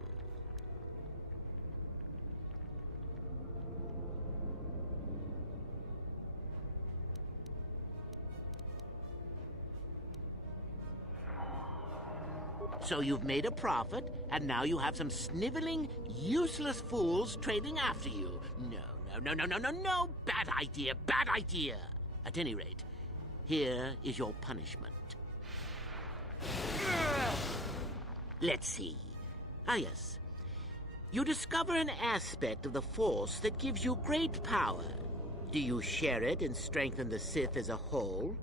So you've made a profit, and now you have some sniveling, useless fools trading after you. No. Bad idea. At any rate, here is your punishment. Let's see. Ah, yes. You discover an aspect of the Force that gives you great power. Do you share it and strengthen the Sith as a whole,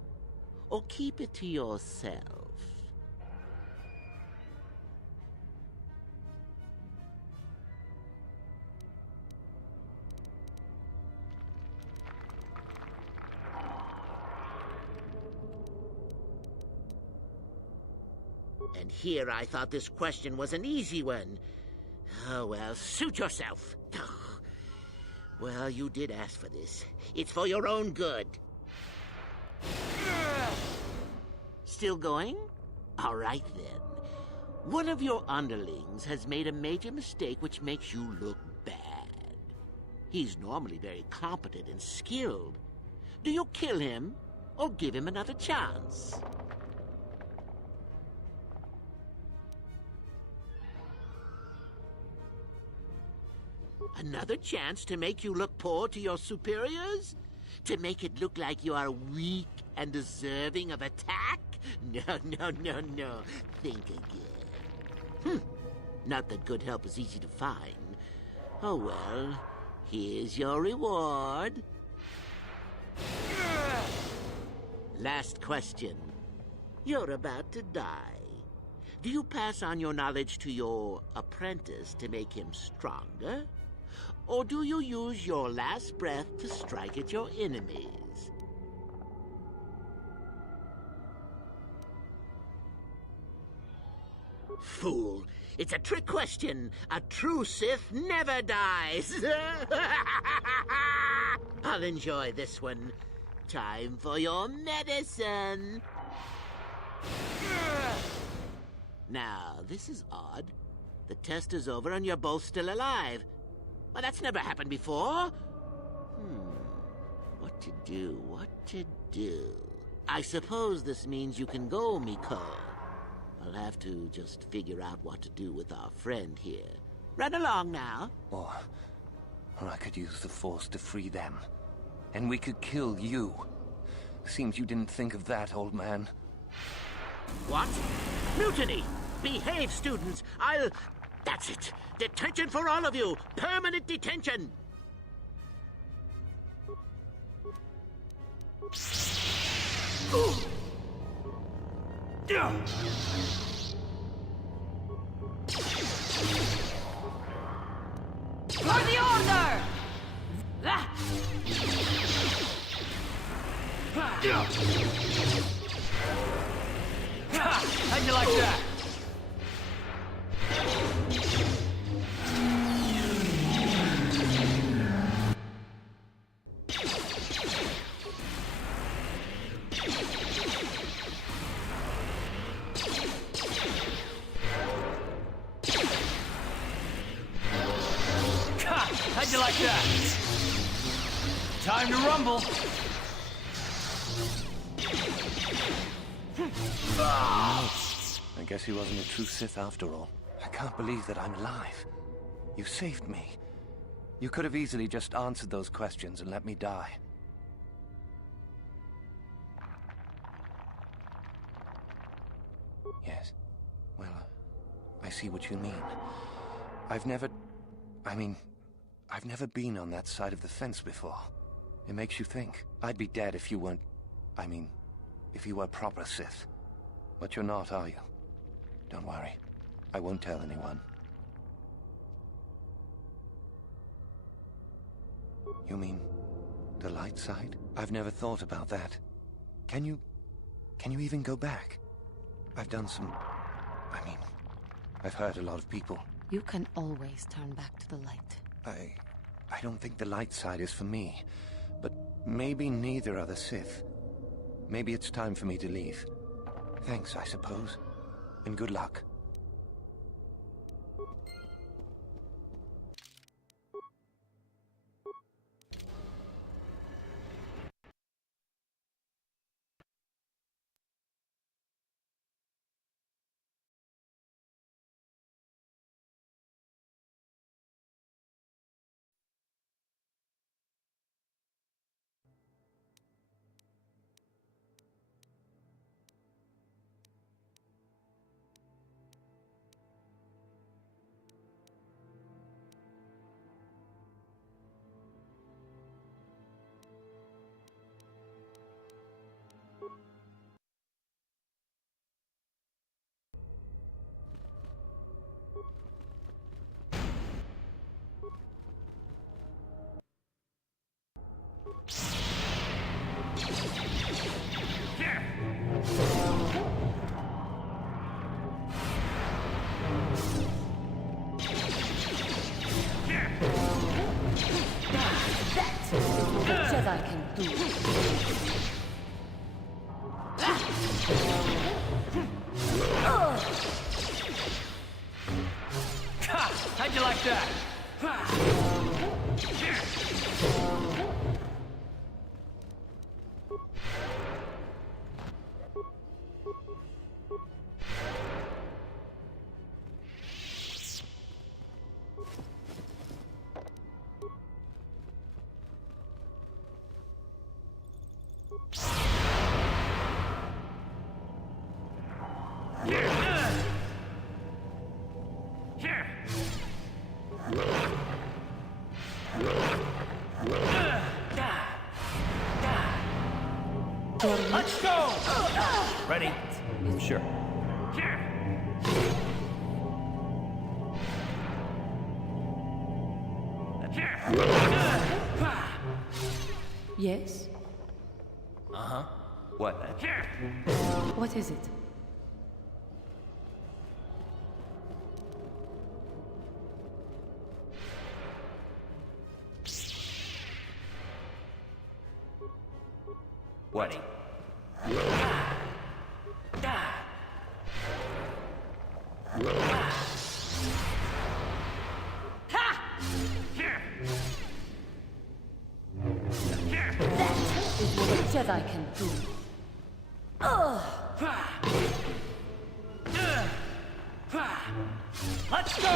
or keep it to yourself? And here I thought this question was an easy one. Oh, well, suit yourself. Well, you did ask for this. It's for your own good. Still going? All right, then. One of your underlings has made a major mistake which makes you look bad. He's normally very competent and skilled. Do you kill him or give him another chance? Another chance to make you look poor to your superiors? To make it look like you are weak and deserving of attack? No, no, no, no. Think again. Not that good help is easy to find. Oh well, here's your reward. Last question. You're about to die. Do you pass on your knowledge to your apprentice to make him stronger? Or do you use your last breath to strike at your enemies? Fool! It's a trick question. A true Sith never dies. I'll enjoy this one. Time for your medicine. Now, this is odd. The test is over and you're both still alive. Well, that's never happened before. What to do? What to do? I suppose this means you can go, Miko. I'll have to just figure out what to do with our friend here. Run along now. Or I could use the Force to free them. And we could kill you. Seems you didn't think of that, old man. What? Mutiny! Behave, students! That's it! Detention for all of you! Permanent detention! Ooh. For the order! How'd you like that? How'd you like that? Time to rumble. I guess he wasn't a true Sith after all. I can't believe that I'm alive. You saved me. You could have easily just answered those questions and let me die. Yes. Well, I see what you mean. I've never been on that side of the fence before. It makes you think. I'd be dead if you weren't... if you were proper Sith. But you're not, are you? Don't worry. I won't tell anyone. You mean the light side? I've never thought about that. Can you even go back? I've done some... I've hurt a lot of people. You can always turn back to the light. I don't think the light side is for me. But maybe neither are the Sith. Maybe it's time for me to leave. Thanks, I suppose. And good luck. Jedi can do. How'd you like that? Let's go! Ready? Sure. Yes? Uh-huh. What? What is it? What? Is what a Jedi can do. Let's go!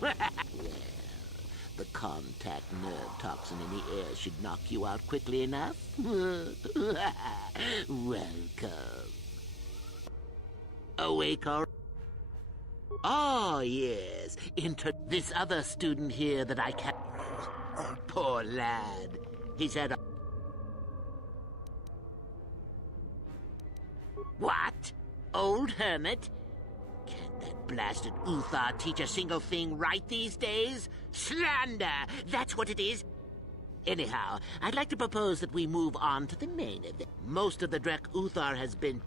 Well, the contact nerve toxin in the air should knock you out quickly enough. Welcome. Awake or... Oh, yes. This other student here that I can't... Poor lad. He's had a... What? Old hermit? Can't that blasted Uthar teach a single thing right these days? Slander! That's what it is. Anyhow, I'd like to propose that we move on to the main event. Most of the Drek Uthar has been...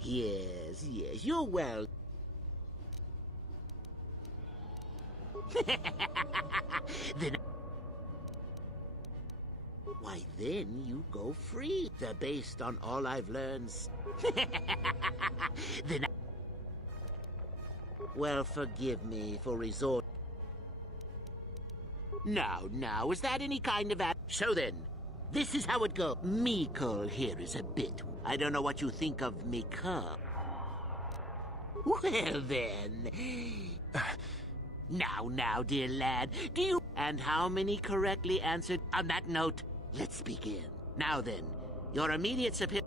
Yes, you're well. Then... Why, then you go free. They're based on all I've learned. Then... Well, forgive me for resort... Now, is that any kind of... So then, this is how it goes. Mikol here is a bit... I don't know what you think of Mikol. Well, then... Now, dear lad, do you... And how many correctly answered... On that note, let's begin. Now then, your immediate superior...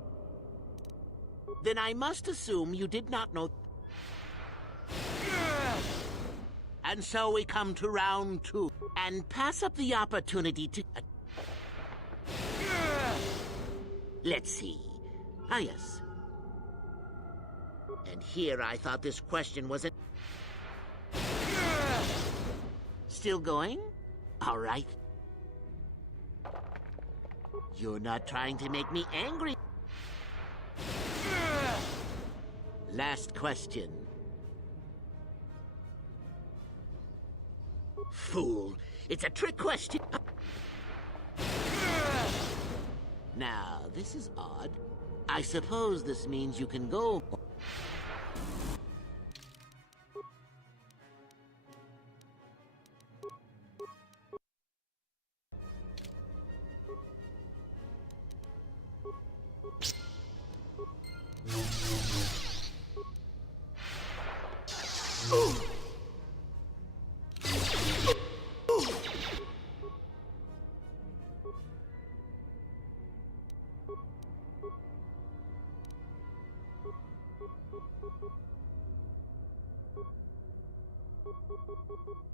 Then I must assume you did not know... And so we come to round 2, and pass up the opportunity to... Let's see. Ah, yes. And here I thought this question was a... Still going? All right. You're not trying to make me angry. Last question. Fool. It's a trick question. Now, this is odd. I suppose this means you can go...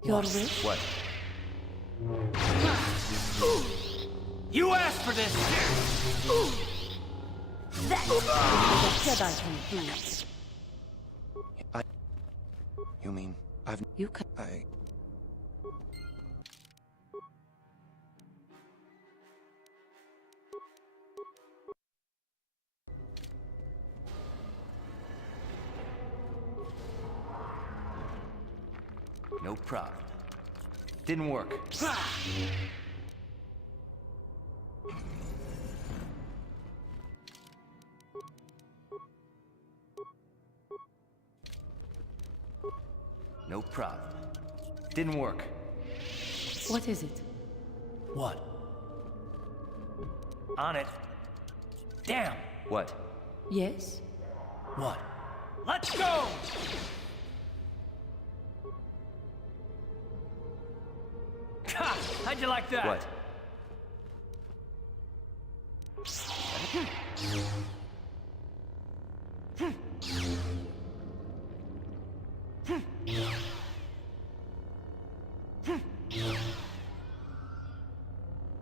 Your wish? What? You asked for this! That is what a Jedi can do. You mean, You can... No problem. Didn't work. No problem. Didn't work. What is it? What? On it. Damn! What? Yes? What? Let's go! Ha! How'd you like that? What?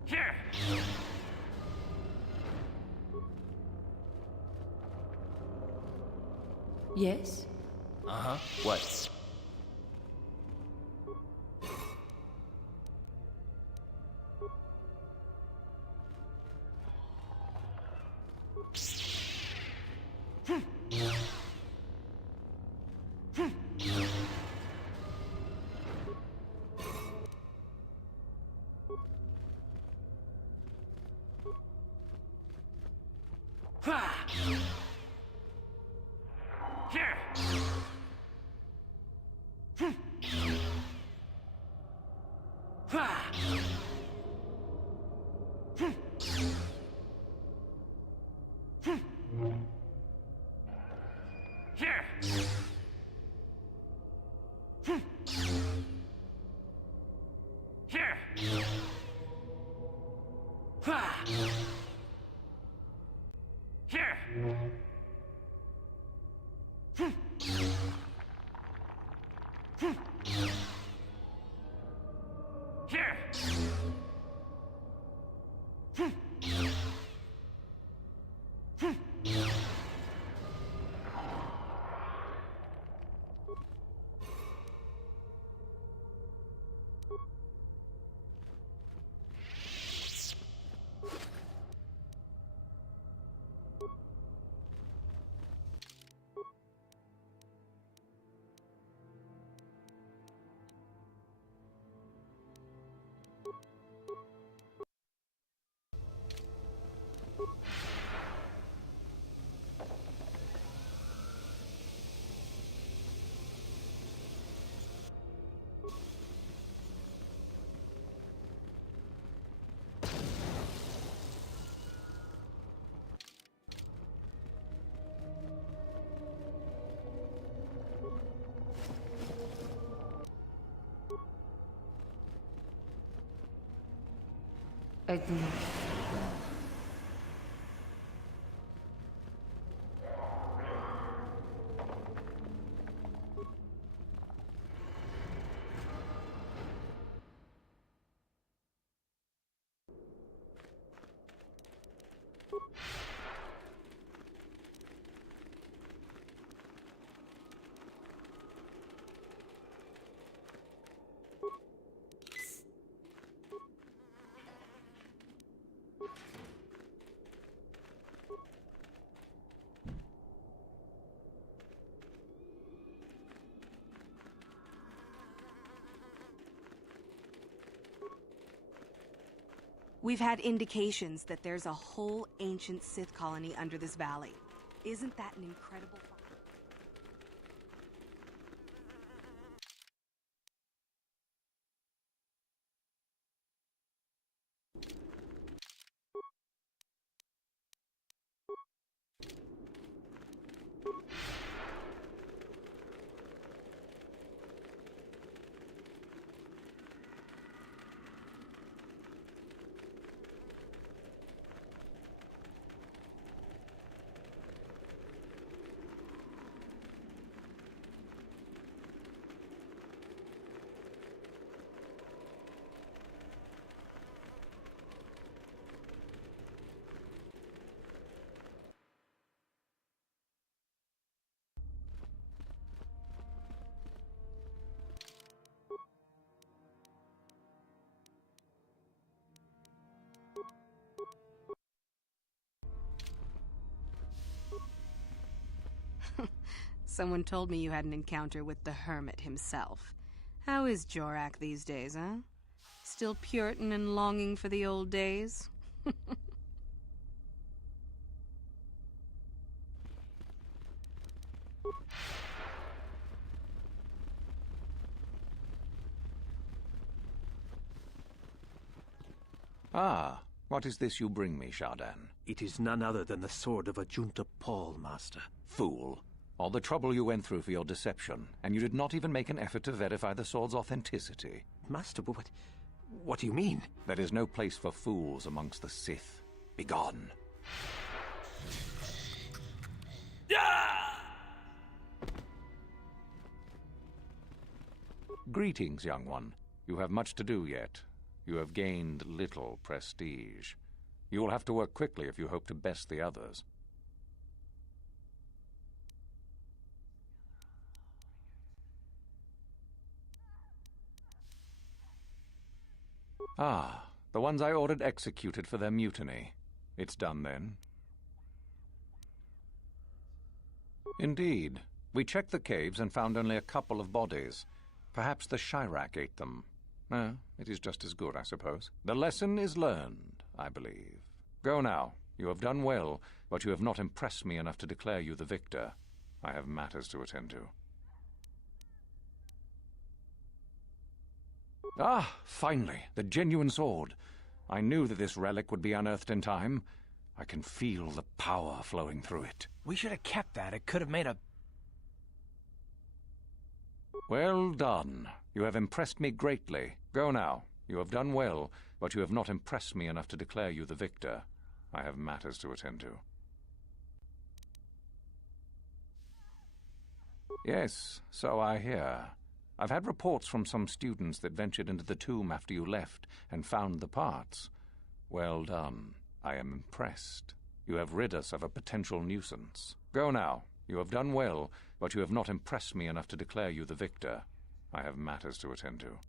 Here! Yes? Uh-huh. What? Ha! Here! Ha! Here! Here! Ha! Here! Here! I do not. We've had indications that there's a whole ancient Sith colony under this valley. Isn't that an incredible find? Someone told me you had an encounter with the Hermit himself. How is Jorak these days, huh? Still Puritan and longing for the old days? Ah, what is this you bring me, Shardan? It is none other than the sword of Ajunta Paul, Master. Fool. All the trouble you went through for your deception, and you did not even make an effort to verify the sword's authenticity. Master, what do you mean? There is no place for fools amongst the Sith. Begone. Greetings, young one. You have much to do yet. You have gained little prestige. You will have to work quickly if you hope to best the others. Ah, the ones I ordered executed for their mutiny. It's done then. Indeed. We checked the caves and found only a couple of bodies. Perhaps the Chirac ate them. It is just as good, I suppose. The lesson is learned, I believe. Go now. You have done well, but you have not impressed me enough to declare you the victor. I have matters to attend to. Ah, finally, the genuine sword. I knew that this relic would be unearthed in time. I can feel the power flowing through it. We should have kept that. It could have made a... Well done. You have impressed me greatly. Go now. You have done well, but you have not impressed me enough to declare you the victor. I have matters to attend to. Yes, so I hear. I've had reports from some students that ventured into the tomb after you left and found the parts. Well done. I am impressed. You have rid us of a potential nuisance. Go now. You have done well, but you have not impressed me enough to declare you the victor. I have matters to attend to.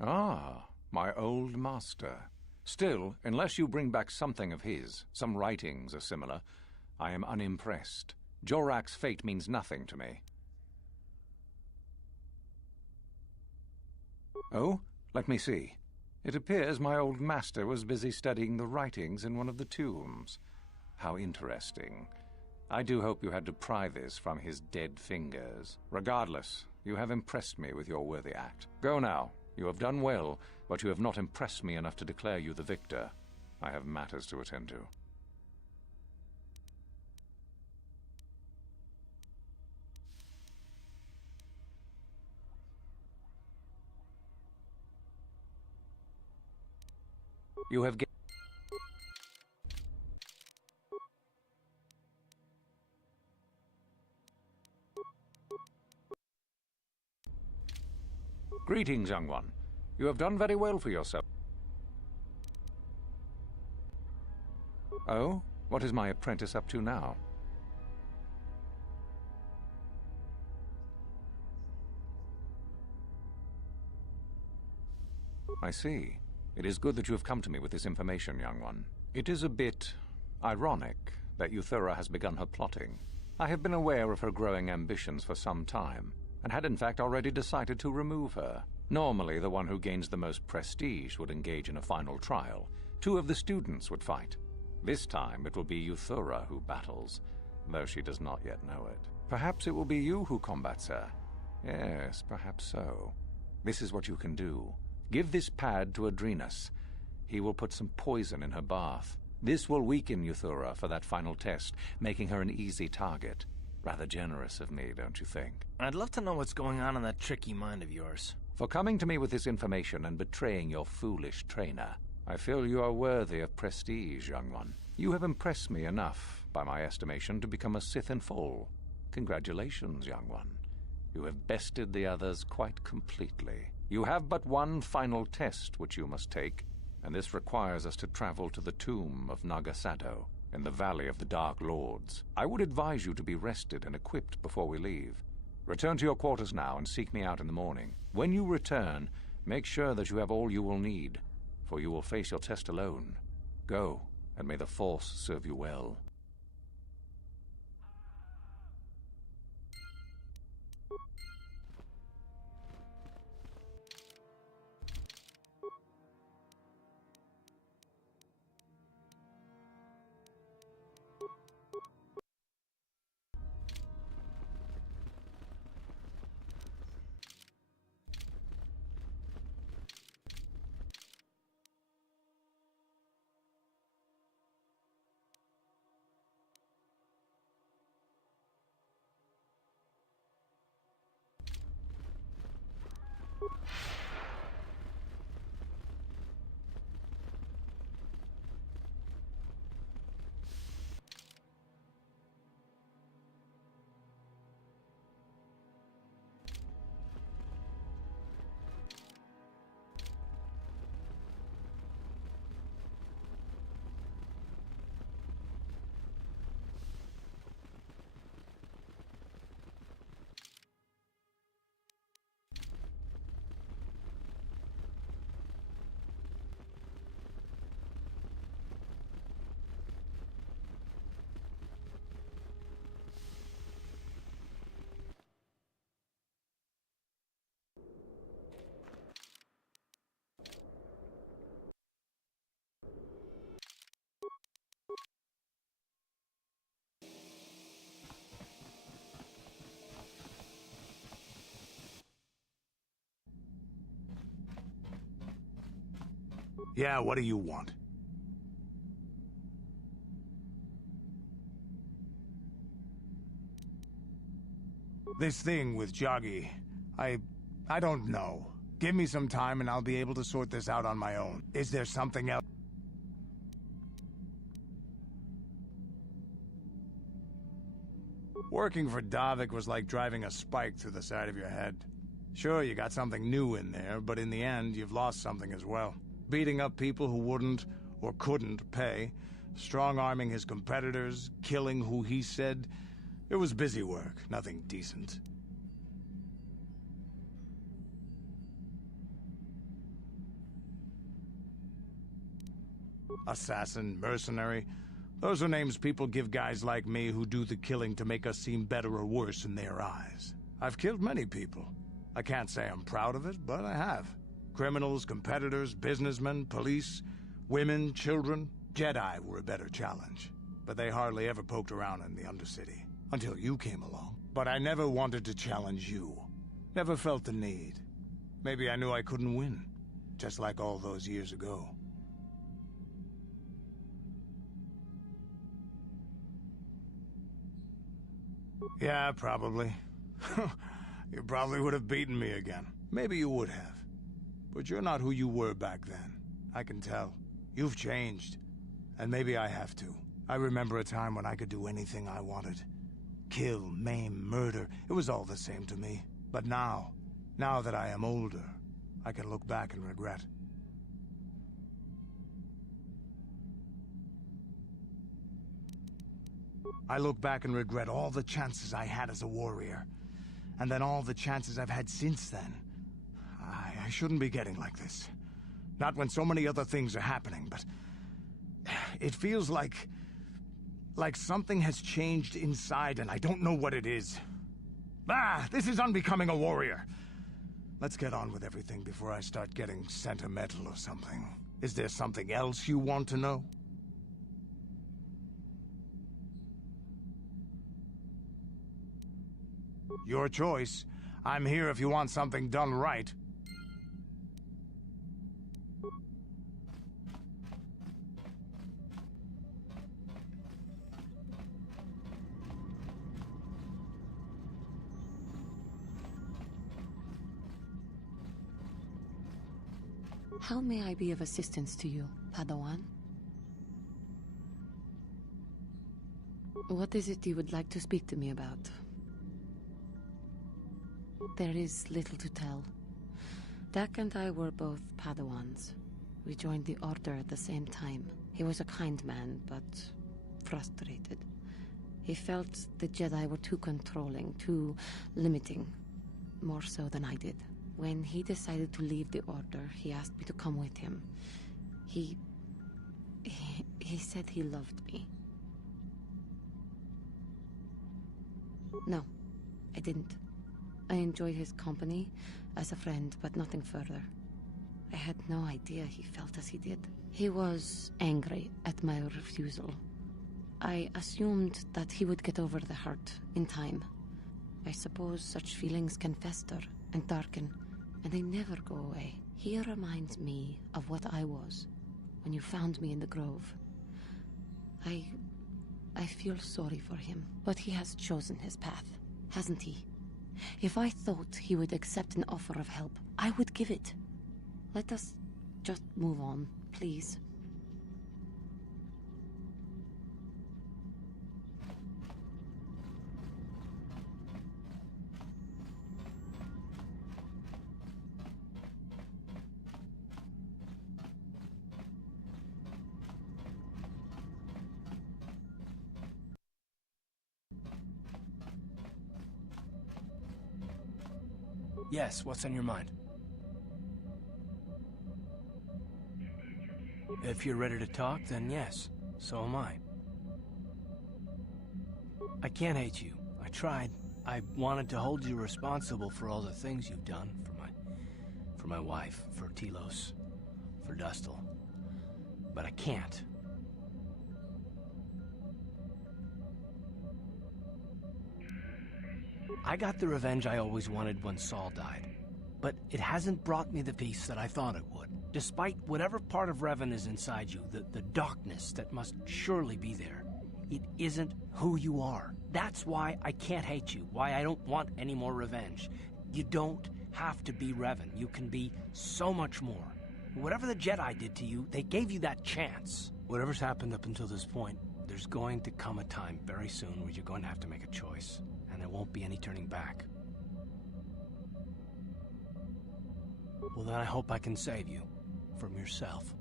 Ah, my old master. Still, unless you bring back something of his, some writings or similar, I am unimpressed. Jorak's fate means nothing to me. Oh, let me see. It appears my old master was busy studying the writings in one of the tombs. How interesting. I do hope you had to pry this from his dead fingers. Regardless, you have impressed me with your worthy act. Go now. You have done well, but you have not impressed me enough to declare you the victor. I have matters to attend to. You have Greetings, young one. You have done very well for yourself. Oh? What is my apprentice up to now? I see. It is good that you have come to me with this information, young one. It is a bit ironic that Euthura has begun her plotting. I have been aware of her growing ambitions for some time, and had in fact already decided to remove her. Normally, the one who gains the most prestige would engage in a final trial. 2 of the students would fight. This time, it will be Euthura who battles, though she does not yet know it. Perhaps it will be you who combats her. Yes, perhaps so. This is what you can do. Give this pad to Adrenus. He will put some poison in her bath. This will weaken Euthura for that final test, making her an easy target. Rather generous of me, don't you think? I'd love to know what's going on in that tricky mind of yours. For coming to me with this information and betraying your foolish trainer, I feel you are worthy of prestige, young one. You have impressed me enough, by my estimation, to become a Sith in full. Congratulations, young one. You have bested the others quite completely. You have but one final test which you must take, and this requires us to travel to the tomb of Nagasado, in the Valley of the Dark Lords. I would advise you to be rested and equipped before we leave. Return to your quarters now and seek me out in the morning. When you return, make sure that you have all you will need, for you will face your test alone. Go, and may the Force serve you well. Yeah, what do you want? This thing with Joggy, I don't know. Give me some time and I'll be able to sort this out on my own. Is there something else? Working for Davik was like driving a spike through the side of your head. Sure, you got something new in there, but in the end, you've lost something as well. Beating up people who wouldn't or couldn't pay, strong-arming his competitors, killing who he said. It was busy work, nothing decent. Assassin, mercenary. Those are names people give guys like me who do the killing to make us seem better or worse in their eyes. I've killed many people. I can't say I'm proud of it, but I have. Criminals, competitors, businessmen, police, women, children. Jedi were a better challenge, but they hardly ever poked around in the Undercity. Until you came along. But I never wanted to challenge you. Never felt the need. Maybe I knew I couldn't win. Just like all those years ago. Yeah, probably. You probably would have beaten me again. Maybe you would have. But you're not who you were back then. I can tell. You've changed. And maybe I have to. I remember a time when I could do anything I wanted. Kill, maim, murder. It was all the same to me. But now that I am older, I can look back and regret. I look back and regret all the chances I had as a warrior. And then all the chances I've had since then. I shouldn't be getting like this. Not when so many other things are happening, but... It feels like something has changed inside and I don't know what it is. This is unbecoming a warrior. Let's get on with everything before I start getting sentimental or something. Is there something else you want to know? Your choice. I'm here if you want something done right. How may I be of assistance to you, Padawan? What is it you would like to speak to me about? There is little to tell. Dak and I were both Padawans. We joined the Order at the same time. He was a kind man, but frustrated. He felt the Jedi were too controlling, too limiting, more so than I did. When he decided to leave the Order, he asked me to come with him. He He said he loved me. No, I didn't. I enjoyed his company as a friend, but nothing further. I had no idea he felt as he did. He was angry at my refusal. I assumed that he would get over the hurt in time. I suppose such feelings can fester and darken, and they never go away. He reminds me of what I was when you found me in the grove. I feel sorry for him, but he has chosen his path, hasn't he? If I thought he would accept an offer of help, I would give it. Let us just move on, please. Yes, what's on your mind? If you're ready to talk, then yes. So am I. I can't hate you. I tried. I wanted to hold you responsible for all the things you've done for my wife, for Telos, for Dustle. But I can't. I got the revenge I always wanted when Saul died, but it hasn't brought me the peace that I thought it would. Despite whatever part of Revan is inside you, the darkness that must surely be there, it isn't who you are. That's why I can't hate you, why I don't want any more revenge. You don't have to be Revan. You can be so much more. Whatever the Jedi did to you, they gave you that chance. Whatever's happened up until this point, there's going to come a time very soon where you're going to have to make a choice. And there won't be any turning back. Well, then I hope I can save you from yourself.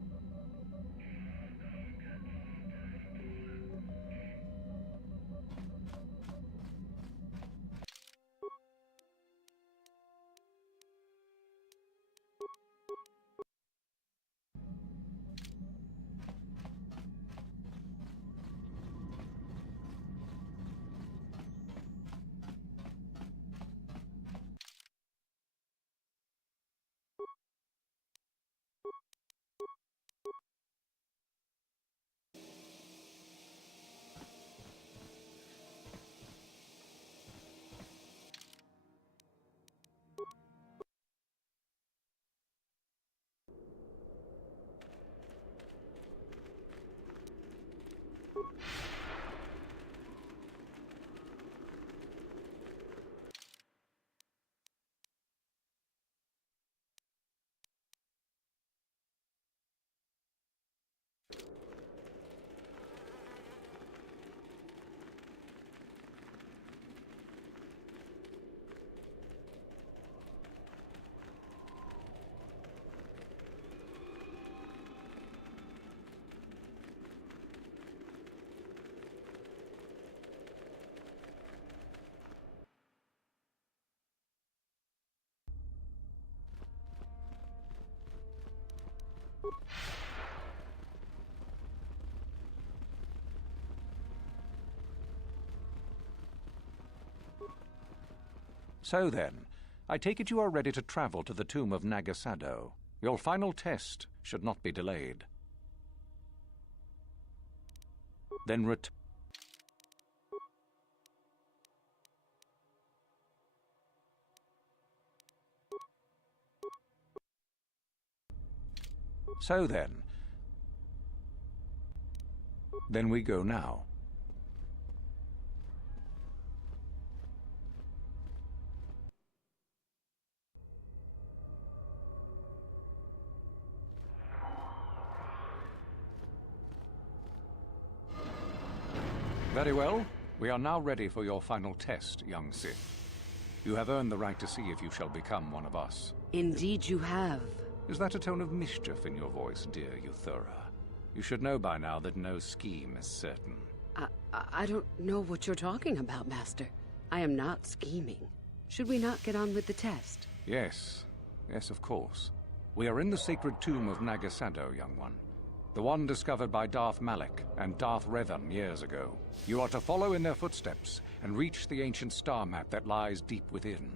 So then, I take it you are ready to travel to the tomb of Nagasado. Your final test should not be delayed. Then So then we go now. Very well. We are now ready for your final test, young Sith. You have earned the right to see if you shall become one of us. Indeed you have. Is that a tone of mischief in your voice, dear Euthura? You should know by now that no scheme is certain. I don't know what you're talking about, Master. I am not scheming. Should we not get on with the test? Yes. Yes, of course. We are in the sacred tomb of Nagasado, young one. The one discovered by Darth Malak and Darth Revan years ago. You are to follow in their footsteps and reach the ancient star map that lies deep within.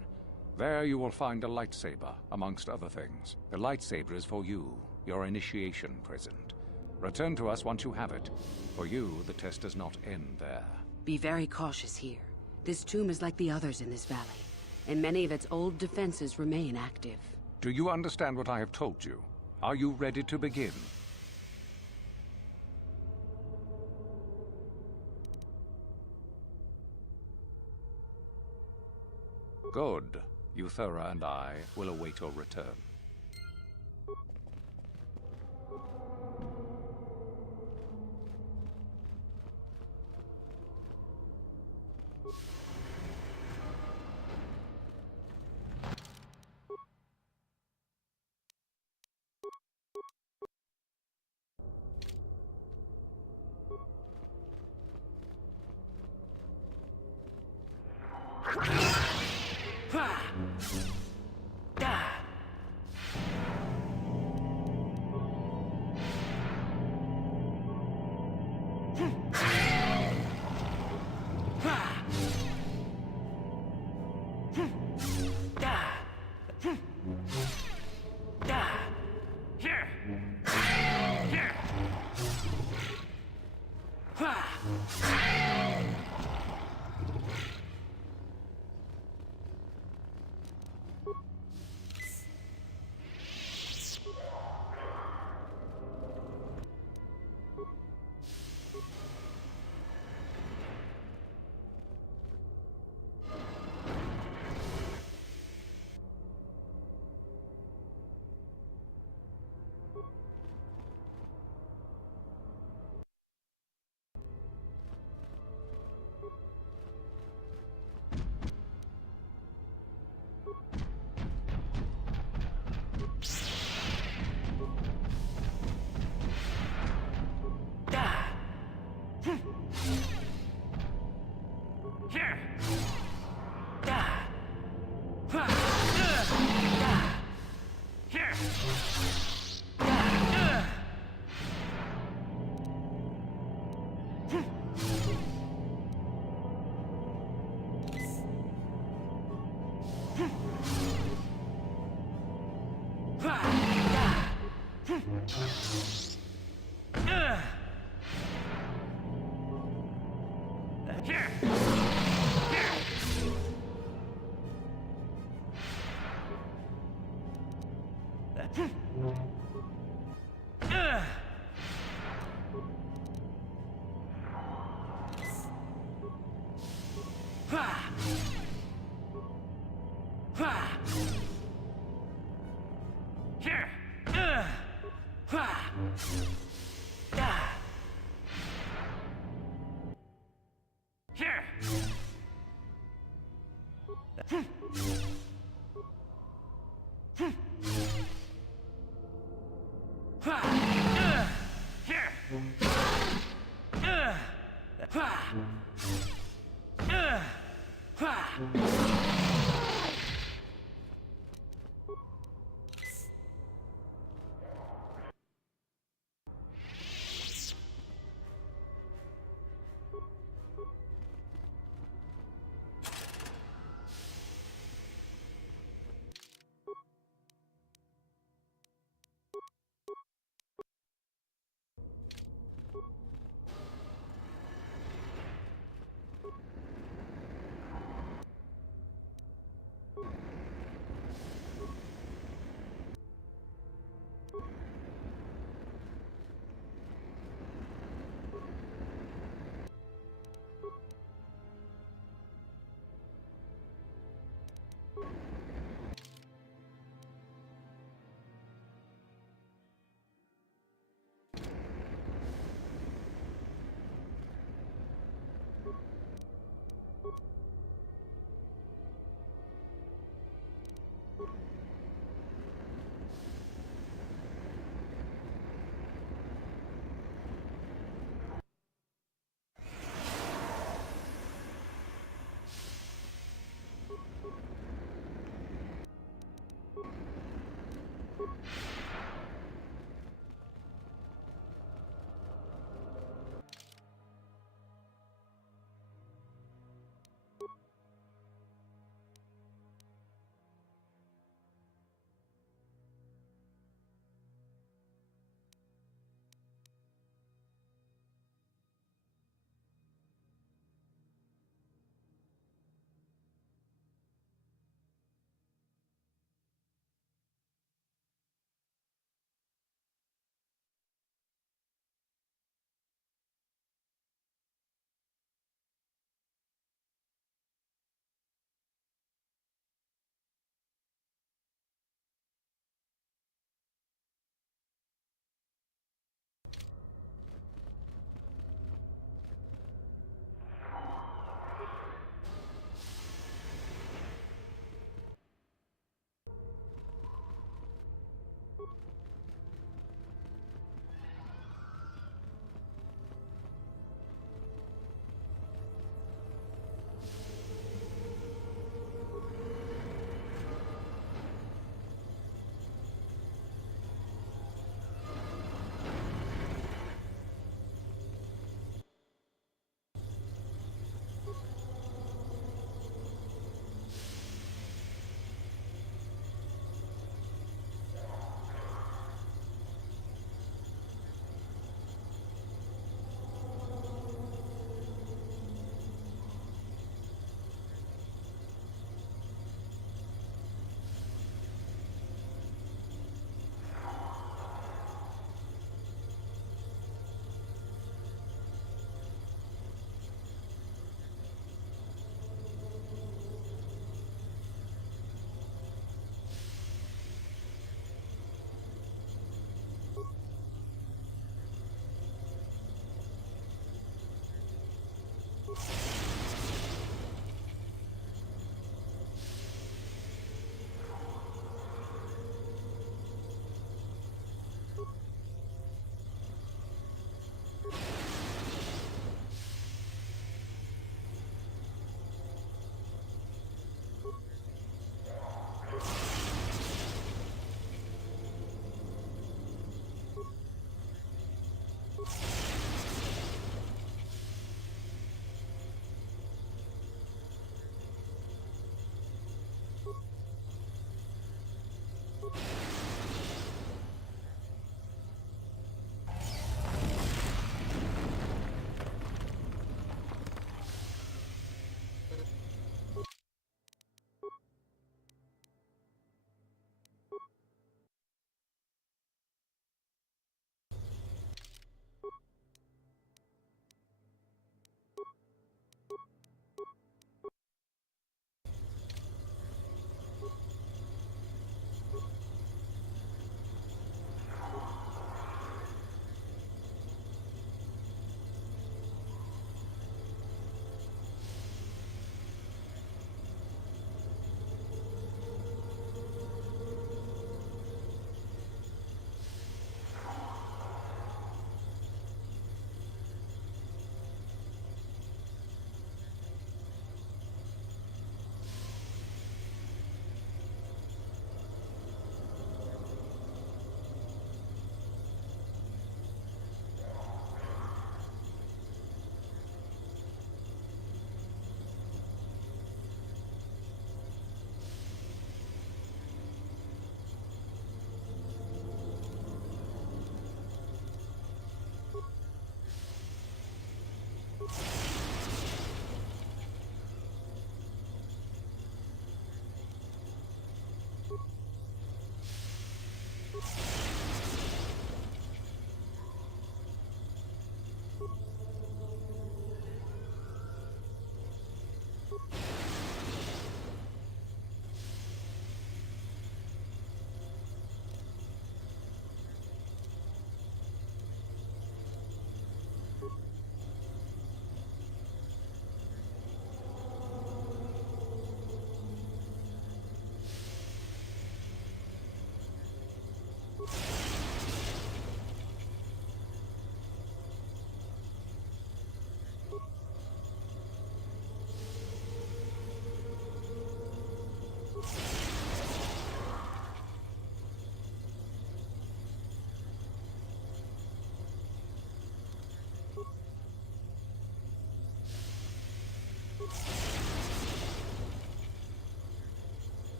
There you will find a lightsaber, amongst other things. The lightsaber is for you, your initiation present. Return to us once you have it. For you, the test does not end there. Be very cautious here. This tomb is like the others in this valley, and many of its old defenses remain active. Do you understand what I have told you? Are you ready to begin? Good. Euthura and I will await your return.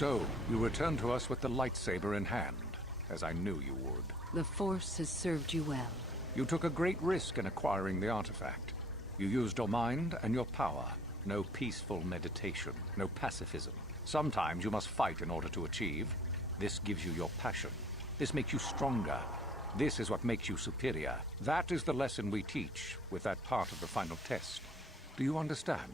So, you return to us with the lightsaber in hand, as I knew you would. The Force has served you well. You took a great risk in acquiring the artifact. You used your mind and your power. No peaceful meditation, no pacifism. Sometimes you must fight in order to achieve. This gives you your passion. This makes you stronger. This is what makes you superior. That is the lesson we teach with that part of the final test. Do you understand?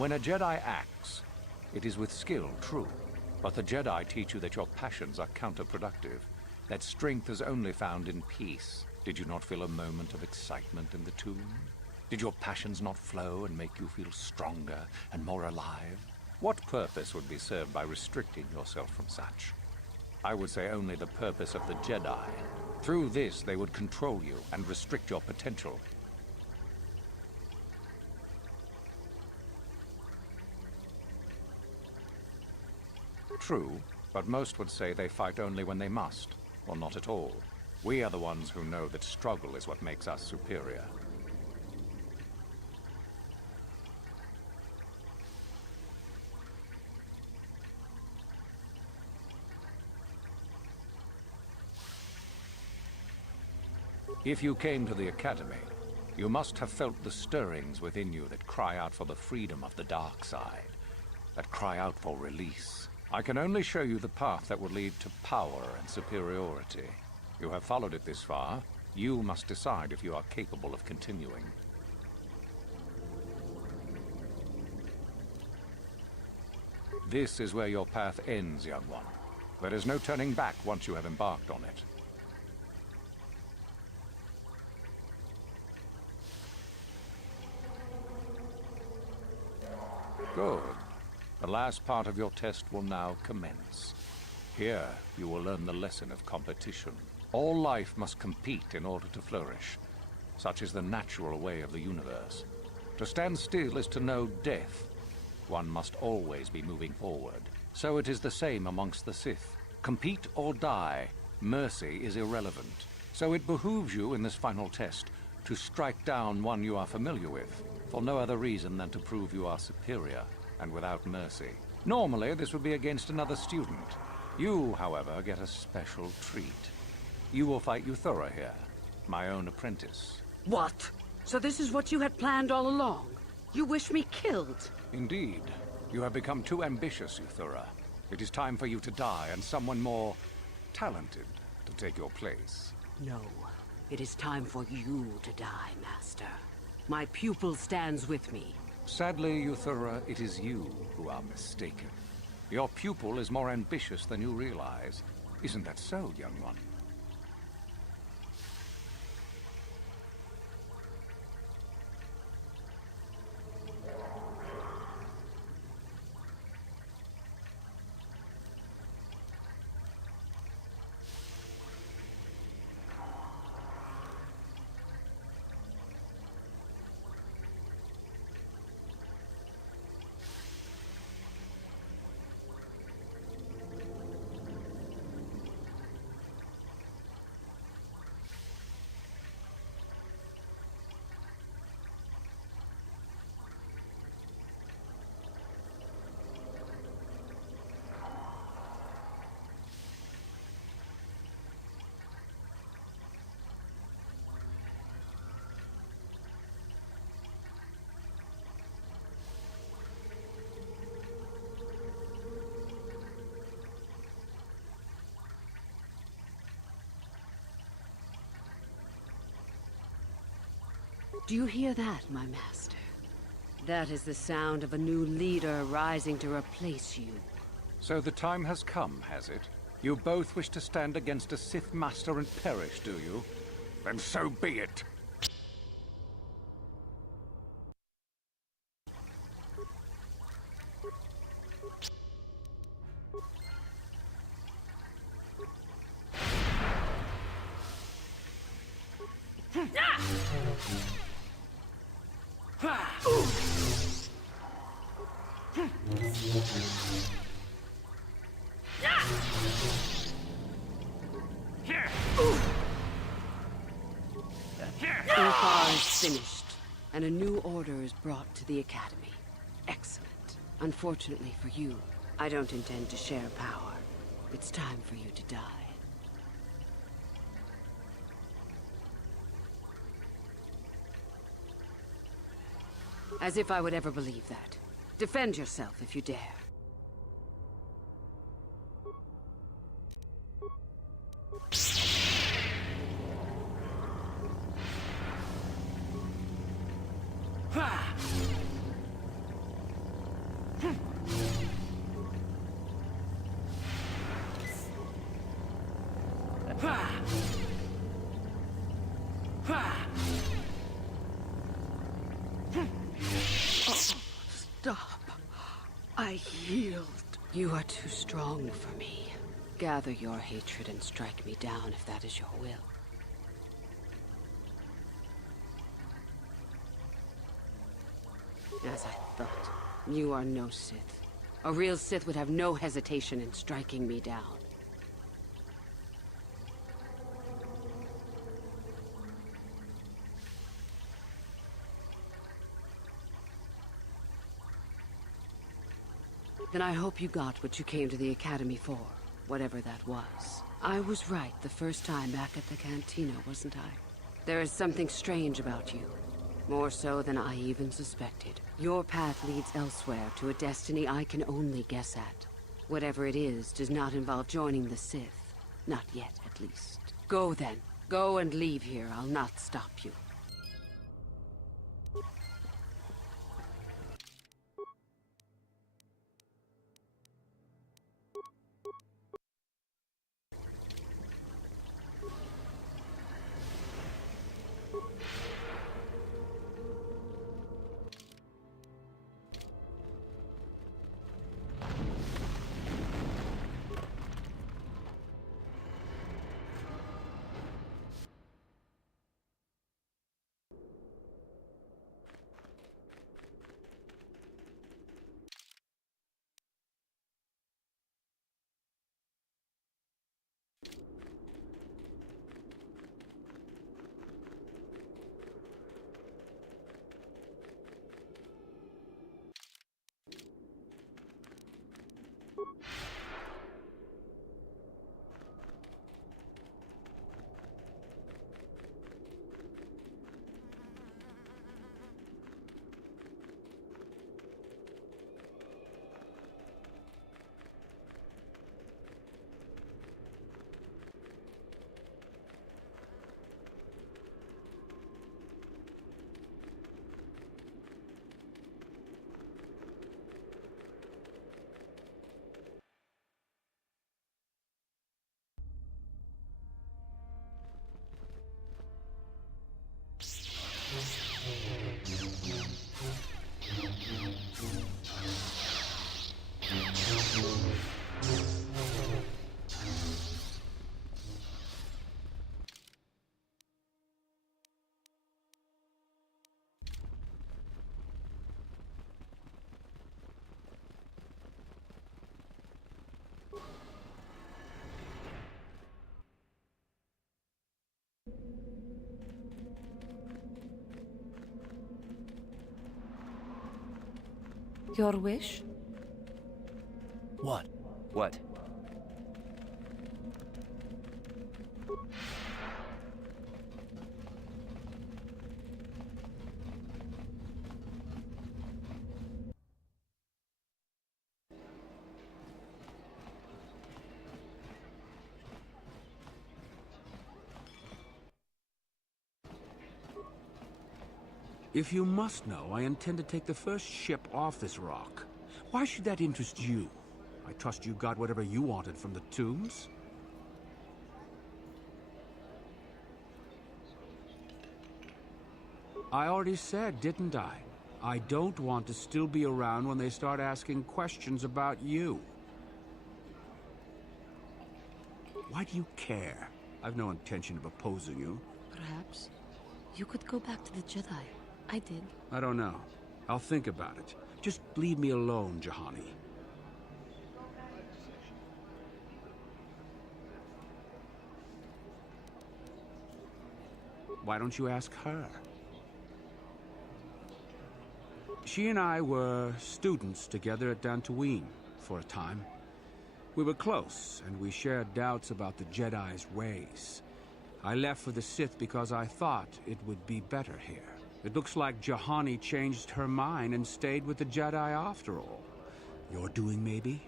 When a Jedi acts, it is with skill, true. But the Jedi teach you that your passions are counterproductive, that strength is only found in peace. Did you not feel a moment of excitement in the tomb? Did your passions not flow and make you feel stronger and more alive? What purpose would be served by restricting yourself from such? I would say only the purpose of the Jedi. Through this, they would control you and restrict your potential. True, but most would say they fight only when they must, or not at all. We are the ones who know that struggle is what makes us superior. If you came to the Academy, you must have felt the stirrings within you that cry out for the freedom of the dark side, that cry out for release. I can only show you the path that will lead to power and superiority. You have followed it this far. You must decide if you are capable of continuing. This is where your path ends, young one. There is no turning back once you have embarked on it. Good. The last part of your test will now commence. Here, you will learn the lesson of competition. All life must compete in order to flourish. Such is the natural way of the universe. To stand still is to know death. One must always be moving forward. So it is the same amongst the Sith. Compete or die. Mercy is irrelevant. So it behooves you in this final test to strike down one you are familiar with, for no other reason than to prove you are superior and without mercy. Normally, this would be against another student. You, however, get a special treat. You will fight Euthura here, my own apprentice. What? So this is what you had planned all along? You wish me killed? Indeed. You have become too ambitious, Euthura. It is time for you to die, and someone more talented to take your place. No. It is time for you to die, Master. My pupil stands with me. Sadly, Euthura, it is you who are mistaken. Your pupil is more ambitious than you realize. Isn't that so, young one? Do you hear that, my master? That is the sound of a new leader rising to replace you. So the time has come, has it? You both wish to stand against a Sith Master and perish, do you? Then so be it! finished, and a new order is brought to the Academy. Excellent. Unfortunately for you, I don't intend to share power. It's time for you to die. As if I would ever believe that. Defend yourself if you dare. Stop. I yield. You are too strong for me. Gather your hatred and strike me down if that is your will. As I thought, you are no Sith. A real Sith would have no hesitation in striking me down. Then I hope you got what you came to the Academy for, whatever that was. I was right the first time back at the cantina, wasn't I? There is something strange about you. More so than I even suspected. Your path leads elsewhere to a destiny I can only guess at. Whatever it is does not involve joining the Sith. Not yet, at least. Go then. Go and leave here. I'll not stop you. Your wish? What? What? If you must know, I intend to take the first ship off this rock. Why should that interest you? I trust you got whatever you wanted from the tombs? I already said, didn't I? I don't want to still be around when they start asking questions about you. Why do you care? I've no intention of opposing you. Perhaps you could go back to the Jedi. I did. I don't know. I'll think about it. Just leave me alone, Juhani. Why don't you ask her? She and I were students together at Dantooine for a time. We were close, and we shared doubts about the Jedi's ways. I left for the Sith because I thought it would be better here. It looks like Juhani changed her mind and stayed with the Jedi after all. Your doing, maybe?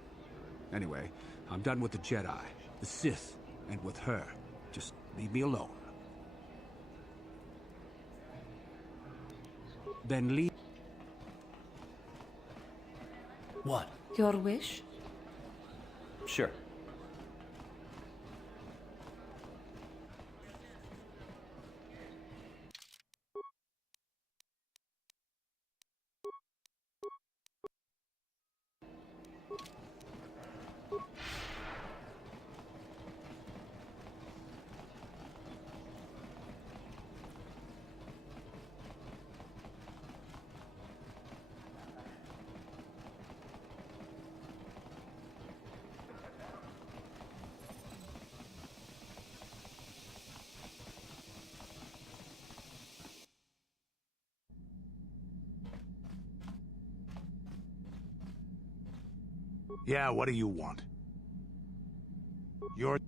Anyway, I'm done with the Jedi, the Sith, and with her. Just leave me alone. Then leave. What? Your wish? Sure. Yeah, what do you want? You're...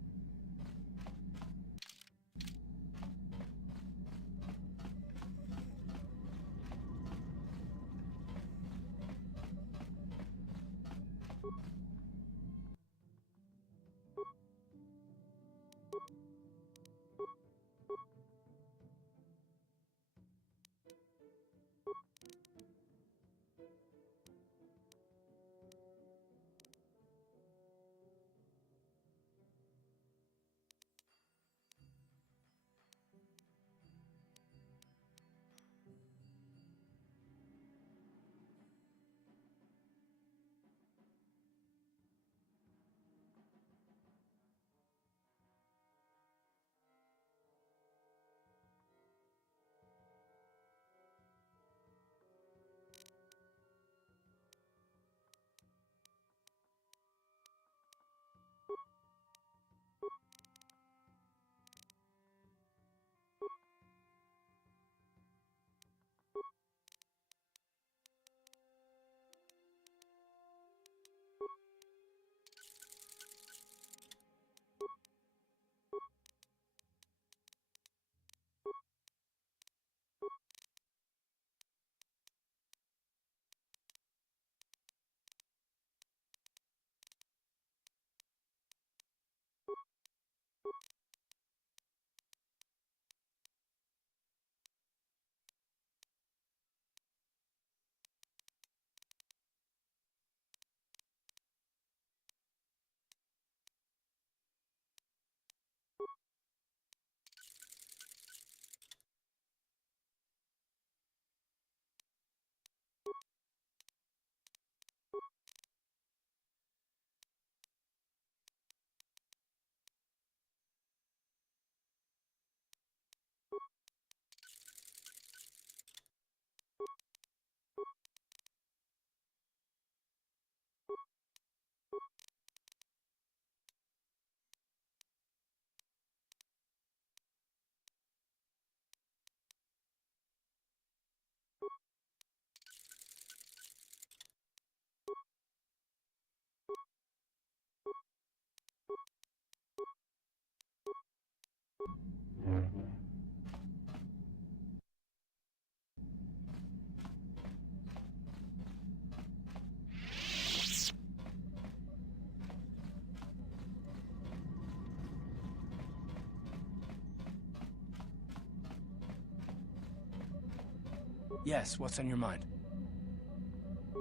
Yes, what's on your mind?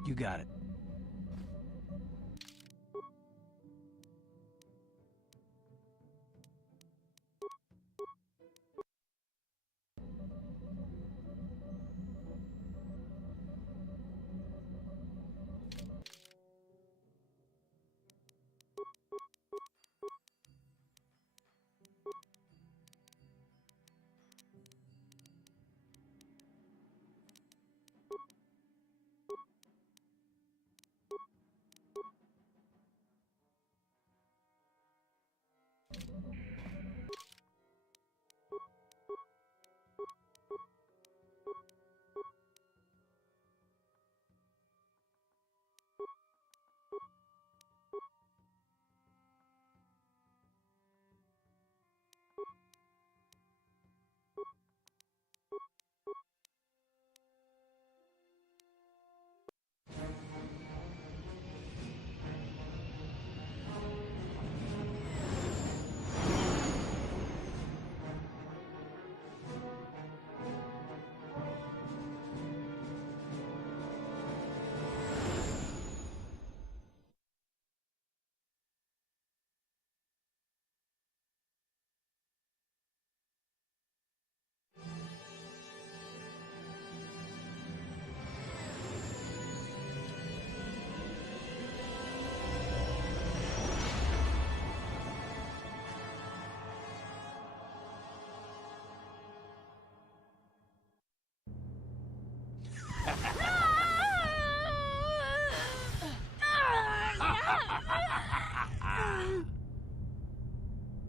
You got it.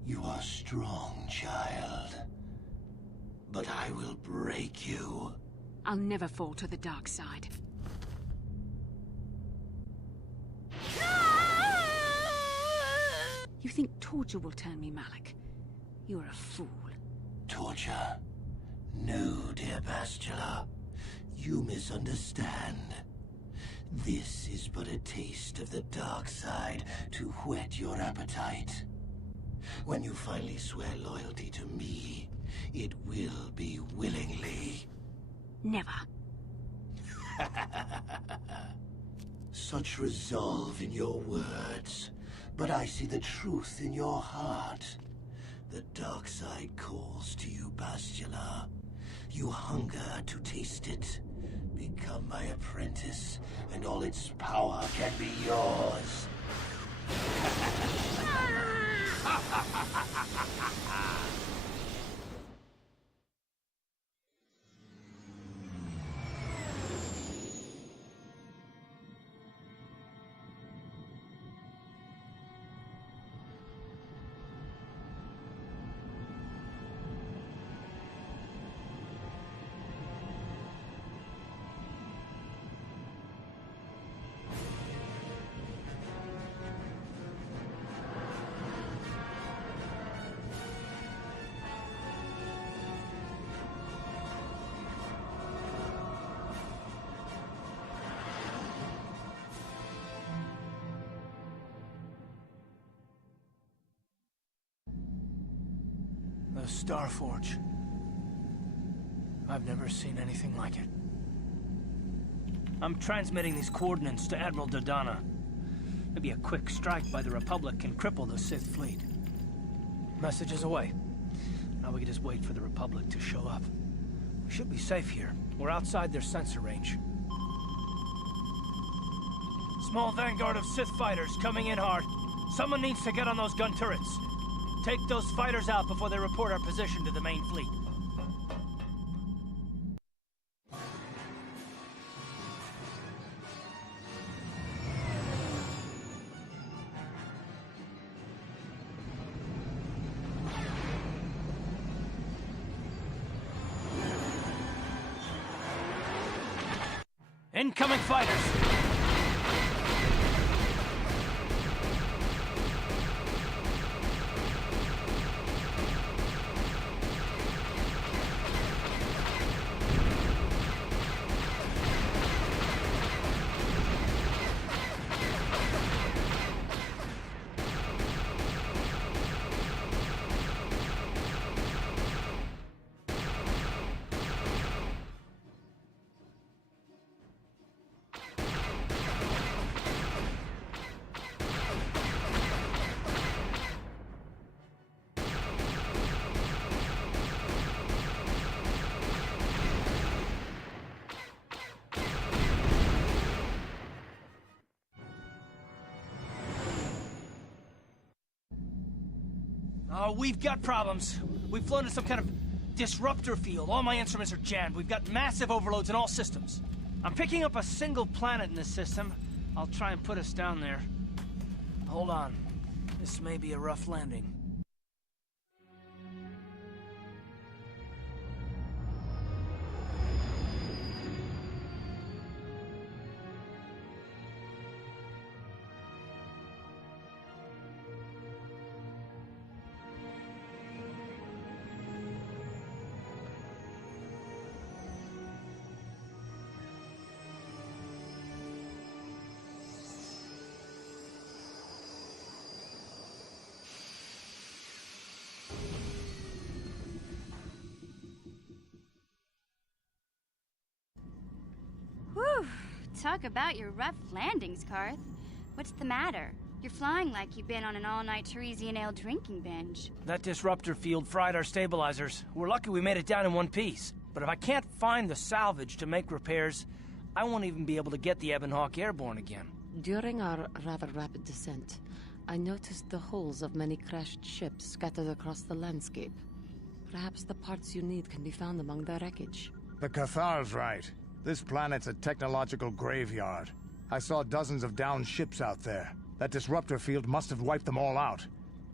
You are strong, child. But I will break you. I'll never fall to the dark side. You think torture will turn me, Malik? You're a fool. Torture? No, dear Bastila. You misunderstand. This is but a taste of the dark side to whet your appetite. When you finally swear loyalty to me, it will be willingly. Never. Such resolve in your words, but I see the truth in your heart. The dark side calls to you, Bastila. You hunger to taste it. Become my apprentice, and all its power can be yours. The Starforge. I've never seen anything like it. I'm transmitting these coordinates to Admiral Dodonna. Maybe a quick strike by the Republic can cripple the Sith fleet. Message is away. Now we can just wait for the Republic to show up. We should be safe here. We're outside their sensor range. Small vanguard of Sith fighters coming in hard. Someone needs to get on those gun turrets. Take those fighters out before they report our position to the main fleet. Incoming fighters! Oh, we've got problems. We've flown to some kind of disruptor field. All my instruments are jammed. We've got massive overloads in all systems. I'm picking up a single planet in this system. I'll try and put us down there. Hold on. This may be a rough landing. Whew. Talk about your rough landings, Karth. What's the matter? You're flying like you've been on an all-night Teresian ale drinking binge. That disruptor field fried our stabilizers. We're lucky we made it down in one piece. But if I can't find the salvage to make repairs, I won't even be able to get the Ebon Hawk airborne again. During our rather rapid descent, I noticed the hulls of many crashed ships scattered across the landscape. Perhaps the parts you need can be found among the wreckage. The Cathar's right. This planet's a technological graveyard. I saw dozens of downed ships out there. That disruptor field must have wiped them all out.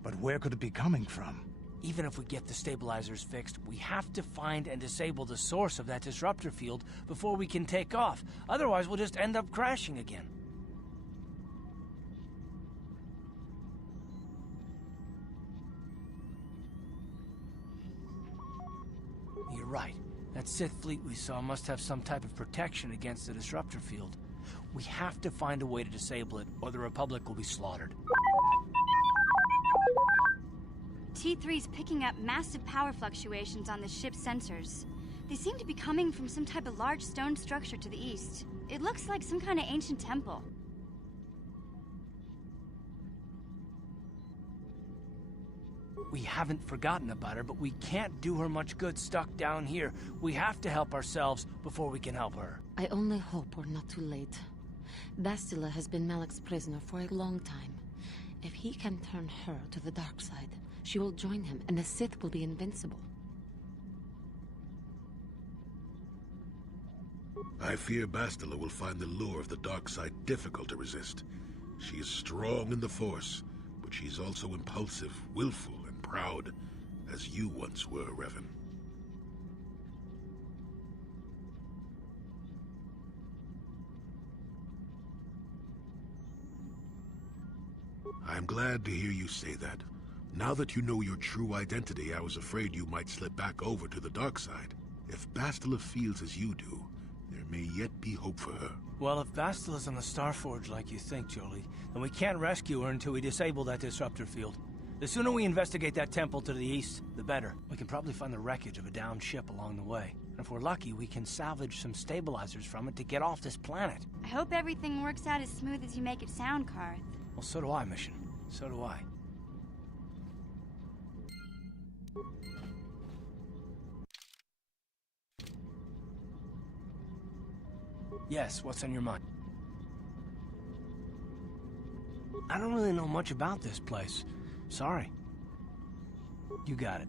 But where could it be coming from? Even if we get the stabilizers fixed, we have to find and disable the source of that disruptor field before we can take off. Otherwise, we'll just end up crashing again. You're right. That Sith fleet we saw must have some type of protection against the disruptor field. We have to find a way to disable it, or the Republic will be slaughtered. T3's picking up massive power fluctuations on the ship's sensors. They seem to be coming from some type of large stone structure to the east. It looks like some kind of ancient temple. We haven't forgotten about her, but we can't do her much good stuck down here. We have to help ourselves before we can help her. I only hope we're not too late. Bastila has been Malak's prisoner for a long time. If he can turn her to the dark side, she will join him, and the Sith will be invincible. I fear Bastila will find the lure of the dark side difficult to resist. She is strong in the Force, but she's also impulsive, willful, and proud, as you once were, Revan. I'm glad to hear you say that. Now that you know your true identity, I was afraid you might slip back over to the dark side. If Bastila feels as you do, there may yet be hope for her. Well, if Bastila's on the Starforge like you think, Jolie, then we can't rescue her until we disable that disruptor field. The sooner we investigate that temple to the east, the better. We can probably find the wreckage of a downed ship along the way. And if we're lucky, we can salvage some stabilizers from it to get off this planet. I hope everything works out as smooth as you make it sound, Karth. Well, so do I, Mission. So do I. Yes, what's on your mind? I don't really know much about this place. Sorry. You got it.